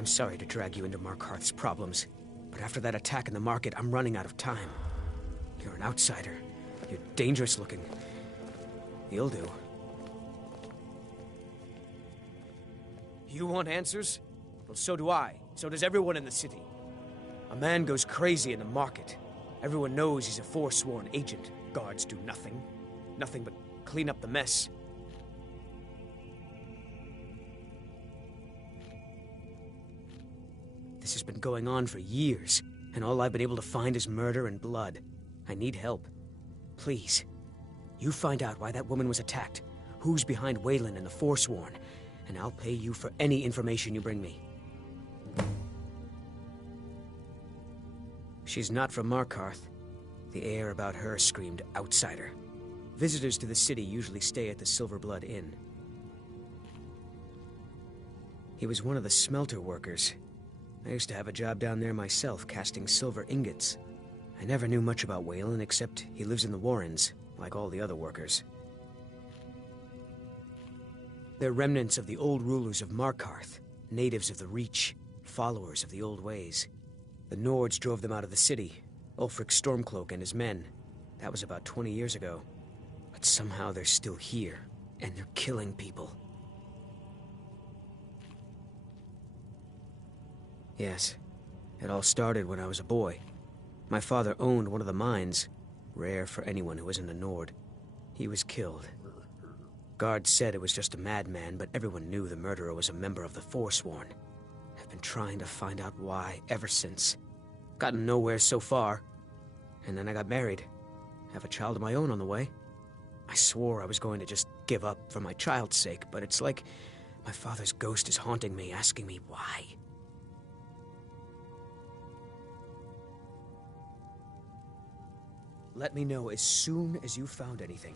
I'm sorry to drag you into Markarth's problems, but after that attack in the market, I'm running out of time. You're an outsider. You're dangerous looking. You'll do. You want answers? Well, so do I. So does everyone in the city. A man goes crazy in the market. Everyone knows he's a forsworn agent. Guards do nothing. Nothing but clean up the mess. This has been going on for years, and all I've been able to find is murder and blood. I need help. Please, you find out why that woman was attacked, who's behind Wayland and the Forsworn, and I'll pay you for any information you bring me. She's not from Markarth. The air about her screamed outsider. Visitors to the city usually stay at the Silverblood Inn. He was one of the smelter workers. I used to have a job down there myself, casting silver ingots. I never knew much about Wayland, except he lives in the Warrens, like all the other workers. They're remnants of the old rulers of Markarth, natives of the Reach, followers of the old ways. The Nords drove them out of the city, Ulfric Stormcloak and his men. That was about 20 years ago. But somehow they're still here, and they're killing people. Yes, it all started when I was a boy. My father owned one of the mines, rare for anyone who isn't a Nord. He was killed. Guards said it was just a madman, but everyone knew the murderer was a member of the Forsworn. I've been trying to find out why ever since. Gotten nowhere so far. And then I got married. Have a child of my own on the way. I swore I was going to just give up for my child's sake, but it's like my father's ghost is haunting me, asking me why. Let me know as soon as you found anything.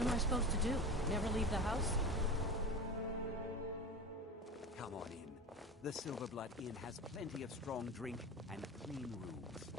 What am I supposed to do? Never leave the house? Come on in. The Silverblood Inn has plenty of strong drink and clean rooms.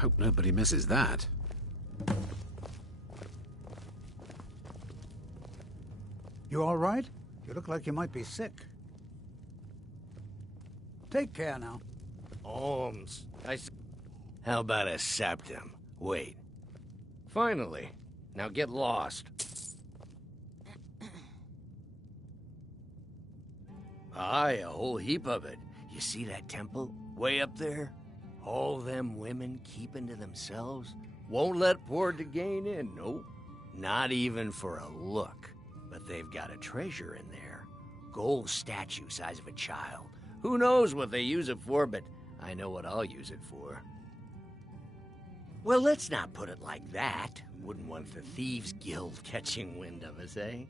Hope nobody misses that. You all right? You look like you might be sick. Take care now. Holmes, how about a septum? Wait. Finally. Now get lost. Aye, a whole heap of it. You see that temple? Way up there? All them women keeping to themselves? Won't let poor Degain in, nope. Not even for a look. But they've got a treasure in there. Gold statue size of a child. Who knows what they use it for, but I know what I'll use it for. Well, let's not put it like that. Wouldn't want the Thieves Guild catching wind of us, eh?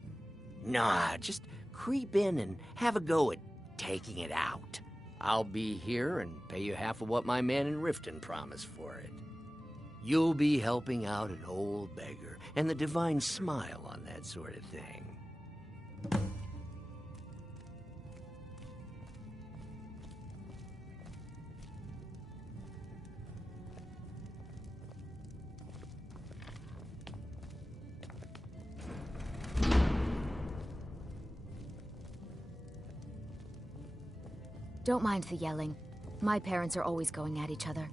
Nah, just creep in and have a go at taking it out. I'll be here and pay you half of what my man in Riften promised for it. You'll be helping out an old beggar, and the divine smile on that sort of thing. Don't mind the yelling. My parents are always going at each other.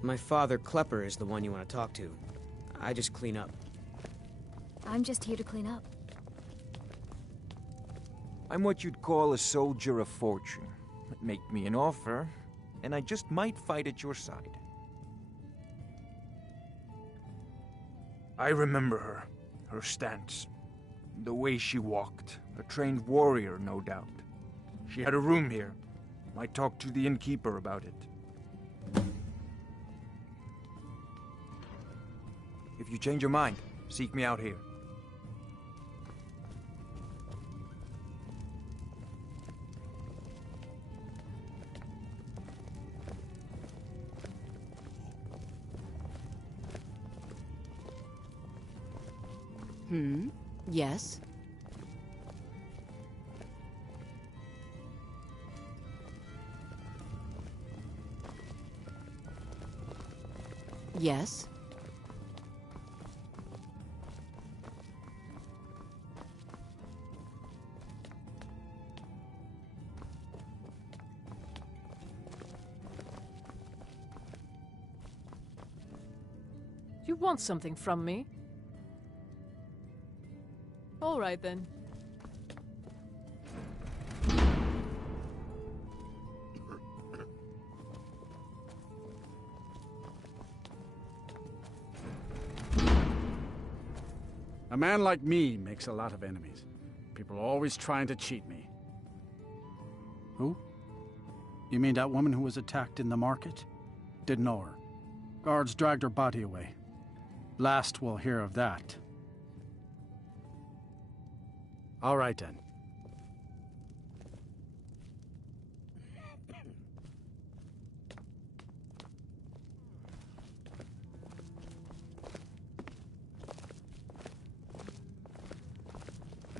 My father, Klepper, is the one you want to talk to. I just clean up. I'm just here to clean up. I'm what you'd call a soldier of fortune. Make me an offer, and I just might fight at your side. I remember her. Her stance. The way she walked. A trained warrior, no doubt. She had a room here. Might talk to the innkeeper about it. If you change your mind, seek me out here. Yes? Yes? You want something from me? All right, then. A man like me makes a lot of enemies. People are always trying to cheat me. Who? You mean that woman who was attacked in the market? Didn't know her. Guards dragged her body away. Last we'll hear of that. All right, then.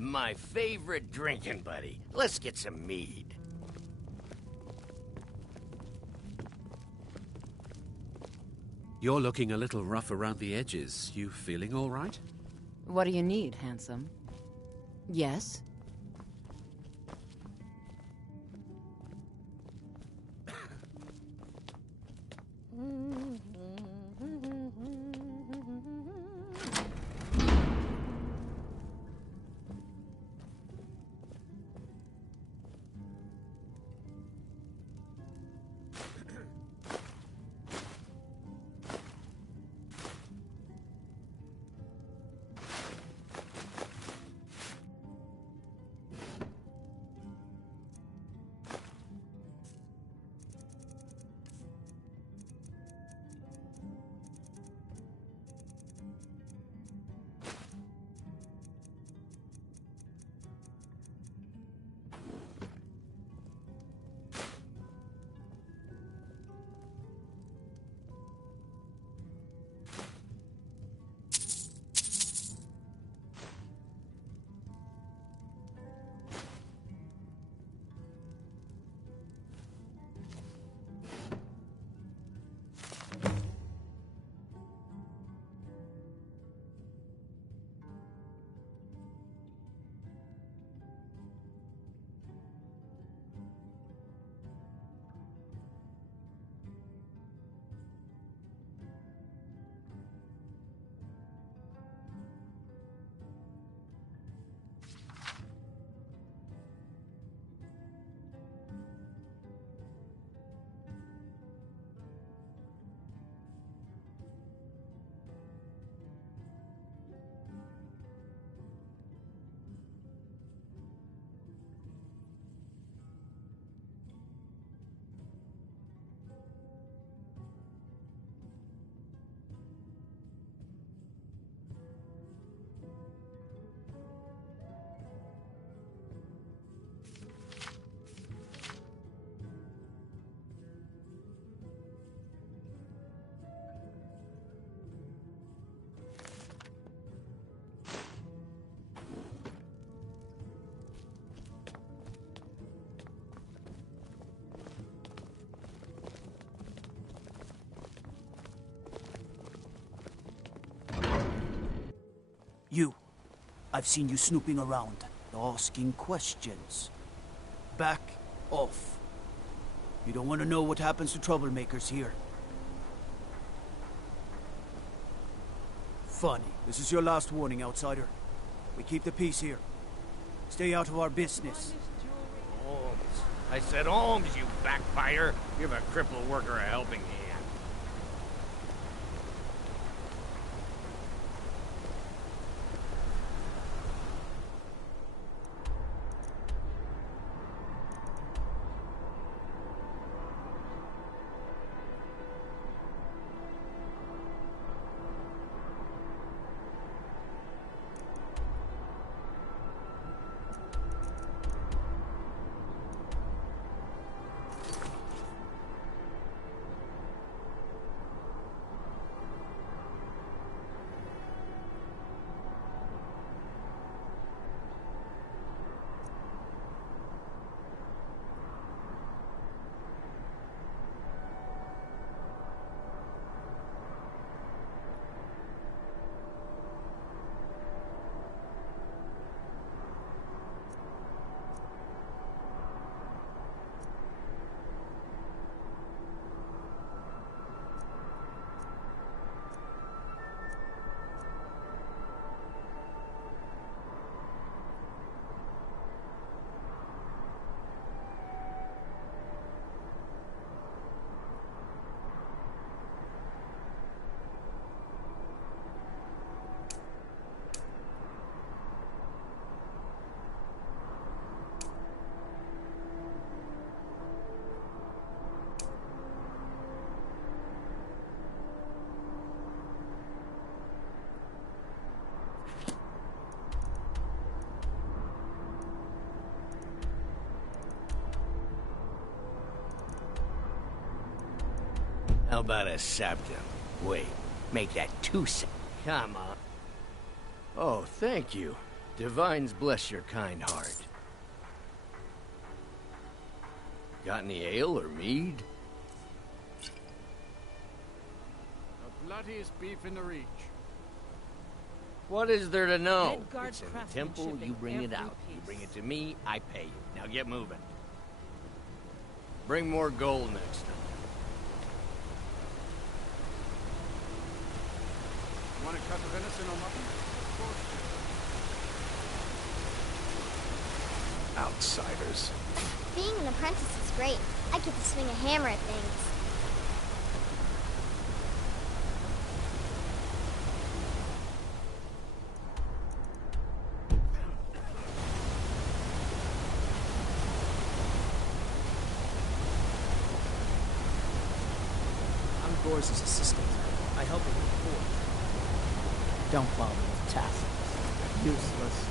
My favorite drinking buddy. Let's get some mead. You're looking a little rough around the edges. You feeling all right? What do you need, handsome? Yes? I've seen you snooping around, asking questions. Back off. You don't want to know what happens to troublemakers here. Funny. This is your last warning, outsider. We keep the peace here. Stay out of our business. Holmes. I said Holmes, you backbiter. Give a crippled worker a helping hand. How about a septum? Wait, make that 2 cents. Come on. Oh, thank you. Divines bless your kind heart. Got any ale or mead? The bloodiest beef in the Reach. What is there to know? Midgard It's in the craftsmanship temple, you in bring it every out. You piece. bring it to me, I pay you. Now get moving. Bring more gold next time. You want a cut of venison or mutton? Outsiders. Being an apprentice is great. I get to swing a hammer at things. I'm Gore's assistant. I help him with the forge. Don't bother with Tacitus. Useless.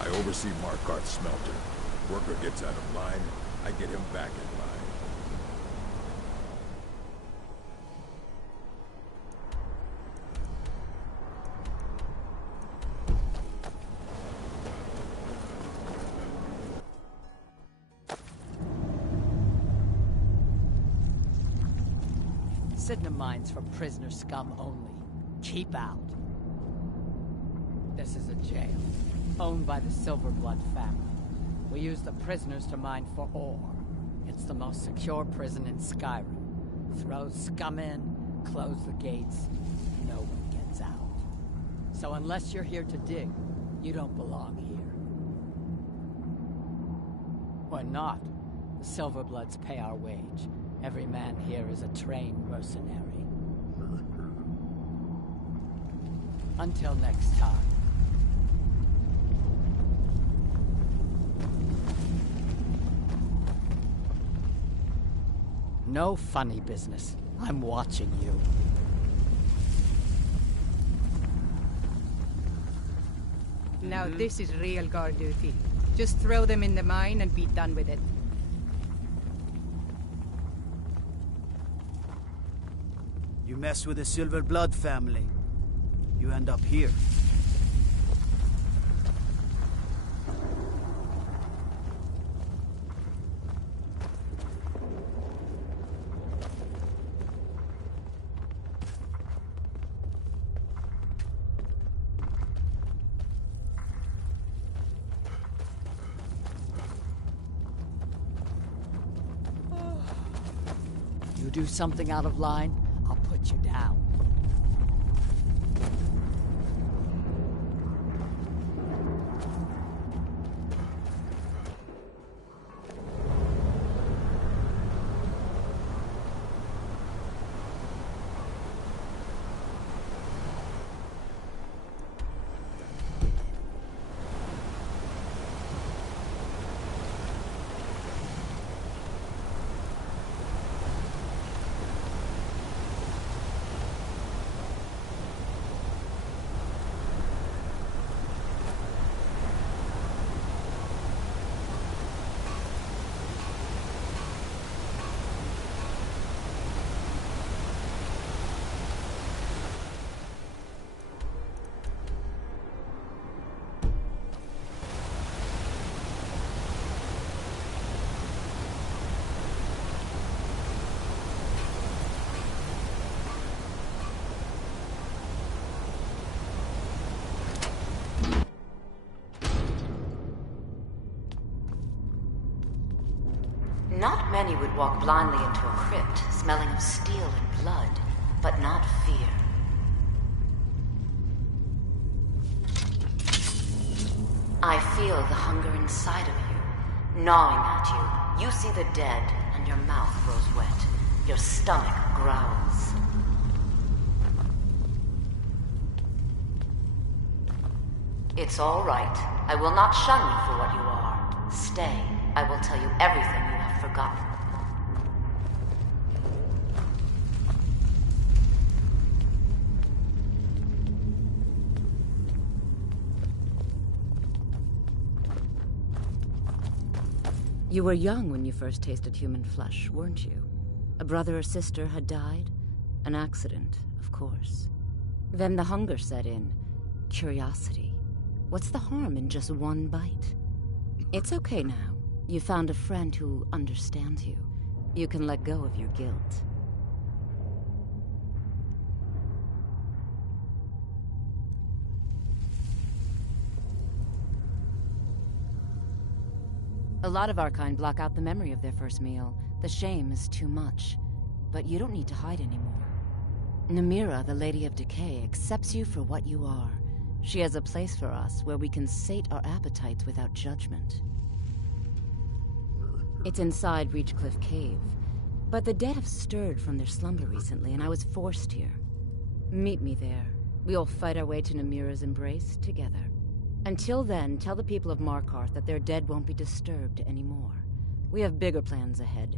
I oversee Markarth's smelter. Worker gets out of line, I get him back in line. Sidna mines for prisoner scum only. Keep out. This is a jail, owned by the Silverblood family. We use the prisoners to mine for ore. It's the most secure prison in Skyrim. Throw scum in, close the gates, no one gets out. So unless you're here to dig, you don't belong here. Or not. The Silverbloods pay our wage. Every man here is a trained mercenary. Until next time. No funny business. I'm watching you. Now this is real guard duty. Just throw them in the mine and be done with it. You mess with the Silver Blood family, you end up here. You do something out of line, I'll put you down. Not many would walk blindly into a crypt, smelling of steel and blood, but not fear. I feel the hunger inside of you, gnawing at you. You see the dead, and your mouth grows wet. Your stomach growls. It's all right. I will not shun you for what you are. Stay. I will tell you everything you have forgotten. You were young when you first tasted human flesh, weren't you? A brother or sister had died? An accident, of course. Then the hunger set in. Curiosity. What's the harm in just one bite? It's okay now. You found a friend who understands you. You can let go of your guilt. A lot of our kind block out the memory of their first meal. The shame is too much. But you don't need to hide anymore. Namira, the Lady of Decay, accepts you for what you are. She has a place for us where we can sate our appetites without judgment. It's inside Reachcliff Cave. But the dead have stirred from their slumber recently, and I was forced here. Meet me there. We'll fight our way to Namira's embrace together. Until then, tell the people of Markarth that their dead won't be disturbed anymore. We have bigger plans ahead.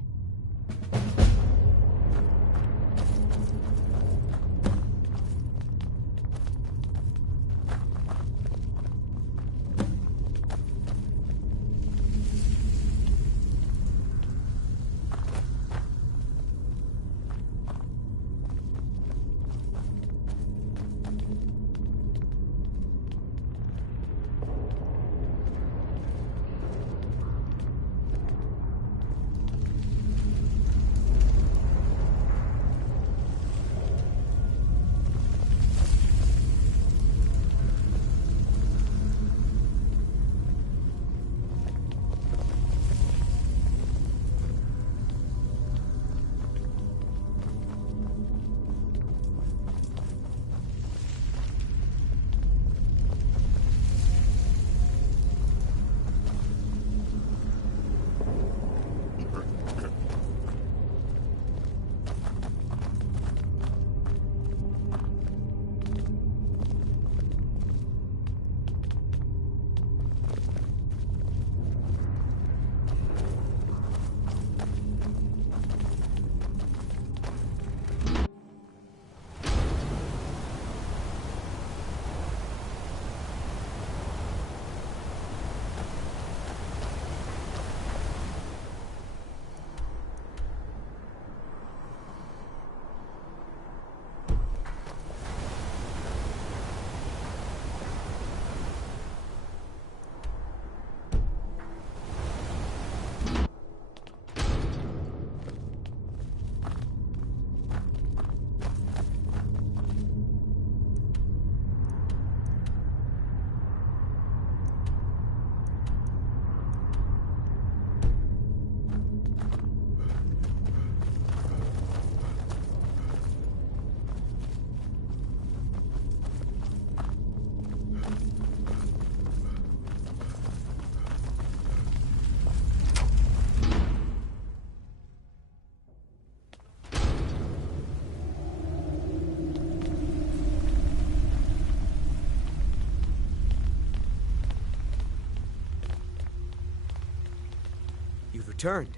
You've returned.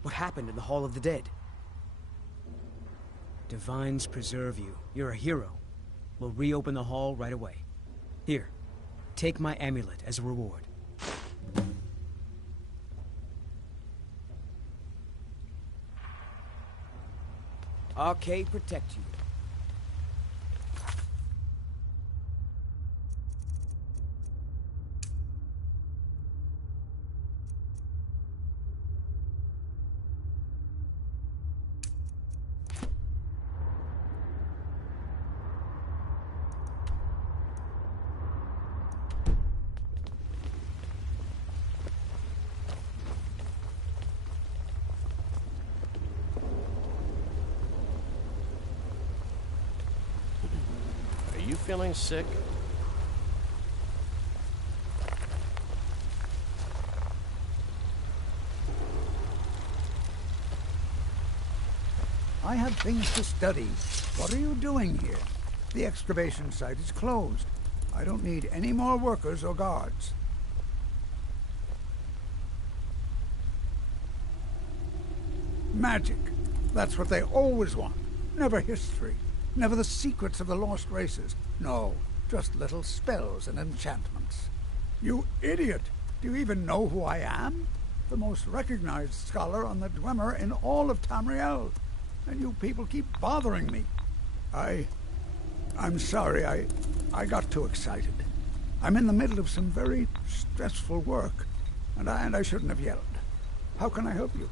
What happened in the Hall of the Dead? Divines preserve you. You're a hero. We'll reopen the hall right away. Here, take my amulet as a reward. Arcade protect you. You feeling sick? I have things to study. What are you doing here? The excavation site is closed. I don't need any more workers or guards. Magic. That's what they always want. Never history. Never the secrets of the lost races. No, just little spells and enchantments. You idiot! Do you even know who I am? The most recognized scholar on the Dwemer in all of Tamriel. And you people keep bothering me. I'm sorry, I got too excited. I'm in the middle of some very stressful work, and I shouldn't have yelled. How can I help you?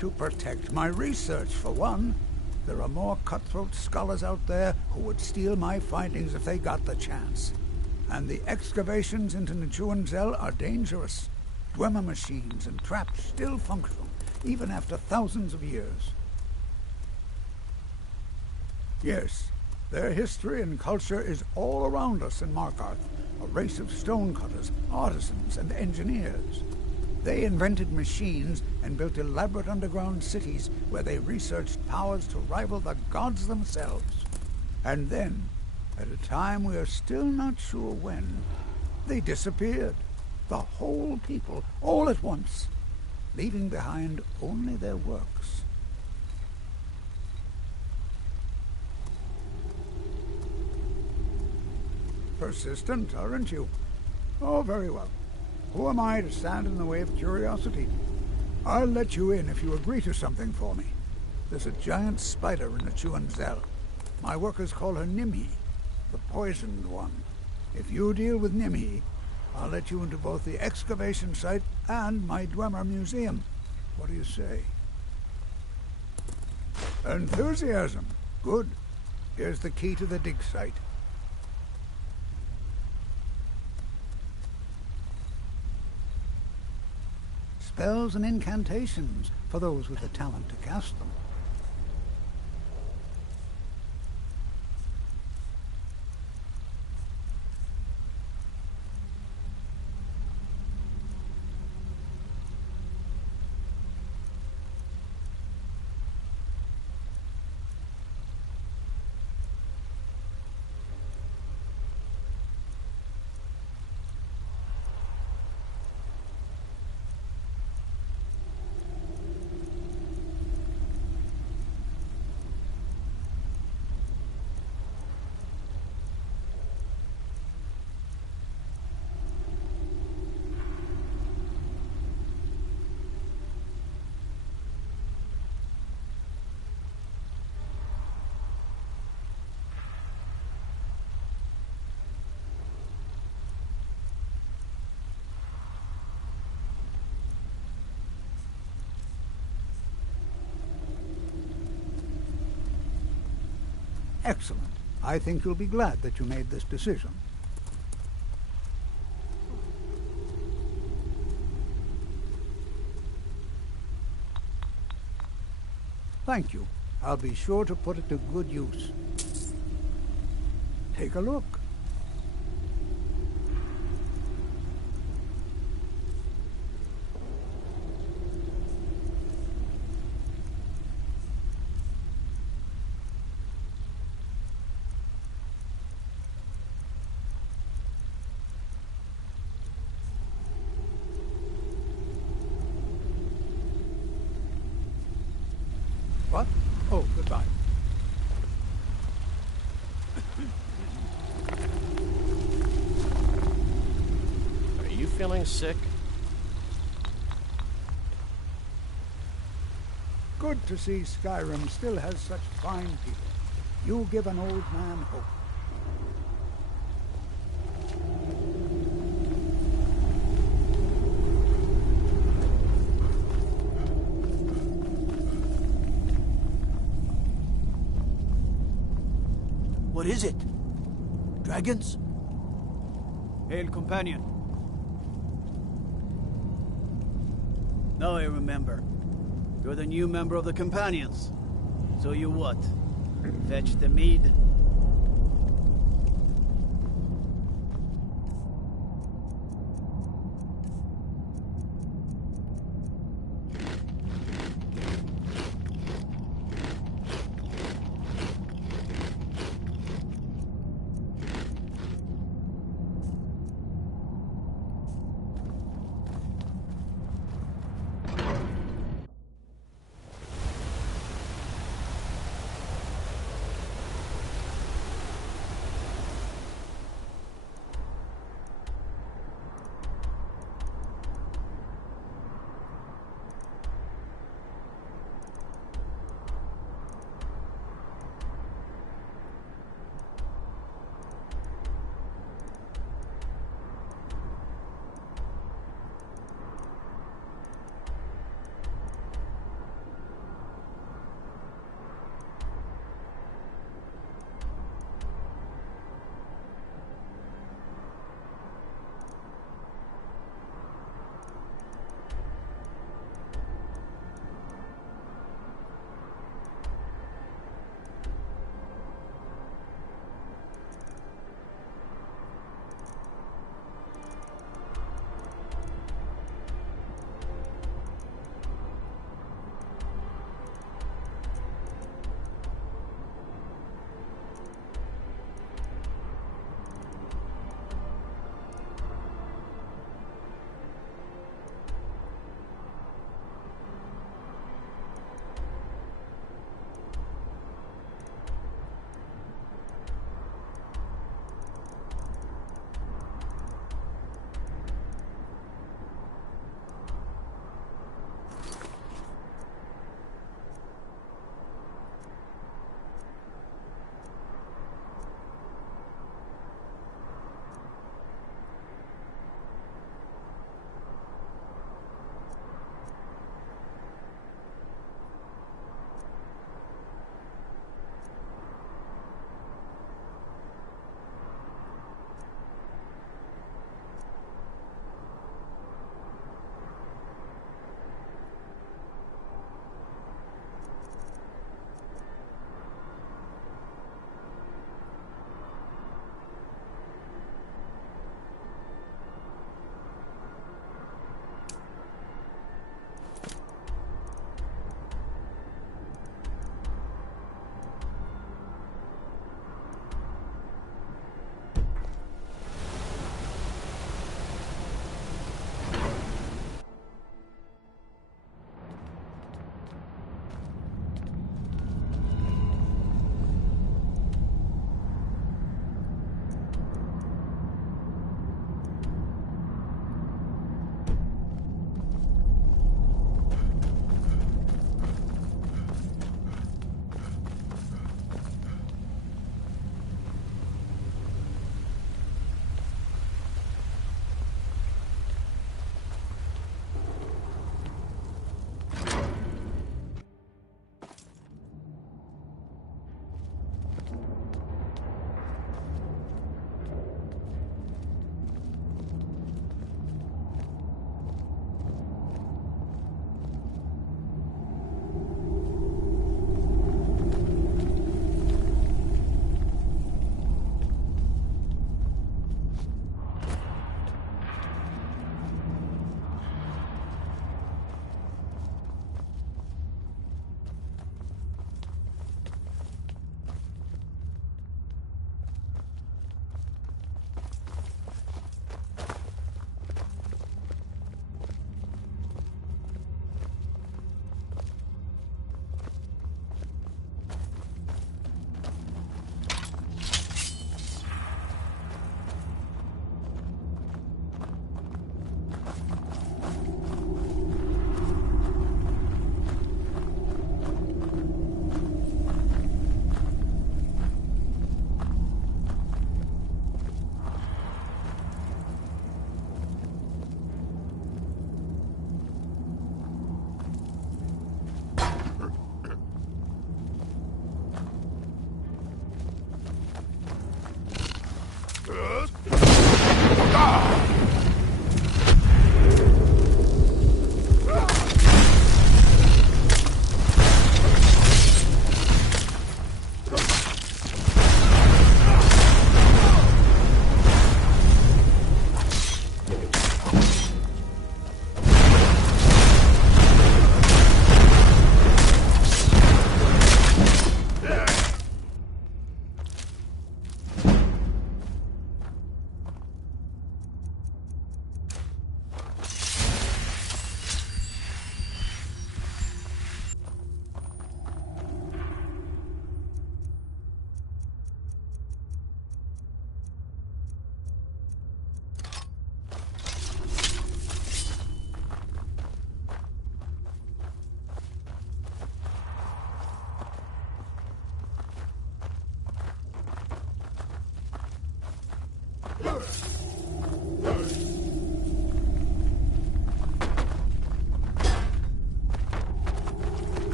To protect my research, for one. There are more cutthroat scholars out there who would steal my findings if they got the chance. And the excavations into Żœwûlf are dangerous. Dwemer machines and traps still function, even after thousands of years. Yes, their history and culture is all around us in Markarth, a race of stonecutters, artisans, and engineers. They invented machines and built elaborate underground cities where they researched powers to rival the gods themselves. And then, at a time we are still not sure when, they disappeared. The whole people, all at once, leaving behind only their works. Persistent, aren't you? Oh, very well. Who am I to stand in the way of curiosity? I'll let you in if you agree to something for me. There's a giant spider in the Żœwûlf. My workers call her Nimhi, the poisoned one. If you deal with Nimhi, I'll let you into both the excavation site and my Dwemer museum. What do you say? Enthusiasm. Good. Here's the key to the dig site. Spells and incantations for those with the talent to cast them. Excellent. I think you'll be glad that you made this decision. Thank you. I'll be sure to put it to good use. Take a look. Goodbye. Are you feeling sick? Good to see Skyrim still has such fine people. You give an old man hope. What is it? Dragons? Hail, companion. Now I remember. You're the new member of the Companions. So you what? Fetch the mead?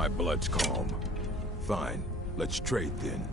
My blood's calm. Fine. Let's trade then.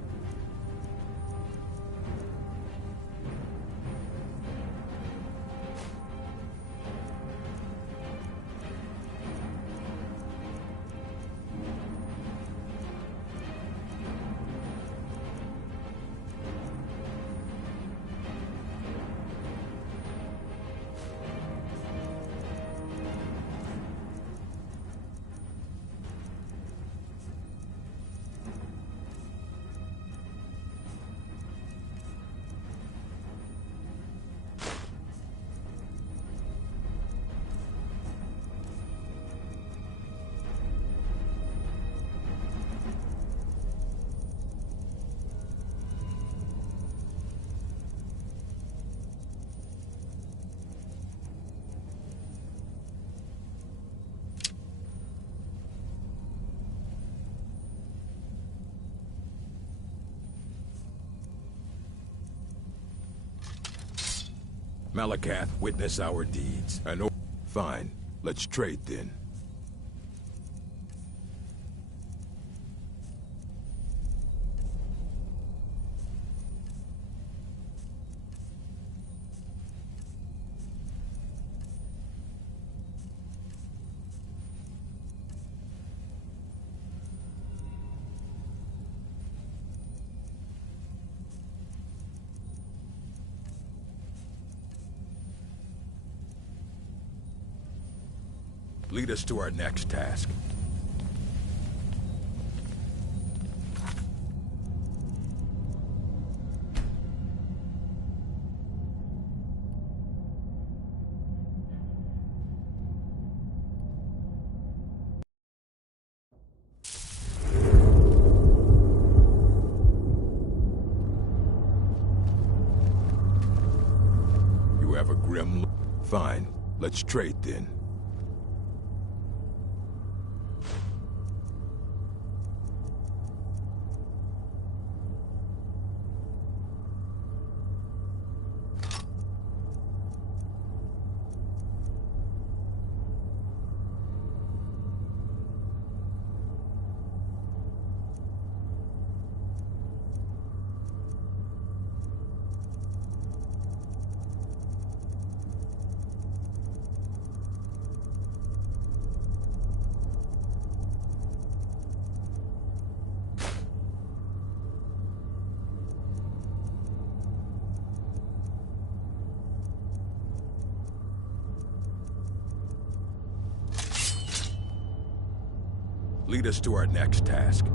Malakath, witness our deeds. Fine. Let's trade then. Lead us to our next task. You have a grim look. Fine. Let's trade then. Lead us to our next task.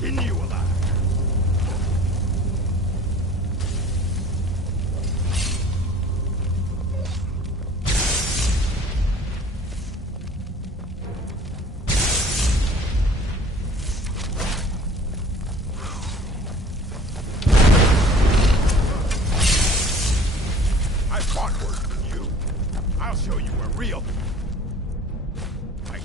Skin you alive. I fought worse than you. I'll show you a real... fight.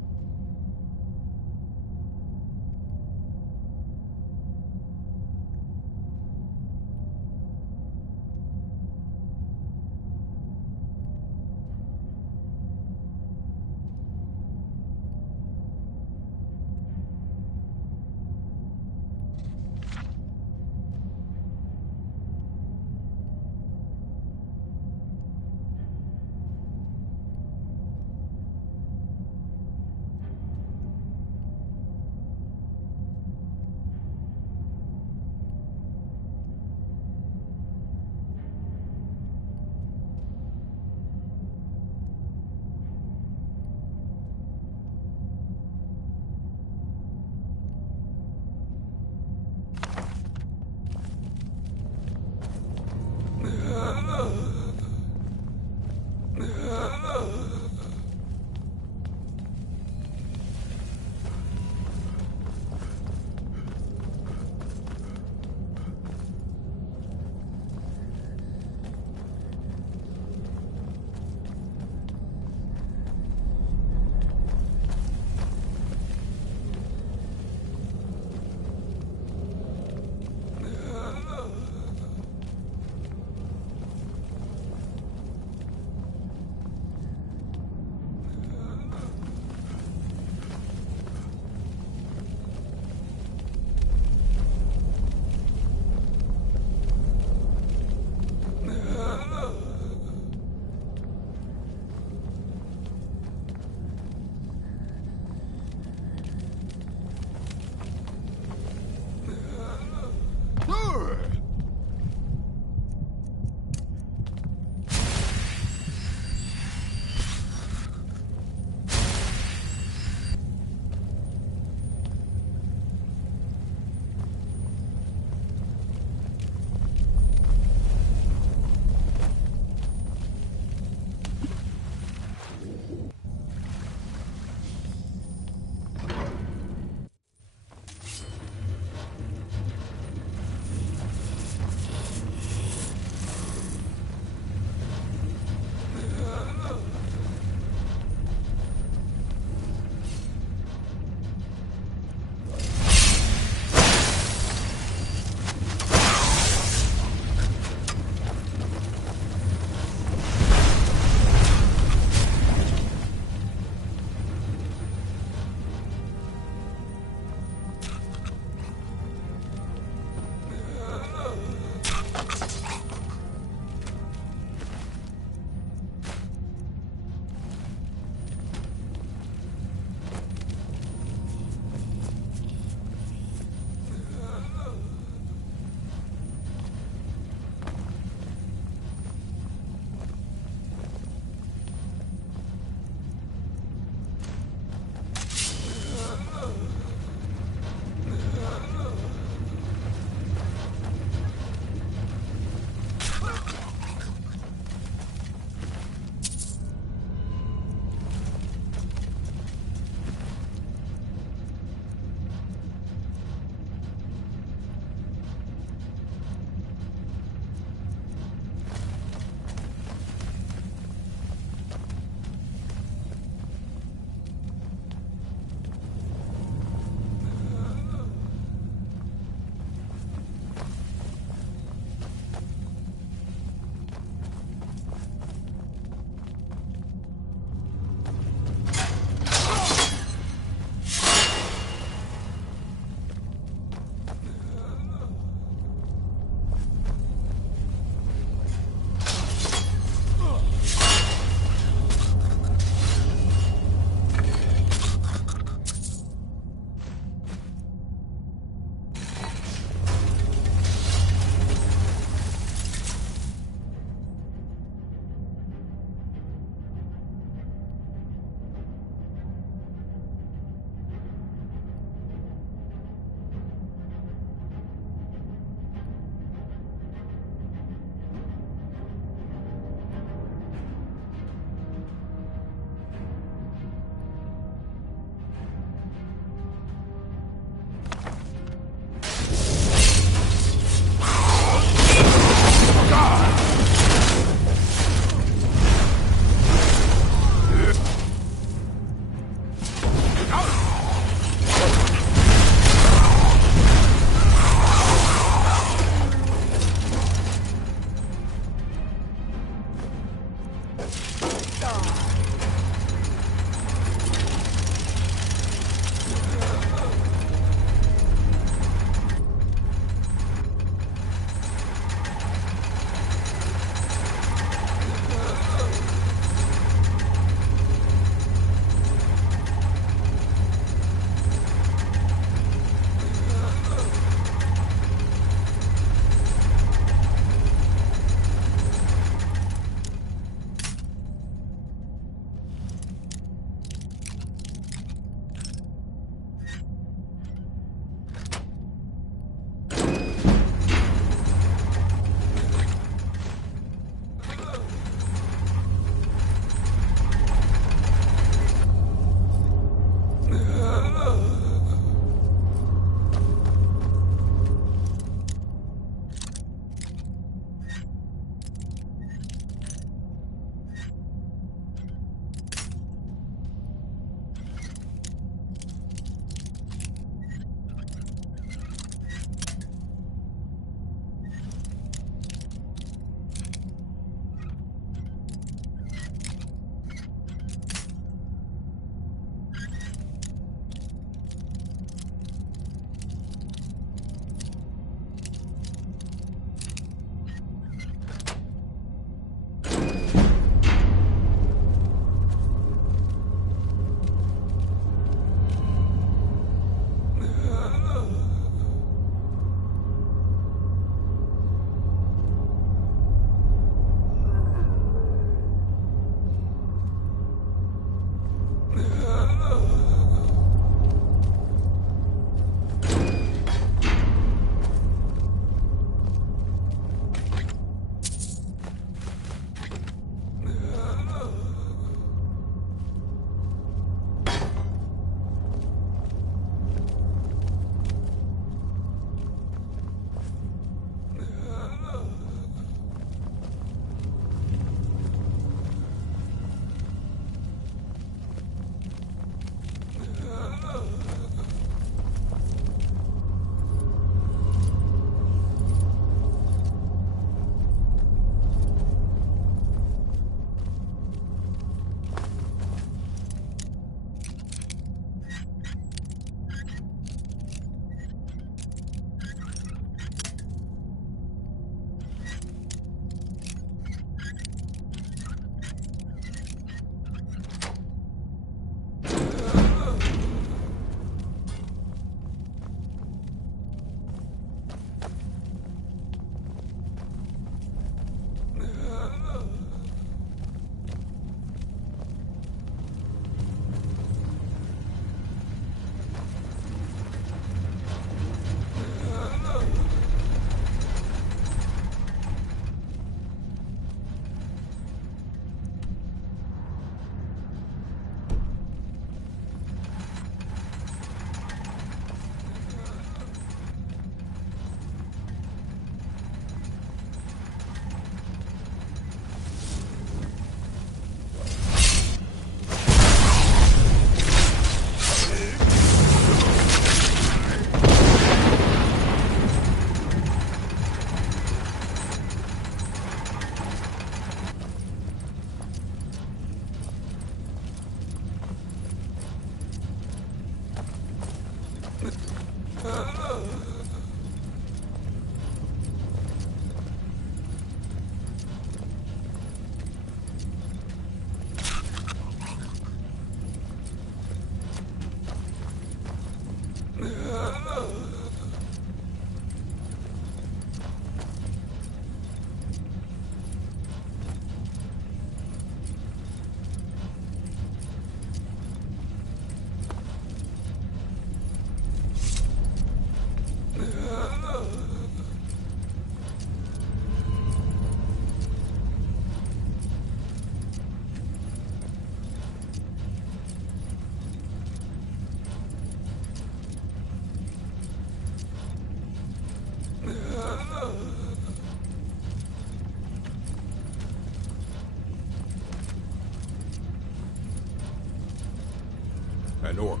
An orc,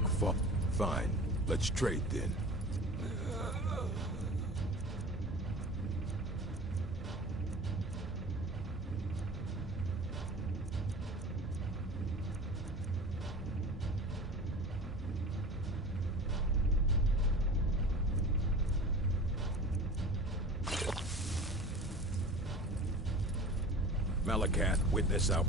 fine. Let's trade then. Malakath, witness out.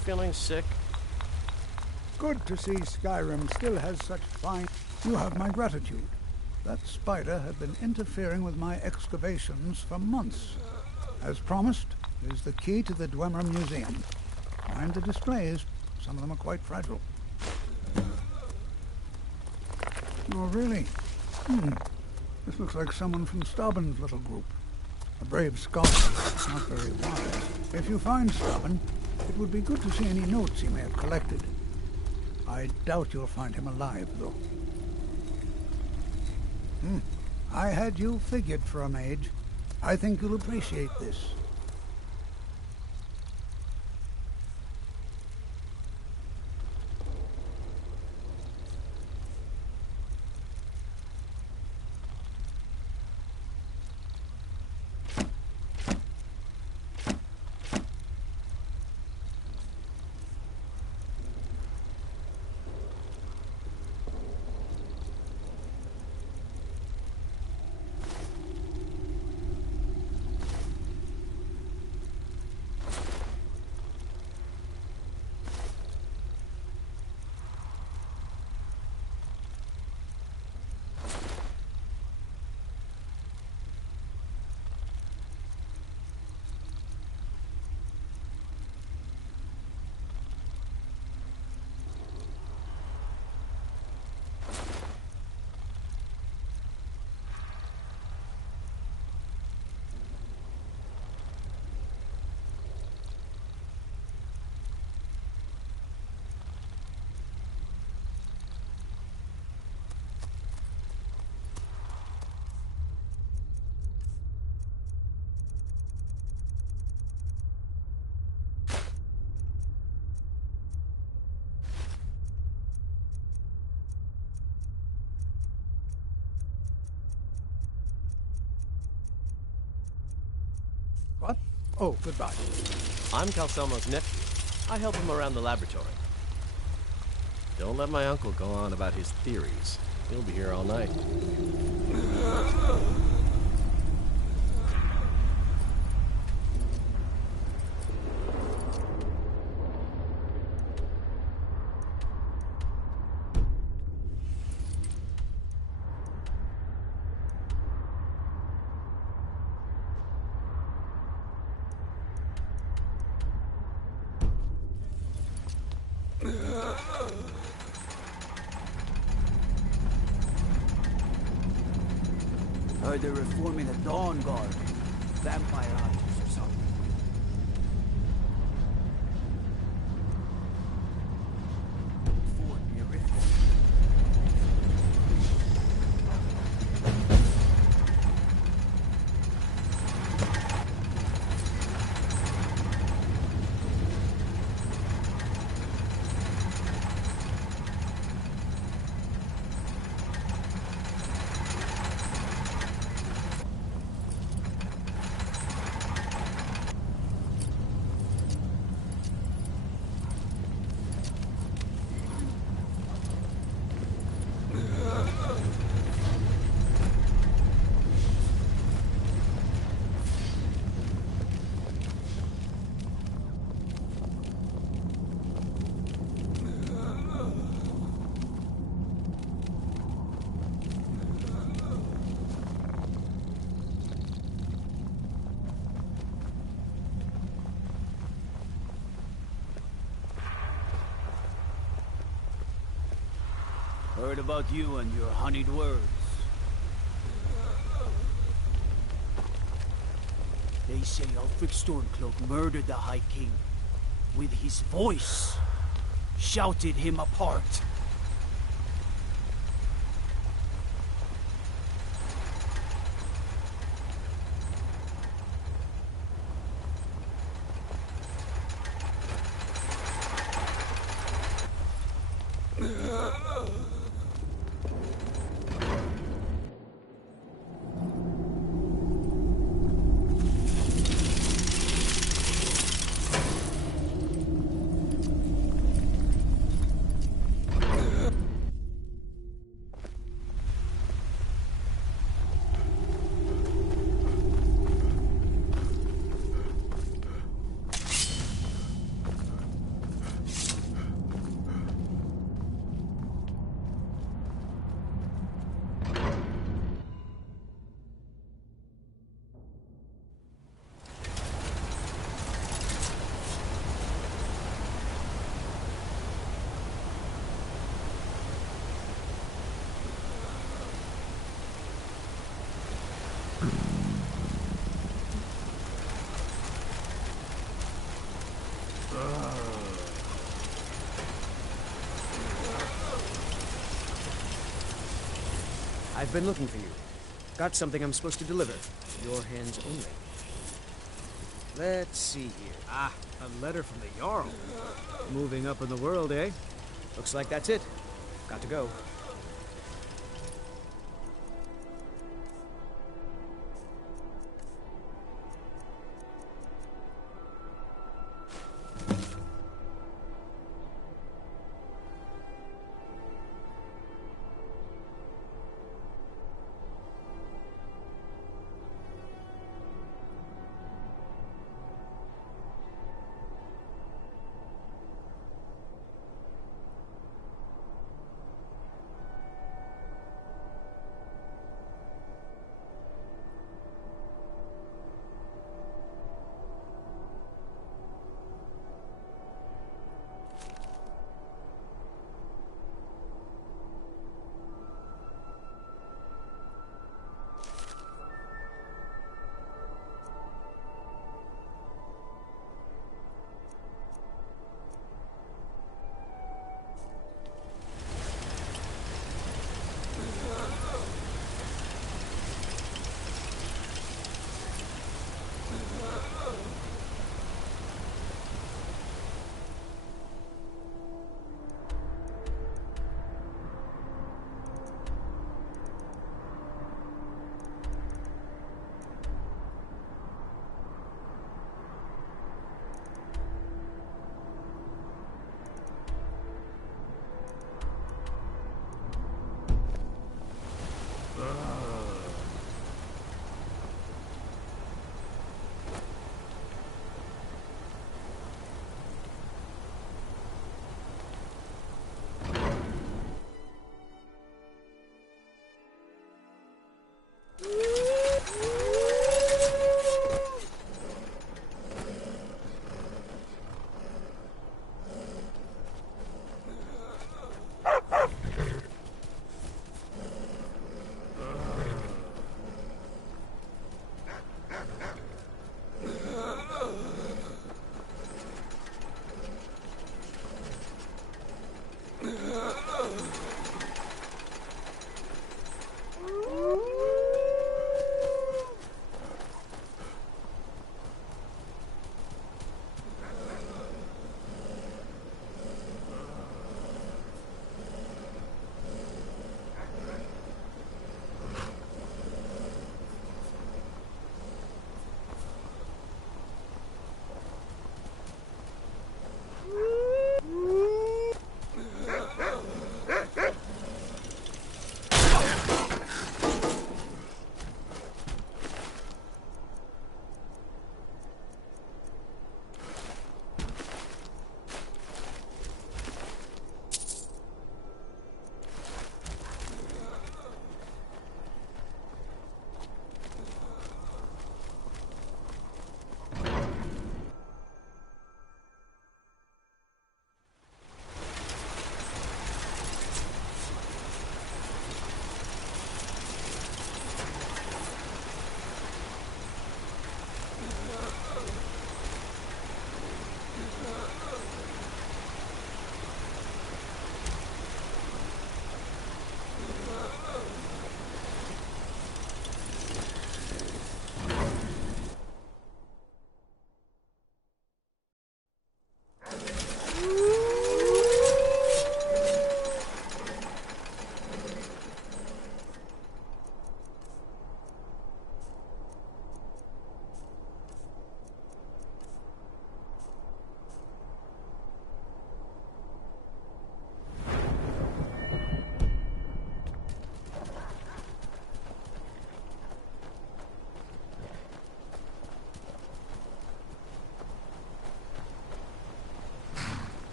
feeling sick? Good to see Skyrim still has such fine... You have my gratitude. That spider had been interfering with my excavations for months. As promised, here's the key to the Dwemer Museum. Mind the displays. Some of them are quite fragile. Oh, really? This looks like someone from Stauben's little group. A brave scholar, not very wise. If you find Stauben, it would be good to see any notes he may have collected. I doubt you'll find him alive, though. I had you figured for a mage. I think you'll appreciate this. What? Oh, goodbye. I'm Calcelmo's nephew. I help him around the laboratory. Don't let my uncle go on about his theories. He'll be here all night. Heard they're reforming the Dawn Guard. Vampire hunters or something. Fort near it. Heard about you and your honeyed words. They say Ulfric Stormcloak murdered the High King. With his voice. Shouted him apart. I've been looking for you. Got something I'm supposed to deliver. Your hands only. Let's see here. Ah, a letter from the Jarl. Moving up in the world, eh? Looks like that's it. Got to go.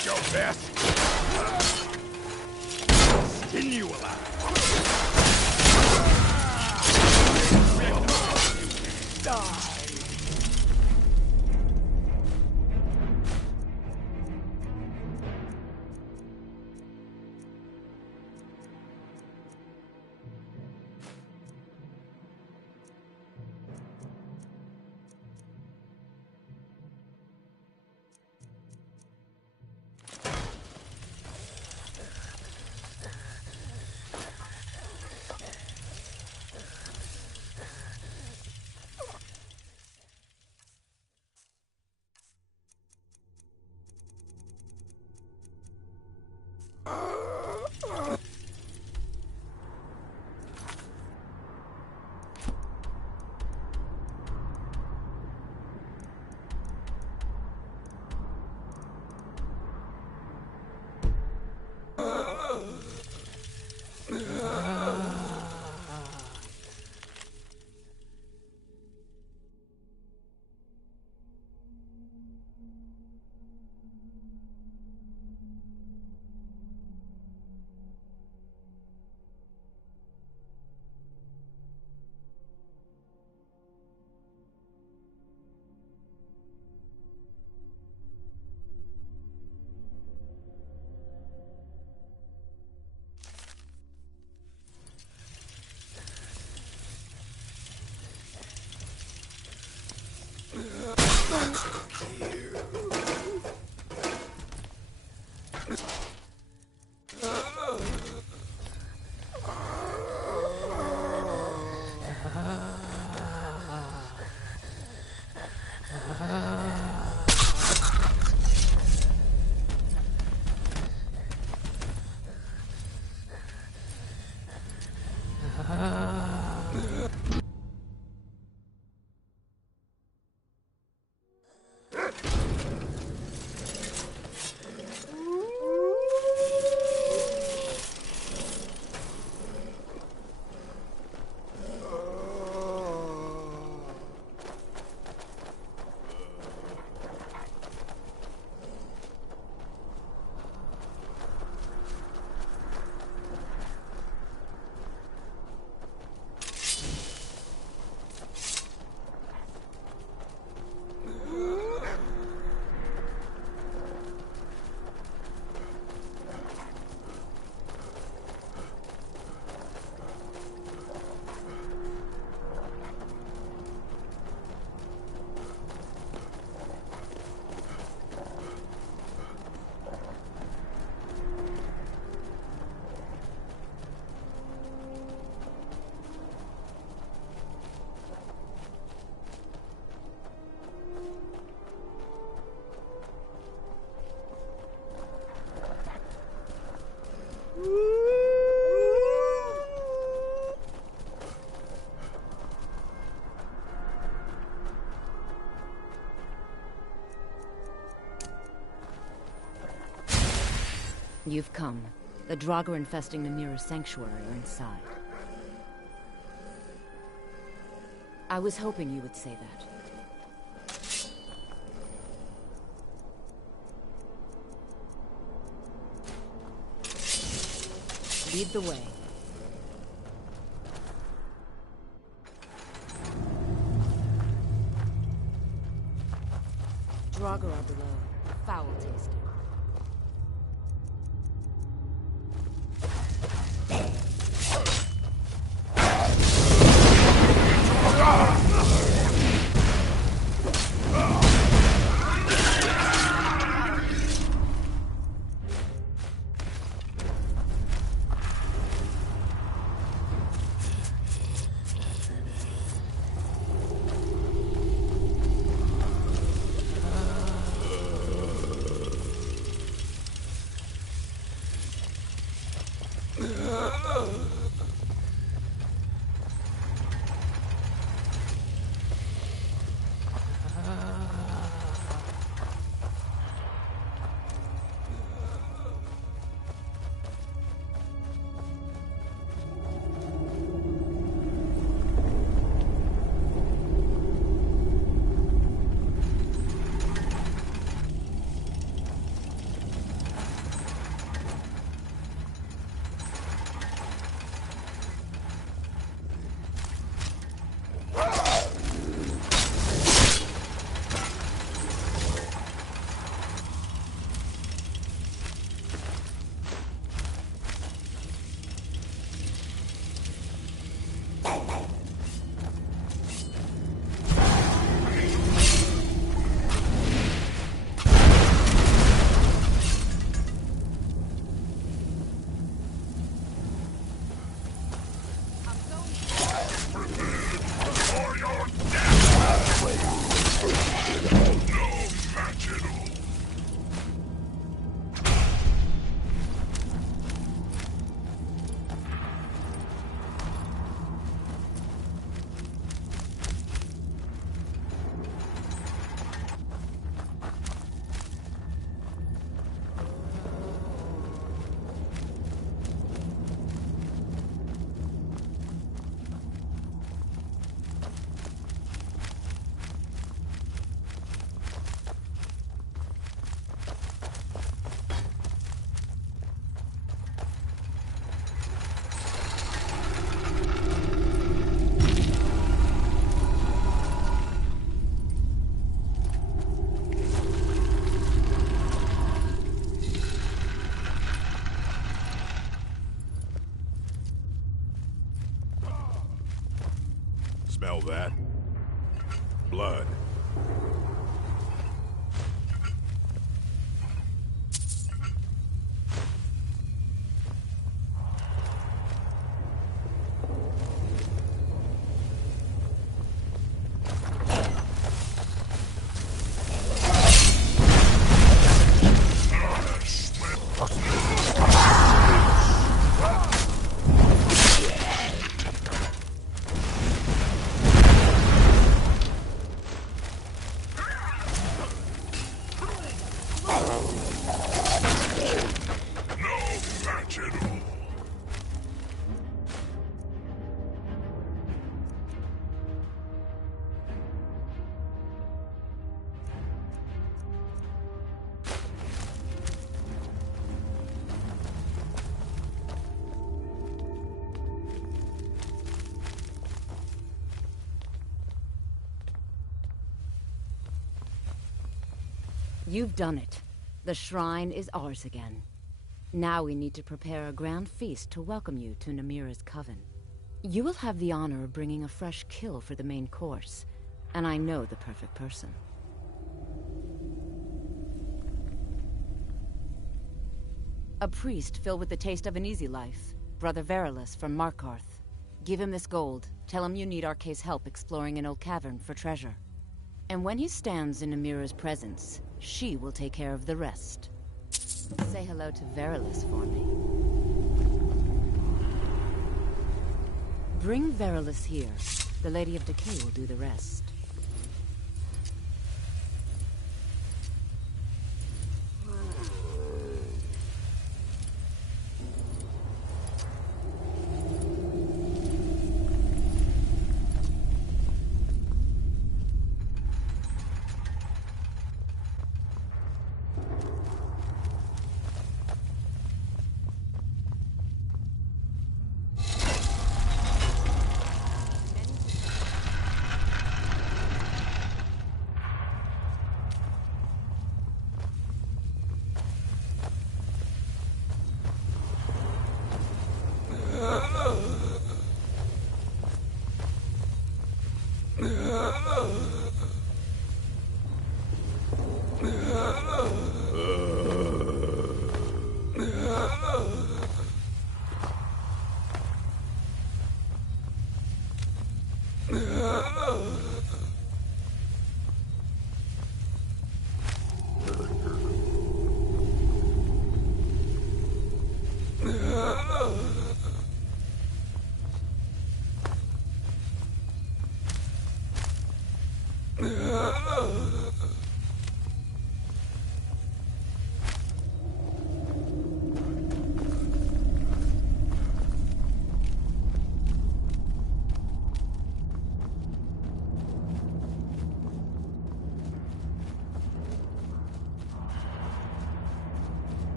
at your best. Skin you alive. Die. You've come. The Draugr infesting the Mirror Sanctuary are inside. I was hoping you would say that. Lead the way. Draugr are below. Foul tasting. Smell that? Blood. You've done it. The shrine is ours again. Now we need to prepare a grand feast to welcome you to Namira's coven. You will have the honor of bringing a fresh kill for the main course, and I know the perfect person. A priest filled with the taste of an easy life, Brother Verilus from Markarth. Give him this gold. Tell him you need Arcae's help exploring an old cavern for treasure. And when he stands in Namira's presence, she will take care of the rest. Say hello to Verilus for me. Bring Verilus here. The Lady of Decay will do the rest.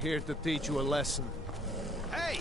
here to teach you a lesson. Hey!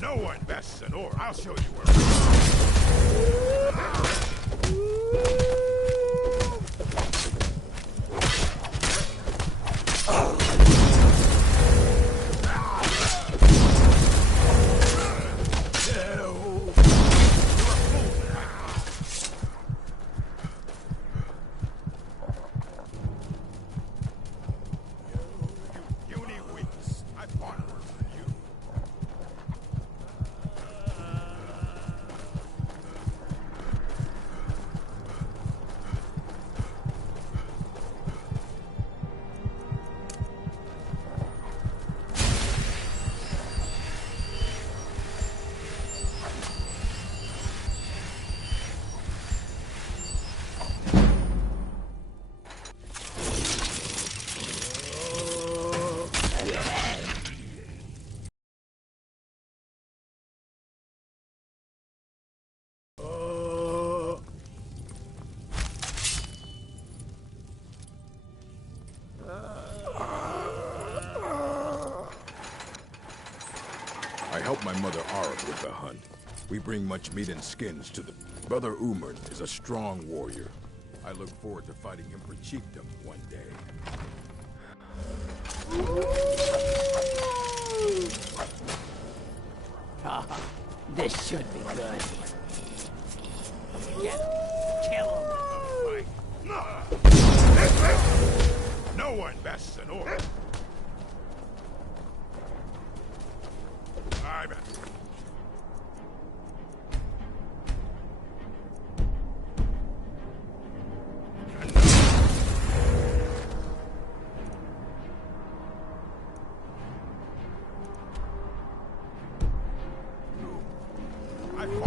No one bests an oar. I'll show you where. I help my mother Arup with the hunt. We bring much meat and skins to the... Brother Umern is a strong warrior. I look forward to fighting him for chiefdom one day. Ah, this should be good. Get him. Kill him. No one bests an order. I'm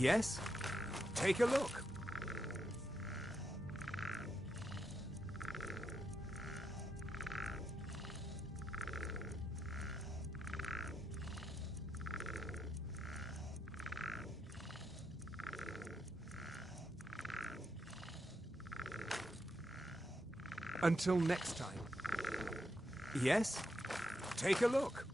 Yes? Take a look. Until next time. Yes? Take a look.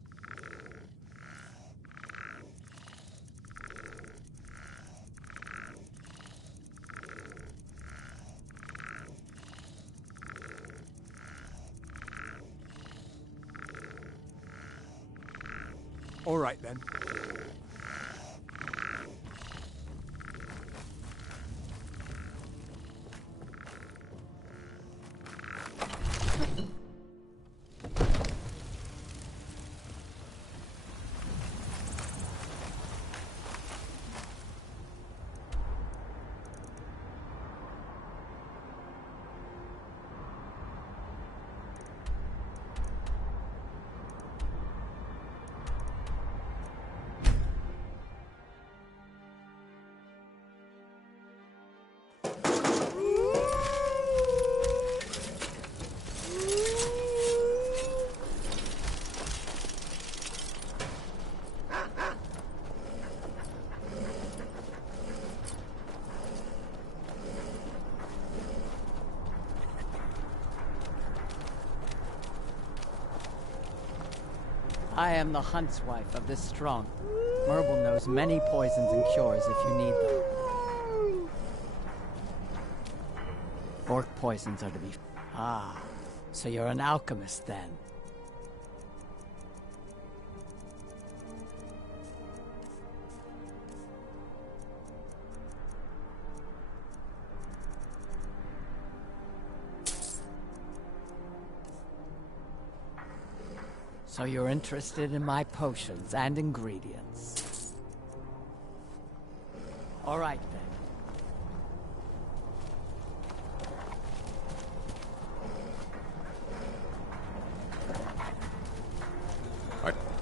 All right, then. I am the huntswife of this strong. Merble knows many poisons and cures if you need them. Orc poisons are to be... Ah, so you're an alchemist then. So you're interested in my potions and ingredients. All right, then.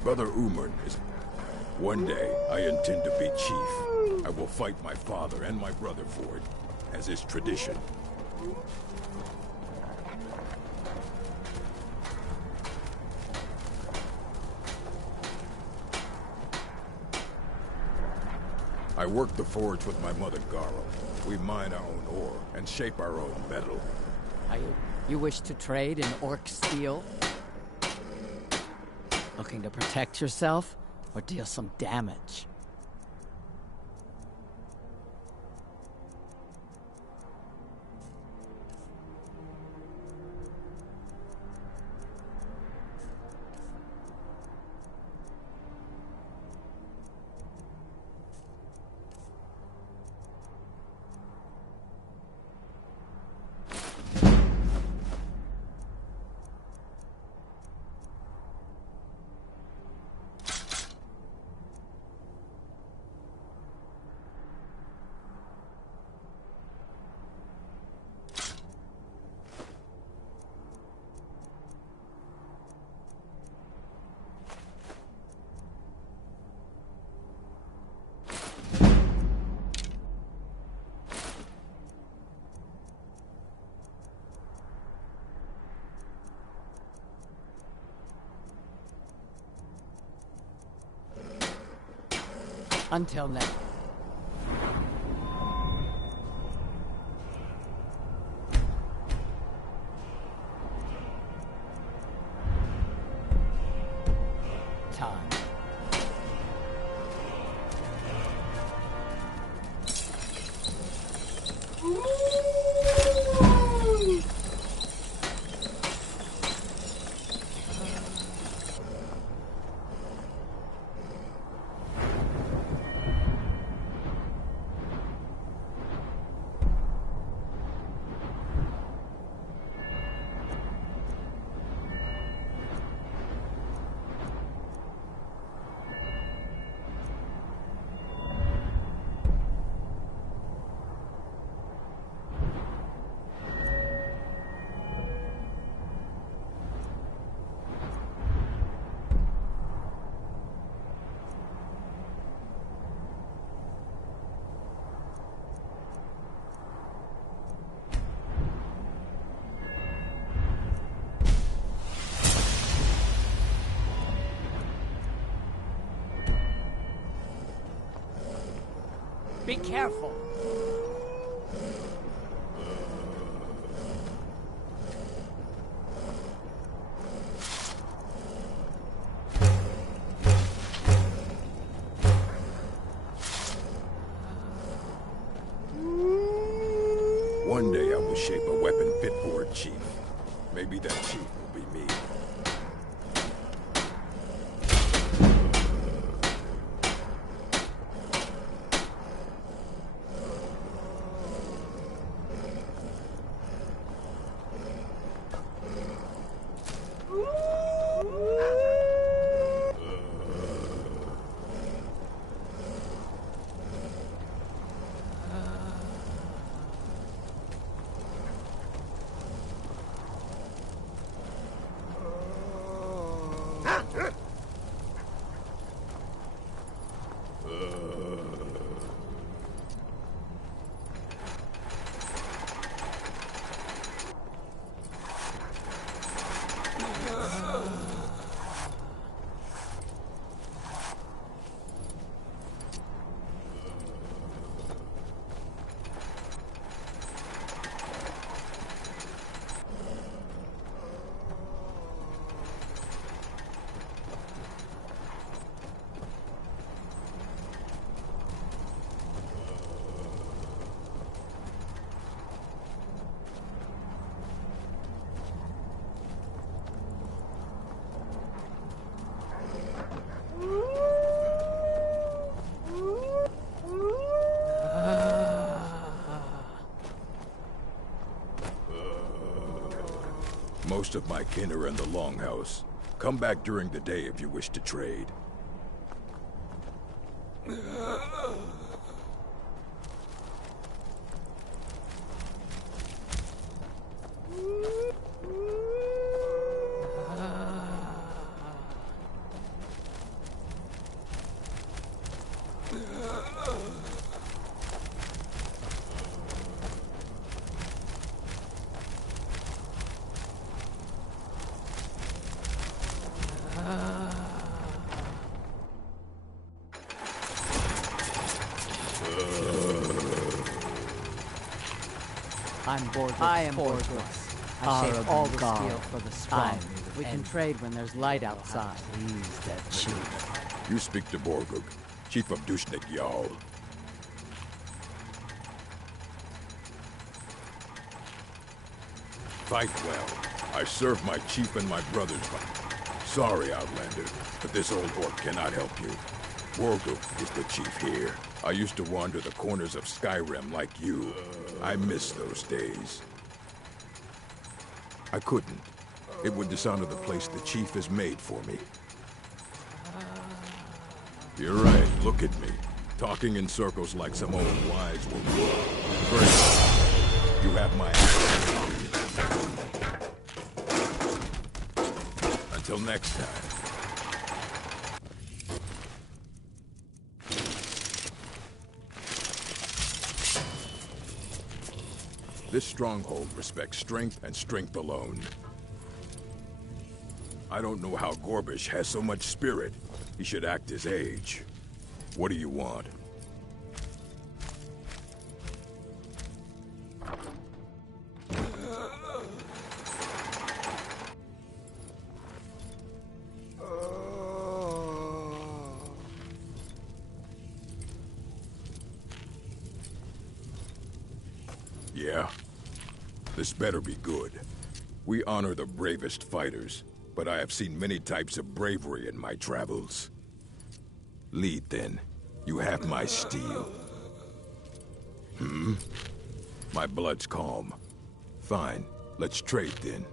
Brother Umern is... One day, I intend to be chief. I will fight my father and my brother for it, as is tradition. I work the forge with my mother, Garl. We mine our own ore and shape our own metal. You wish to trade in orc steel? Looking to protect yourself or deal some damage? Until now. Time. careful. One day I will shape a weapon fit for a chief. Maybe that chief will be me. Most of my kin are in the Longhouse. Come back during the day if you wish to trade. I am Borgus. I save all the steel for the strong. We can trade when there's light outside. Please, that chief. You speak to Borgug, chief of Dushnik Jarl. Fight well. I serve my chief and my brothers. Sorry, Outlander, but this old orc cannot help you. Borgug is the chief here. I used to wander the corners of Skyrim like you. I miss those days. I couldn't. It would dishonor the place the chief has made for me. You're right, look at me. Talking in circles like some old wise woman. Great. You have my axe. Until next time. This stronghold respects strength and strength alone. I don't know how Gorbash has so much spirit. He should act his age. What do you want? Yeah? This better be good. We honor the bravest fighters, but I have seen many types of bravery in my travels. Lead, then. You have my steel. My blood's calm. Fine. Let's trade, then.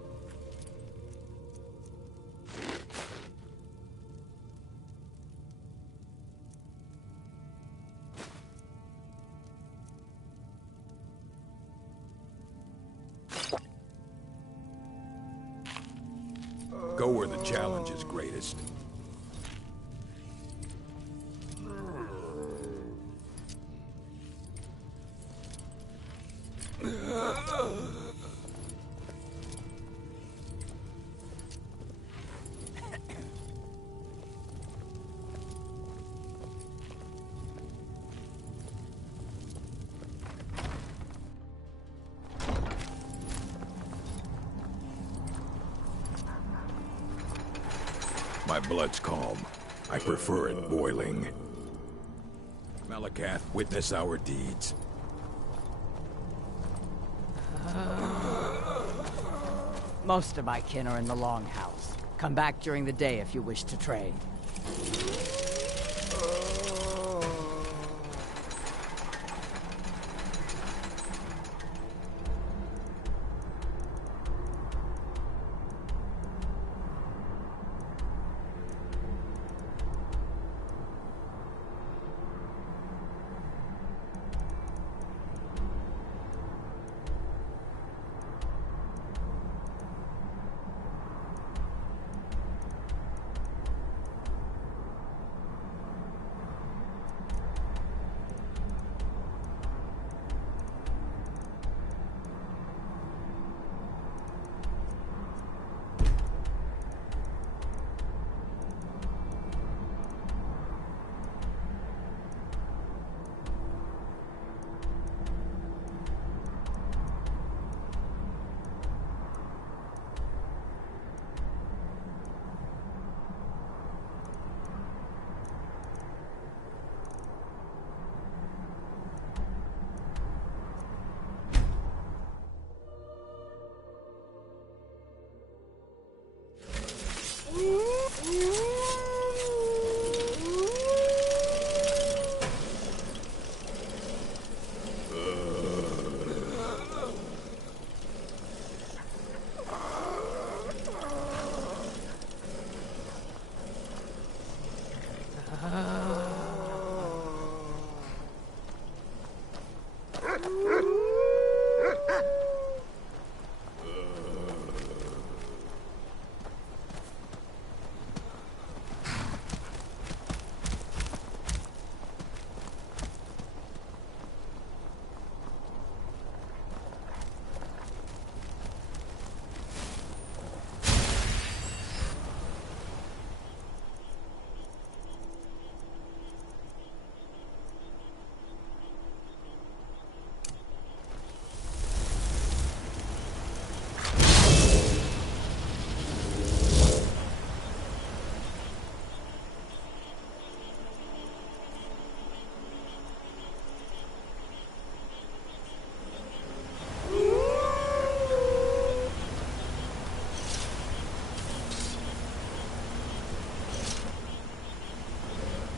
Go where the challenge is greatest. My blood's calm. I prefer it boiling. Malakath, witness our deeds. Most of my kin are in the Longhouse. Come back during the day if you wish to trade.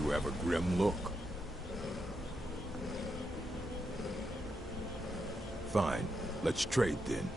You have a grim look. Fine. Let's trade then.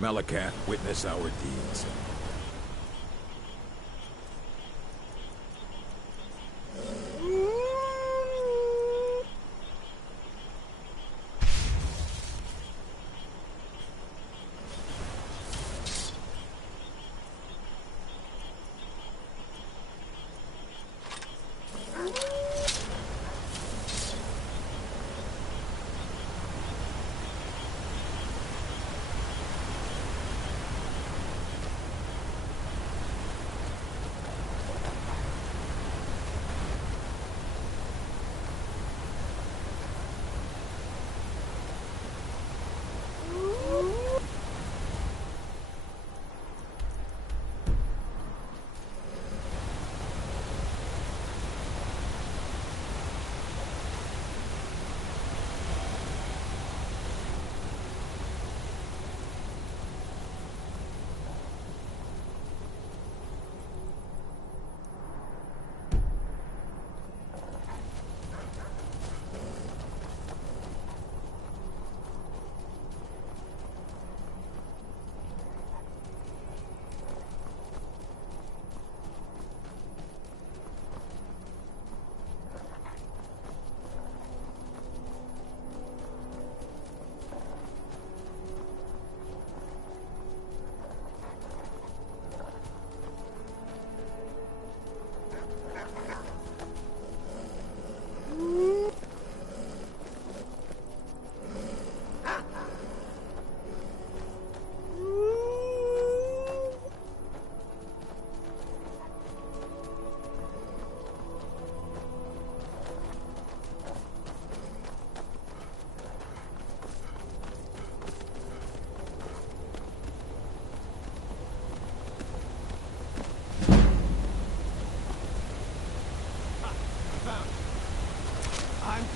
Malakath, witness our deeds.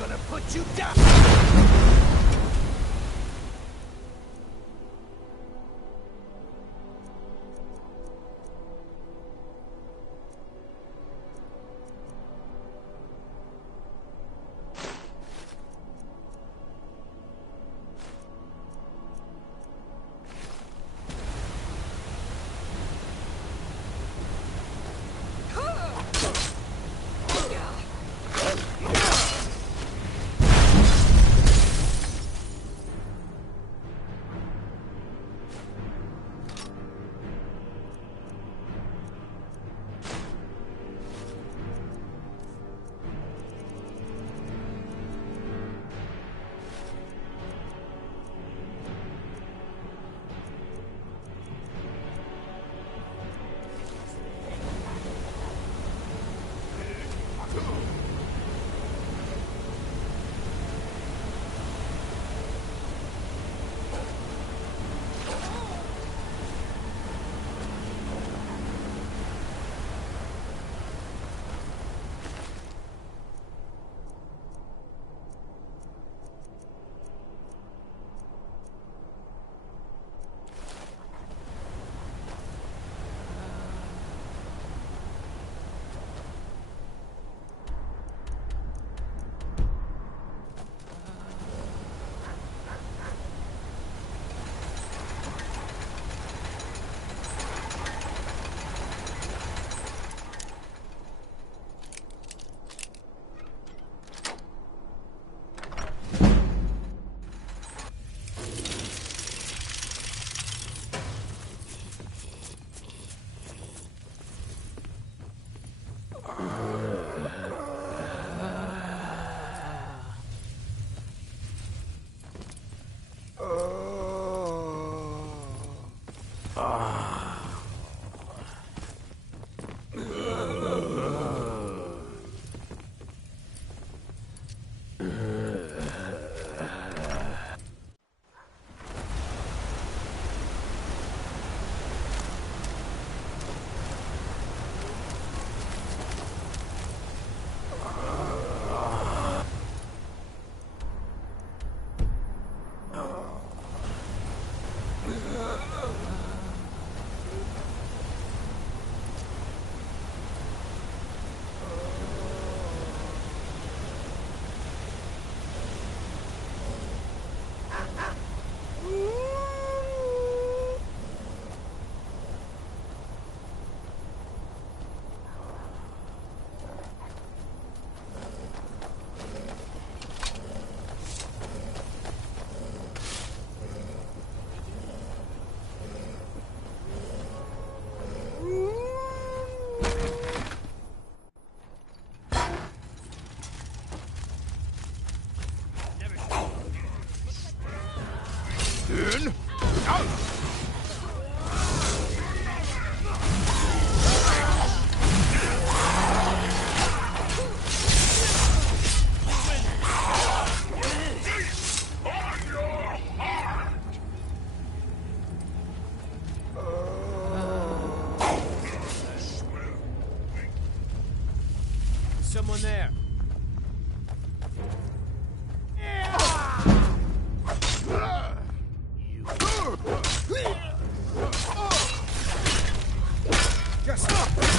gonna put you down! Someone there. Just stop!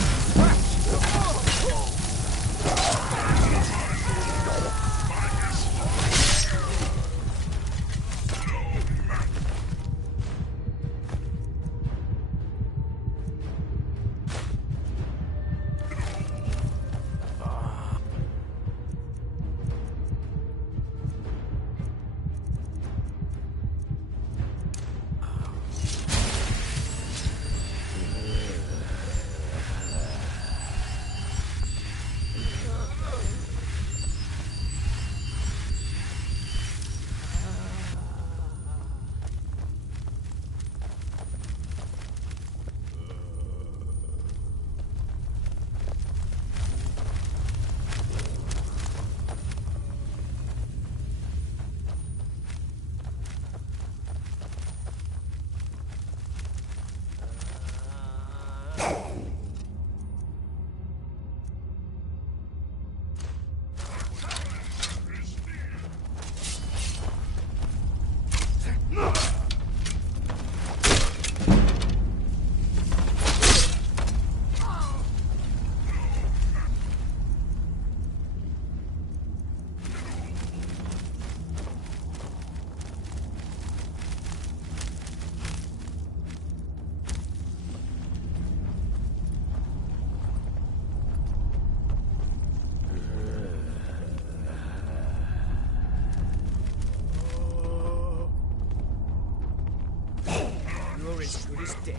dead.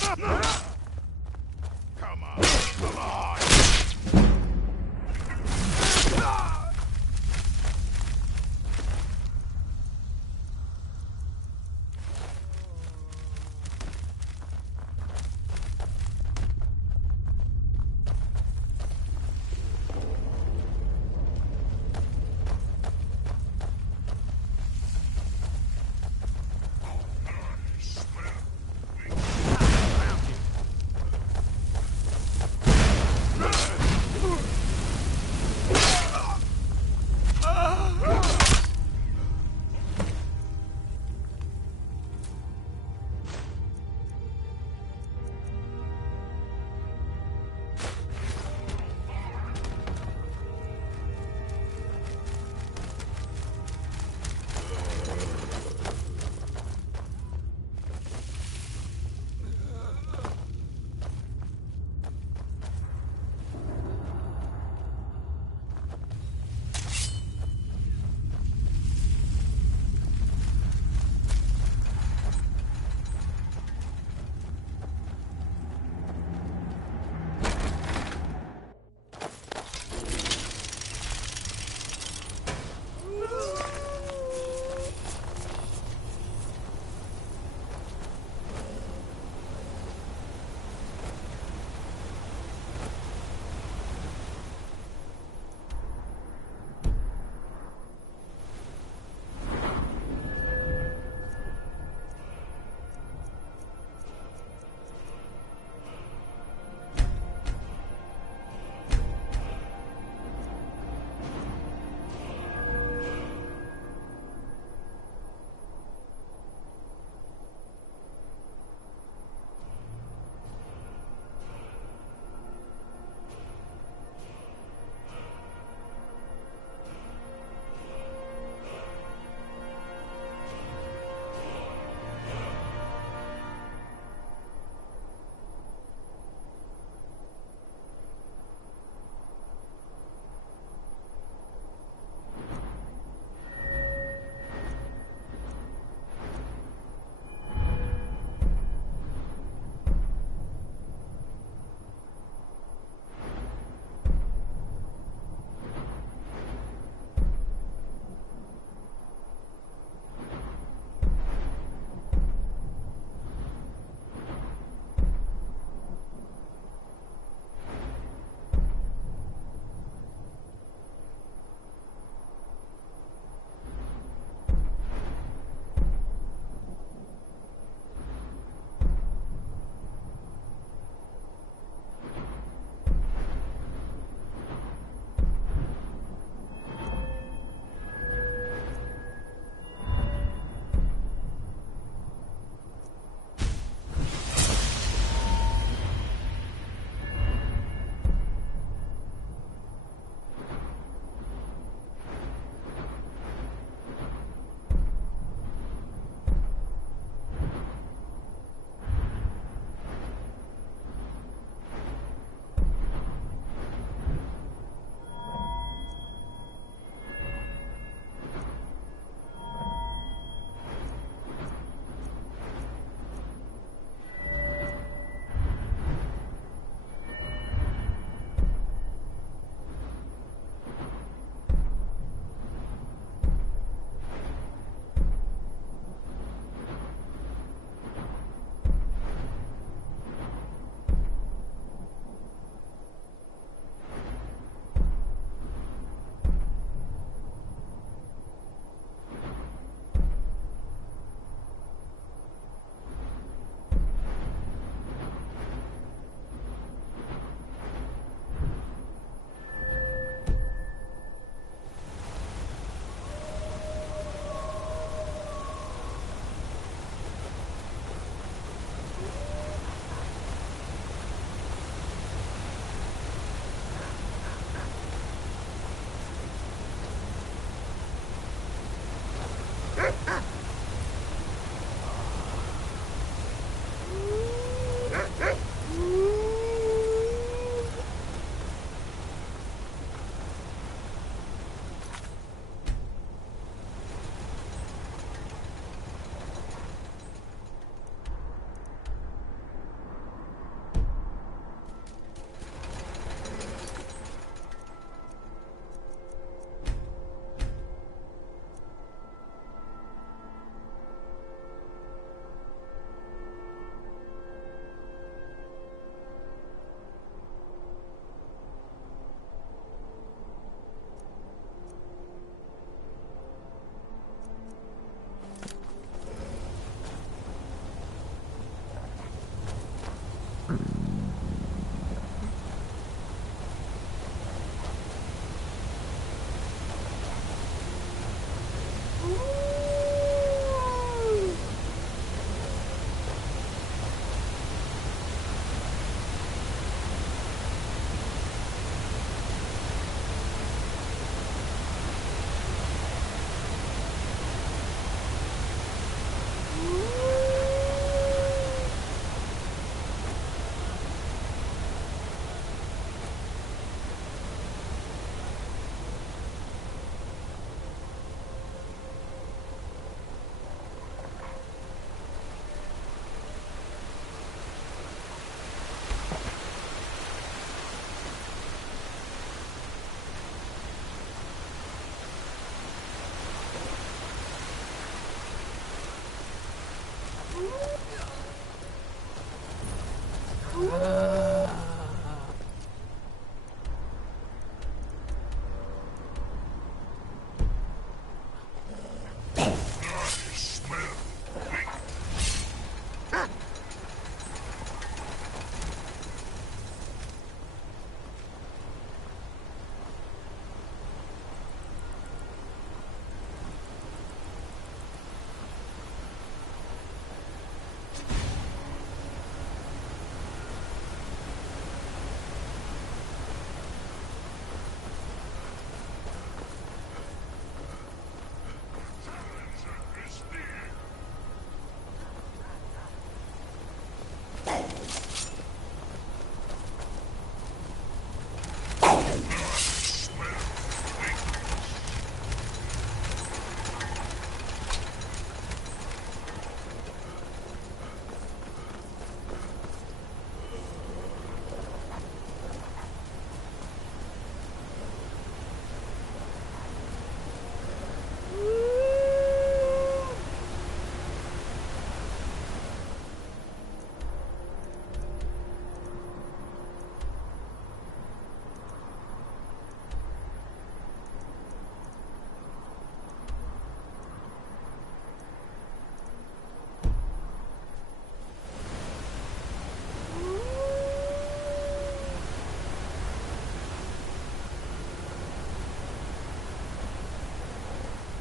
Come on, come on!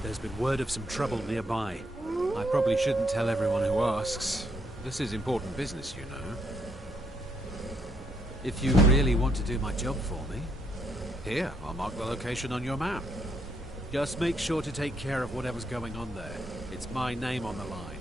There's been word of some trouble nearby. I probably shouldn't tell everyone who asks. This is important business, you know. If you really want to do my job for me, here, I'll mark the location on your map. Just make sure to take care of whatever's going on there. It's my name on the line.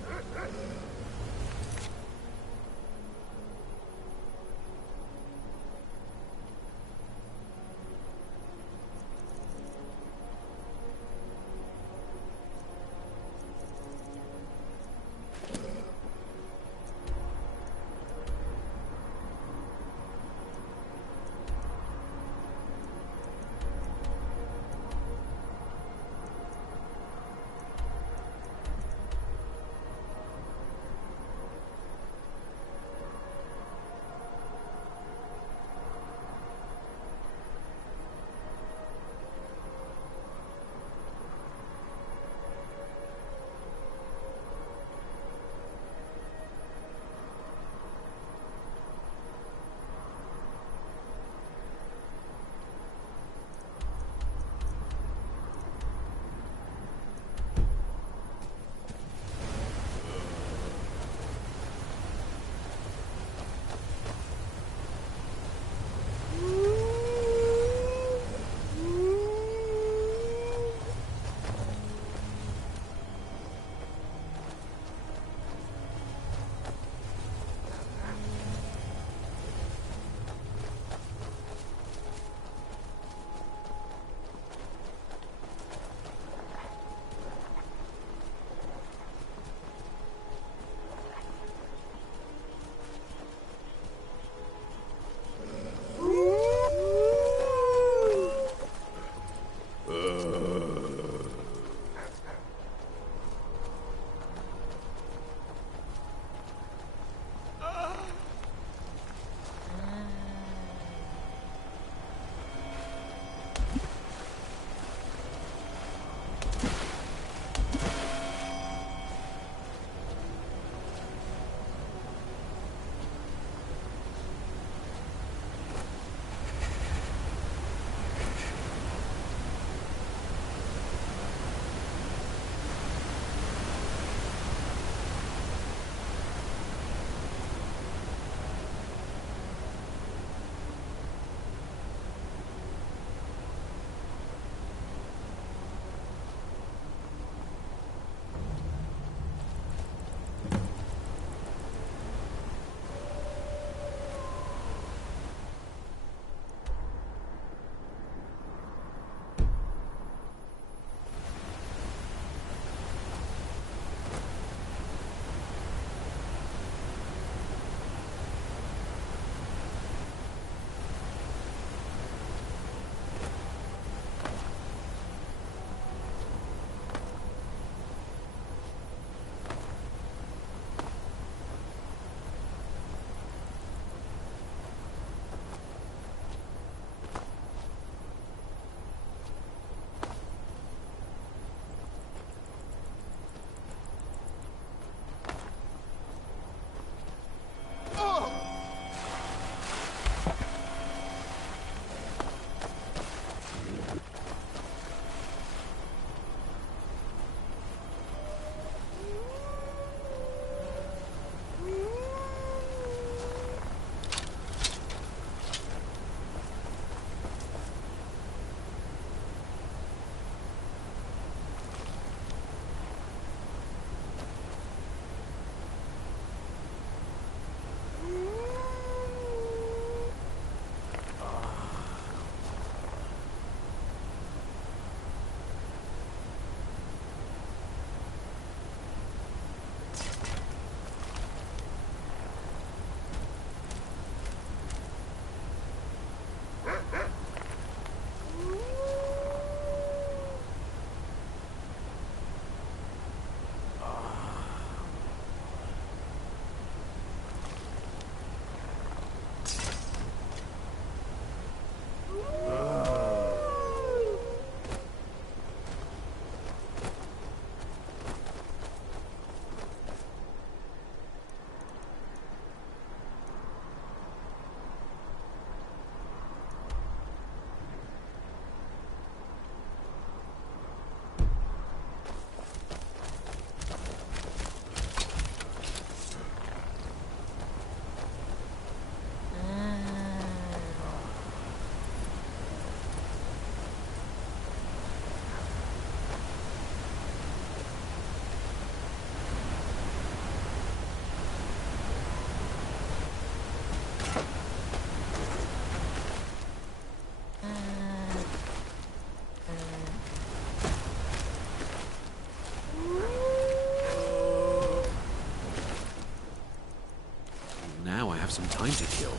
time to kill.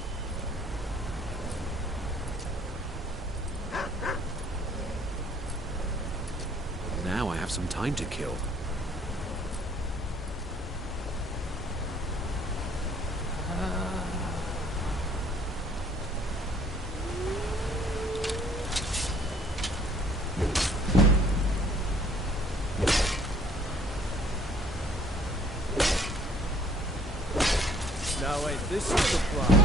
Now I have some time to kill. Now wait, this is the problem.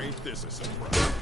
Ain't this a surprise?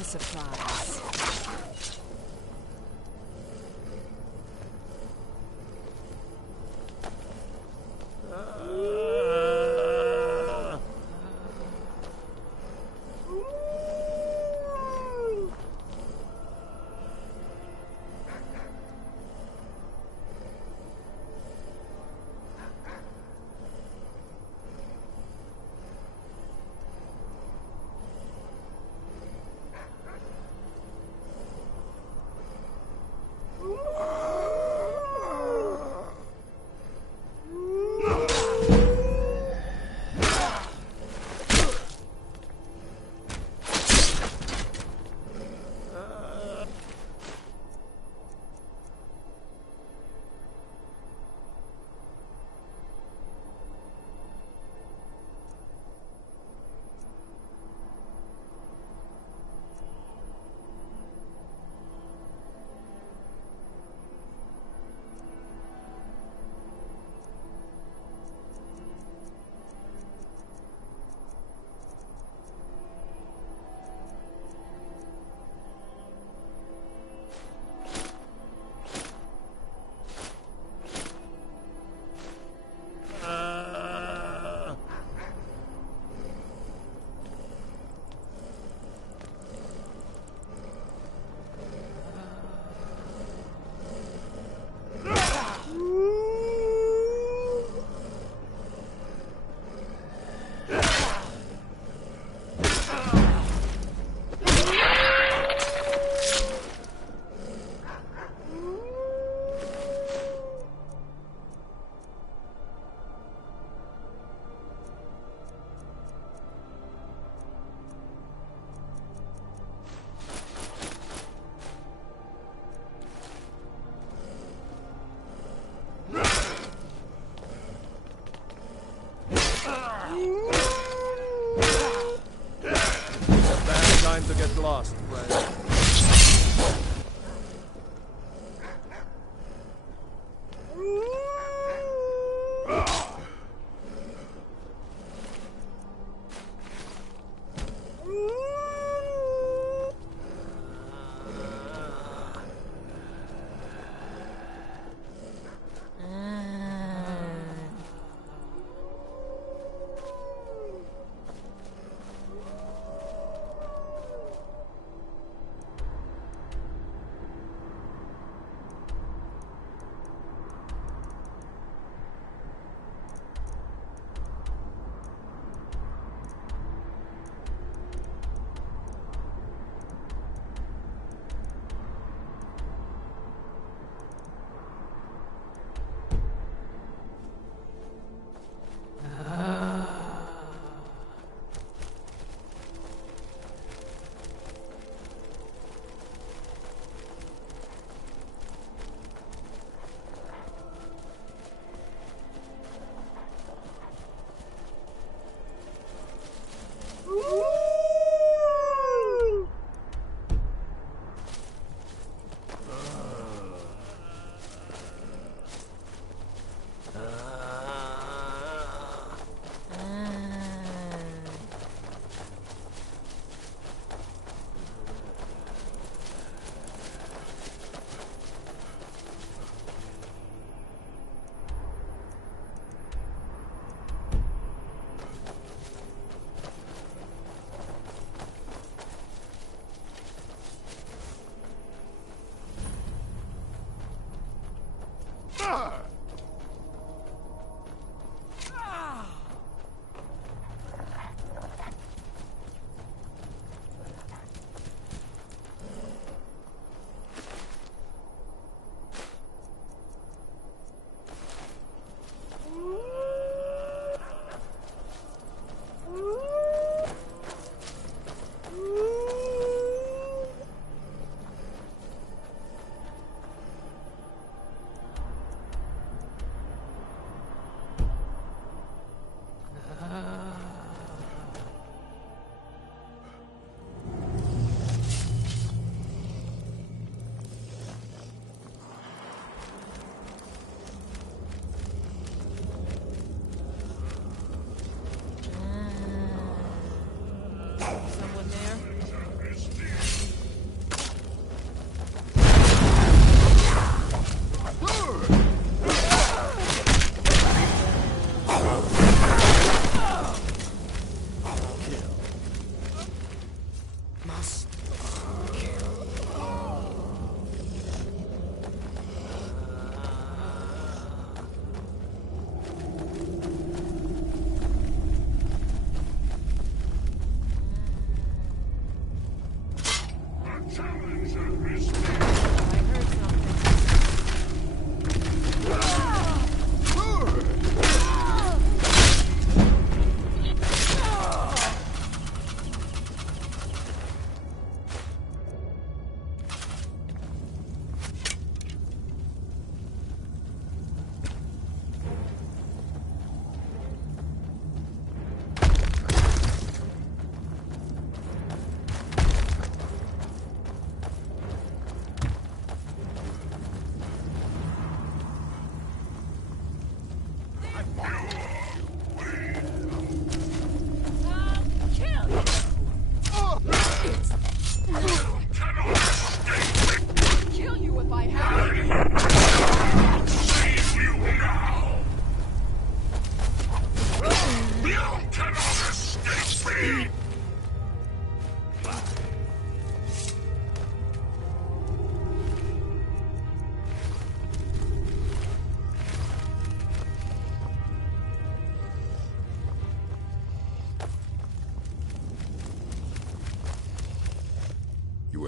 us a surprise.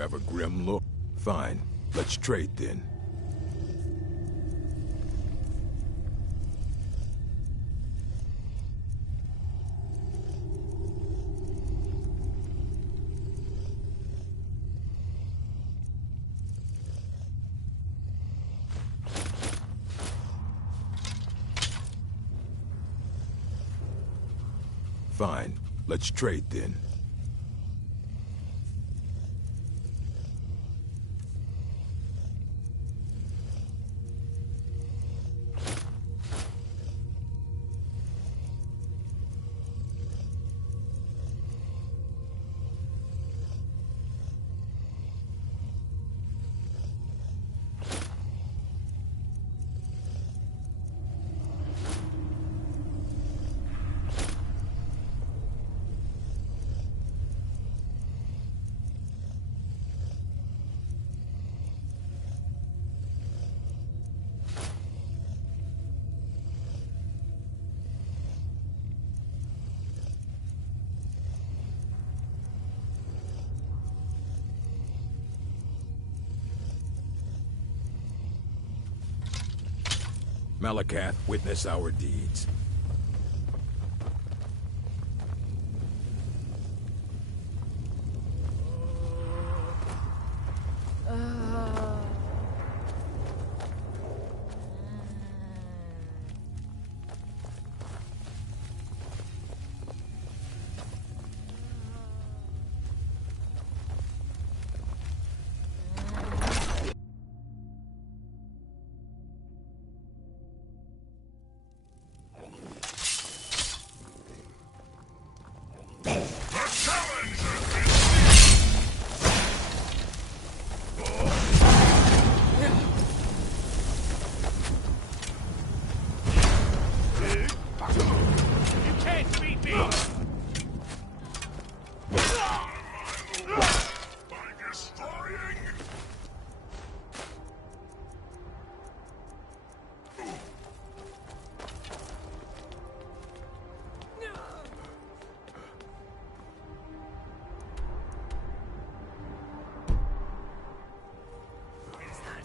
have a grim look. Fine. Let's trade then. Fine. Let's trade then. Malakath, witness our deeds.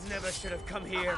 Never should have come here.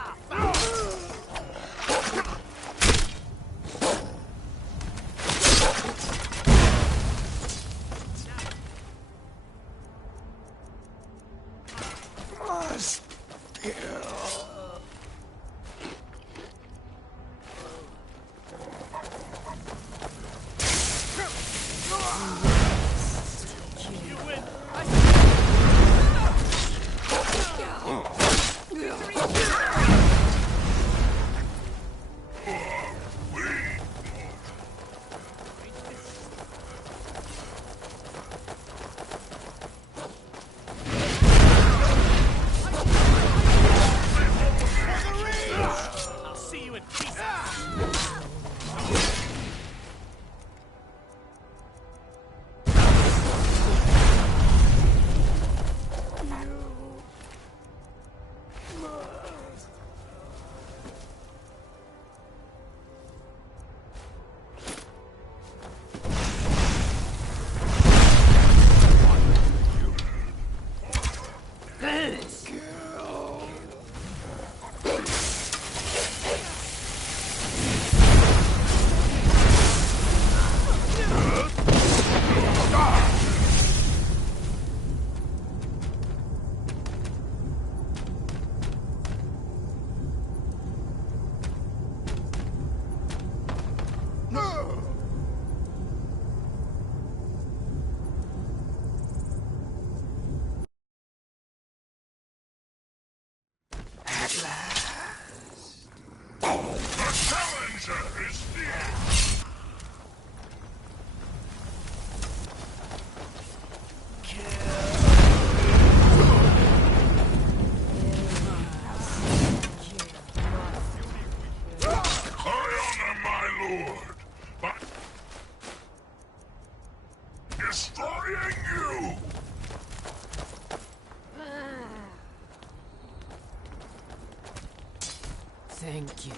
Thank you.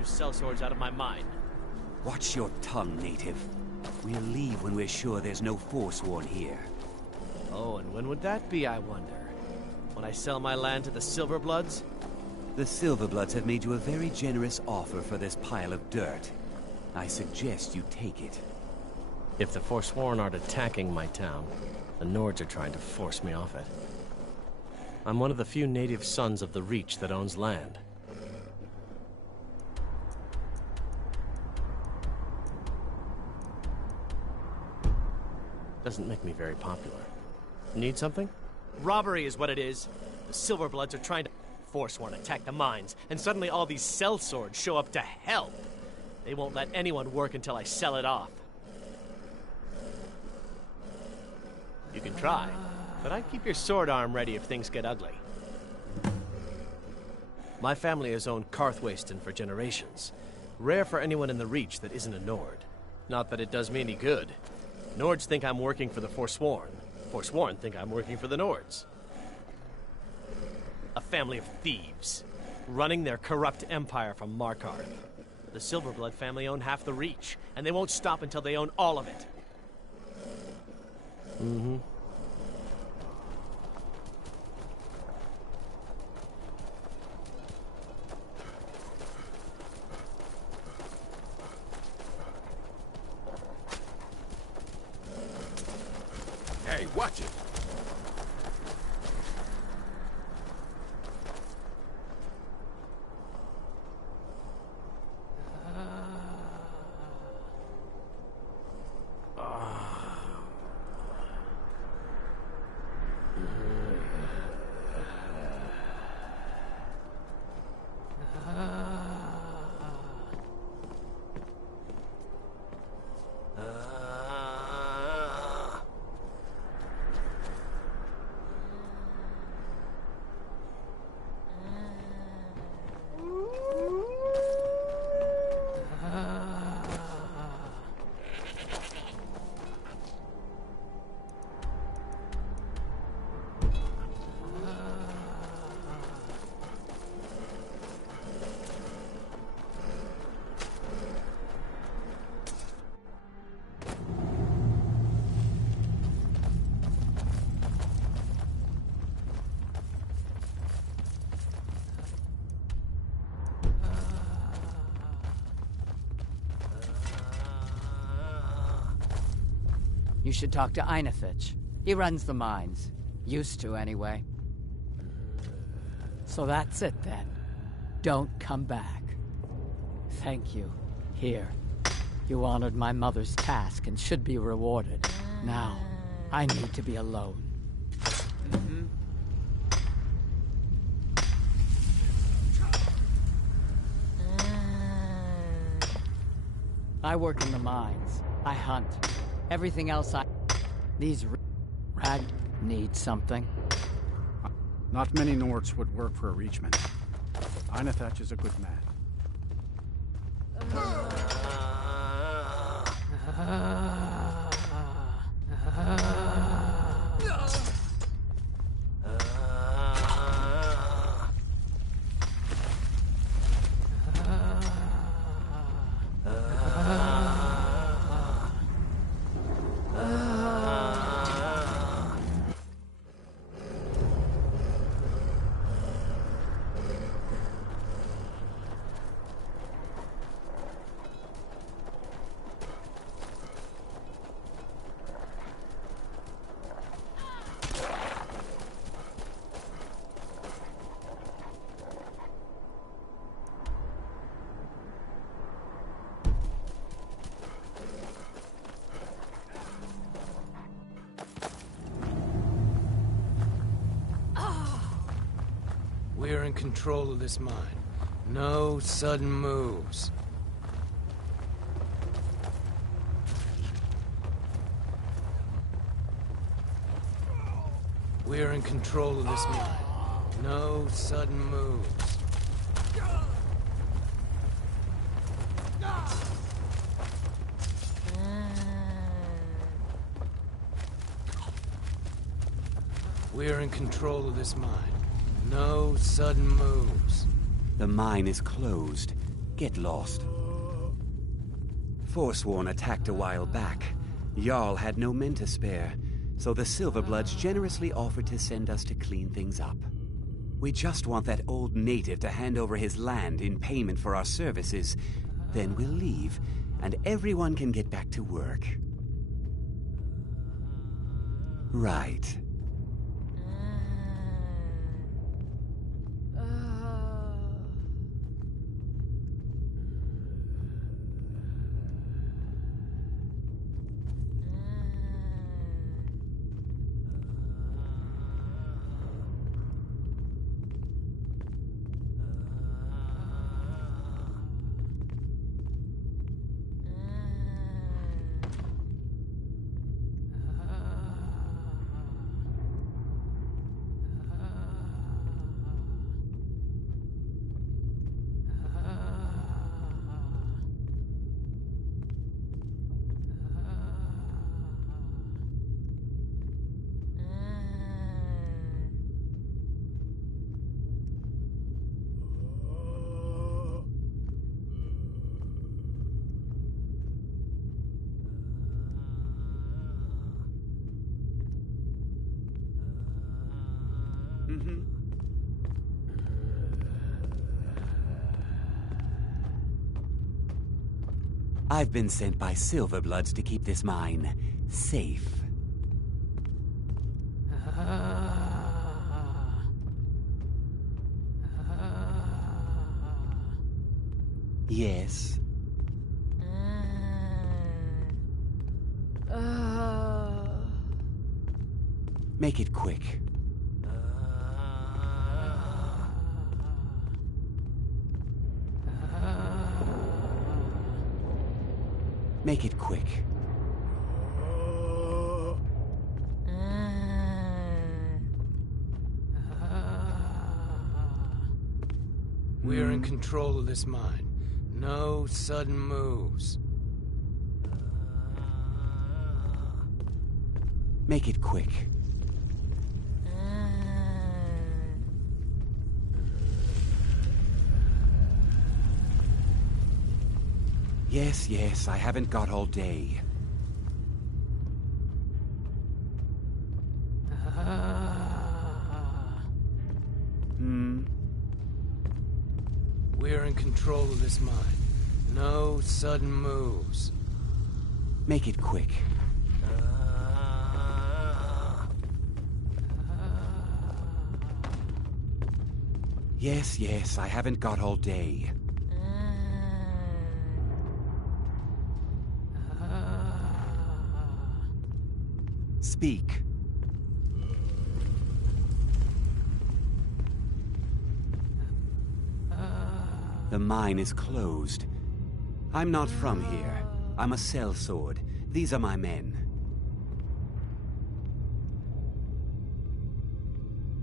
you sellswords out of my mine. Watch your tongue, native. We'll leave when we're sure there's no Forsworn here. Oh, and when would that be, I wonder? When I sell my land to the Silverbloods? The Silverbloods have made you a very generous offer for this pile of dirt. I suggest you take it. If the Forsworn aren't attacking my town, the Nords are trying to force me off it. I'm one of the few native sons of the Reach that owns land. Doesn't make me very popular. Need something? Robbery is what it is. The Silverbloods are trying to Forsworn attack the mines, and suddenly all these sellswords show up to help. They won't let anyone work until I sell it off. You can try, but I'd keep your sword arm ready if things get ugly. My family has owned Karthwasten for generations. Rare for anyone in the Reach that isn't a Nord. Not that it does me any good. Nords think I'm working for the Forsworn. Forsworn think I'm working for the Nords. A family of thieves, running their corrupt empire from Markarth. The Silverblood family own half the Reach, and they won't stop until they own all of it. Mm-hmm. Hey, watch it! You should talk to Einefich. He runs the mines. Used to, anyway. So that's it, then. Don't come back. Thank you. Here. You honored my mother's task and should be rewarded. Now, I need to be alone. I work in the mines. I hunt. Everything else These rag need something. Not many Nords would work for a Reachman. Einethach is a good man. We're in control of this mine. No sudden moves. We're in control of this mine. No sudden moves. We're in control of this mine. No sudden moves. The mine is closed. Get lost. Forsworn attacked a while back. Jarl had no men to spare, so the Silverbloods generously offered to send us to clean things up. We just want that old native to hand over his land in payment for our services. Then we'll leave, and everyone can get back to work. Right. I've been sent by Silverbloods to keep this mine safe. Yes. Make it quick. Make it quick. We're in control of this mine. No sudden moves. Make it quick. Yes, I haven't got all day. We're in control of this mine. No sudden moves. Make it quick. Yes, I haven't got all day. Speak. The mine is closed. I'm not from here. I'm a sellsword. These are my men.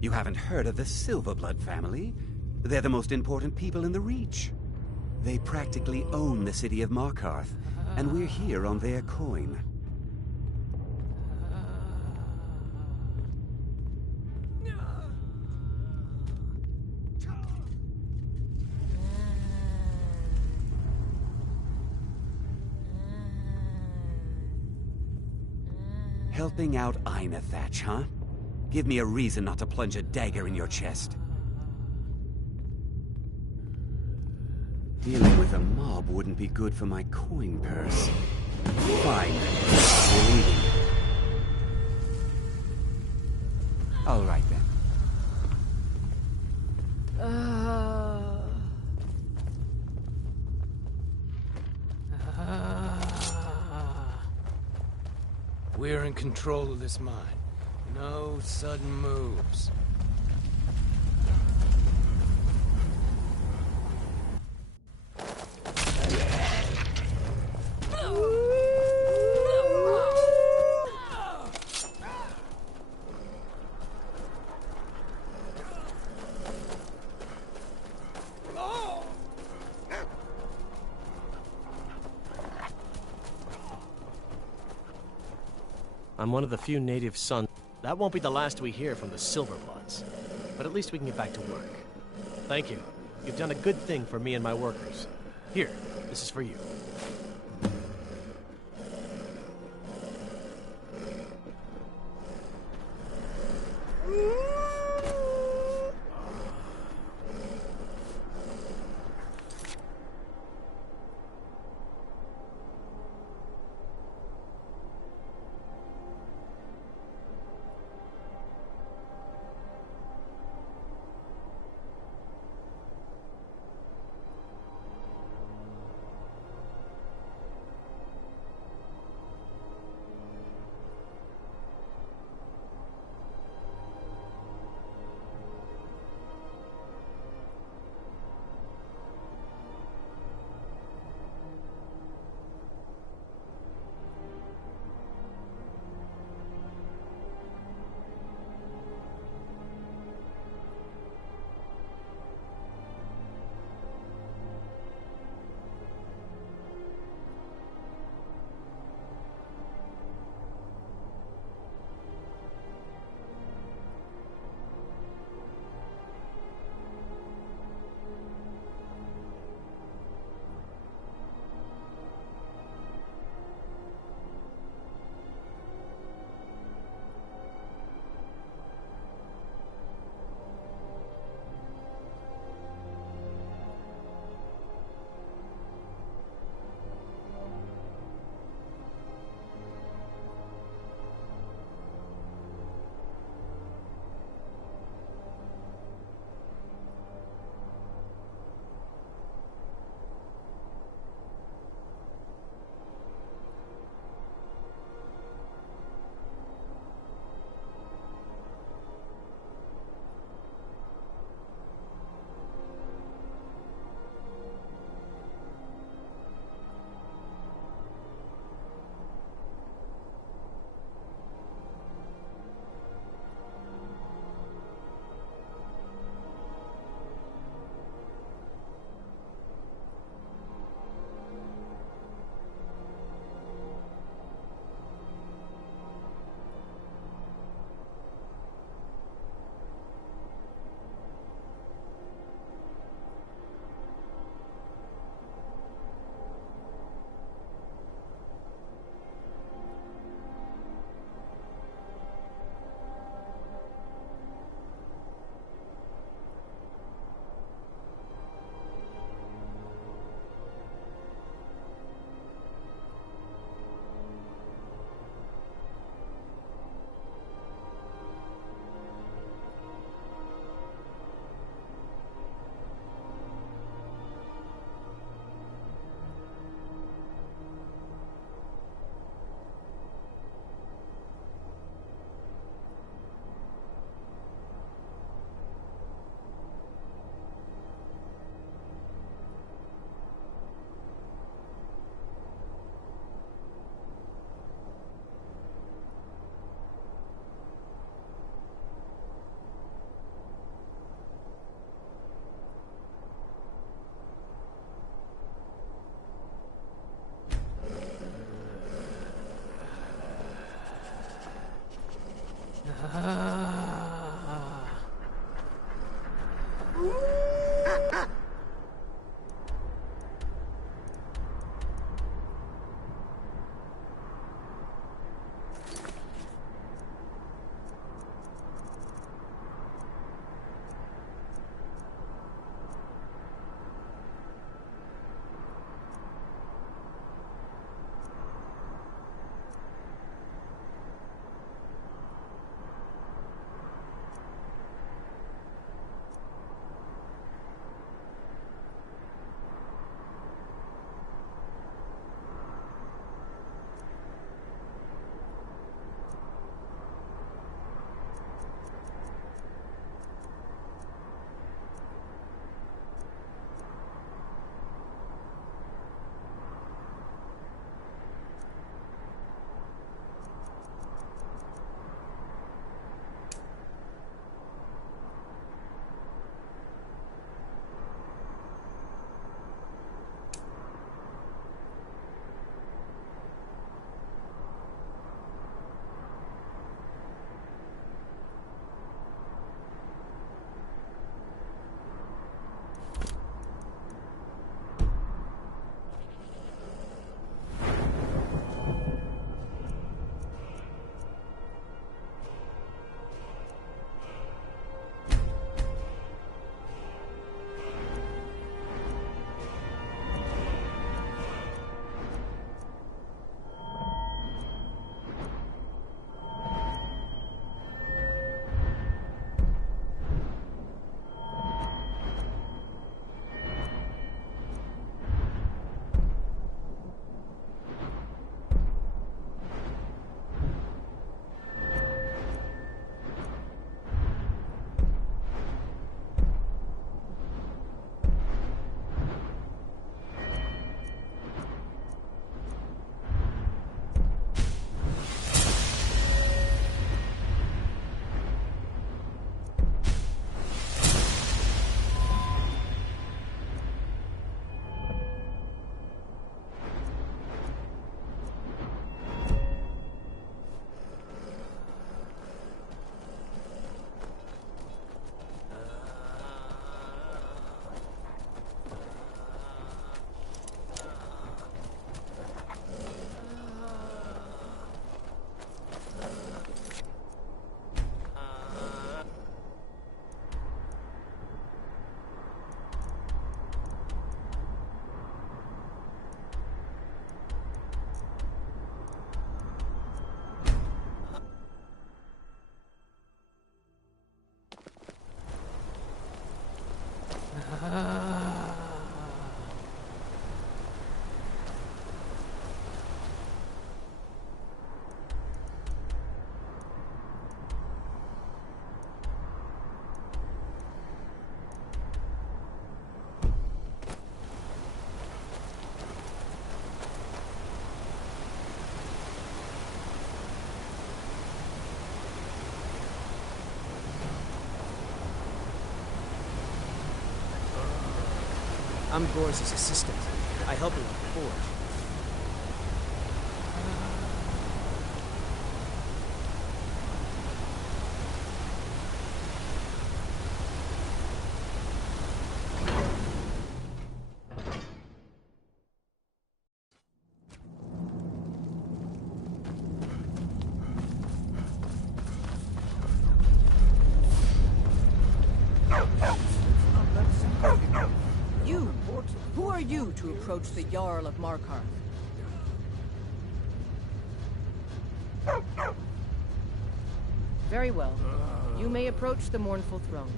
You haven't heard of the Silverblood family? They're the most important people in the Reach. They practically own the city of Markarth, and we're here on their coin. Helping out Einethach, huh? Give me a reason not to plunge a dagger in your chest. Dealing with a mob wouldn't be good for my coin purse. Fine. We're leaving. All right, then. We're in control of this mine. No sudden moves. I'm one of the few native sons. That won't be the last we hear from the Silverbloods. But at least we can get back to work. Thank you. You've done a good thing for me and my workers. Here, this is for you. I'm Gore's assistant. I help her with the forge. Who are you to approach the Jarl of Markarth? Very well. You may approach the mournful throne,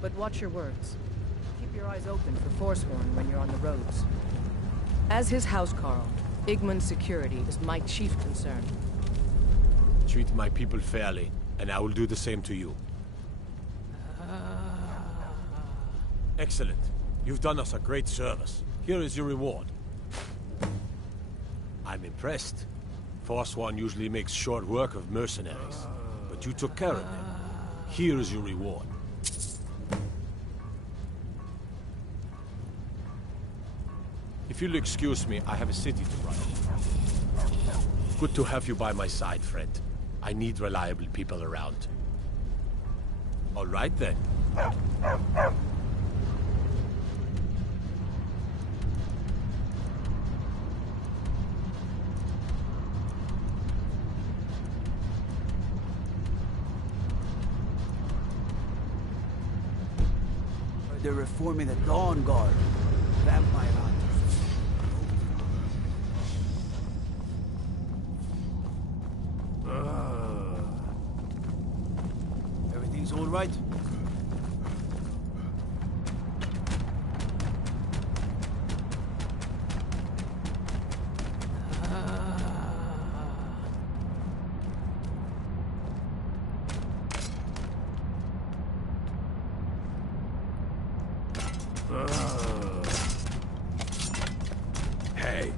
but watch your words. Keep your eyes open for Forsworn when you're on the roads. As his housecarl, Igmund's security is my chief concern. Treat my people fairly, and I will do the same to you. Excellent. You've done us a great service. Here is your reward. I'm impressed. Forsworn usually makes short work of mercenaries, but you took care of them. Here is your reward. If you'll excuse me, I have a city to run. Good to have you by my side, friend. I need reliable people around. All right, then. They're reforming the Dawn Guard. Vampire hunters. Everything's all right? Hey.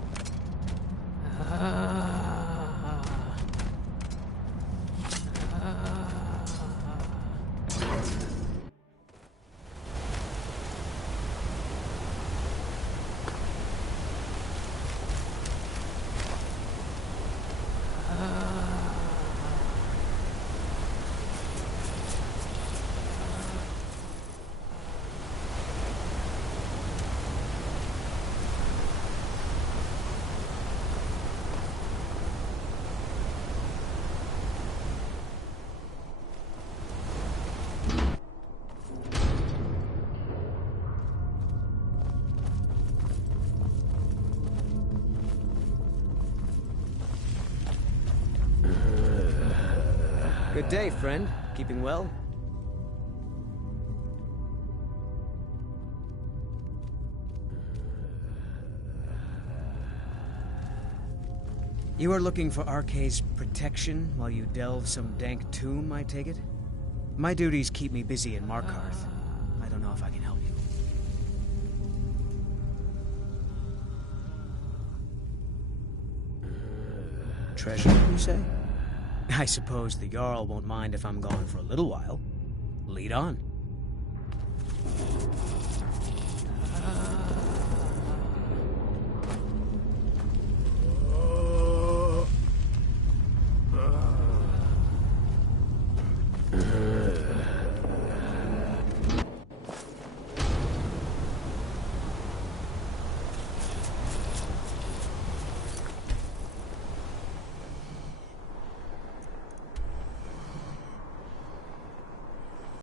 Good day, friend. Keeping well? You are looking for Arkay's protection while you delve some dank tomb, I take it? My duties keep me busy in Markarth. I don't know if I can help you. Treasure, you say? I suppose the Jarl won't mind if I'm gone for a little while. Lead on.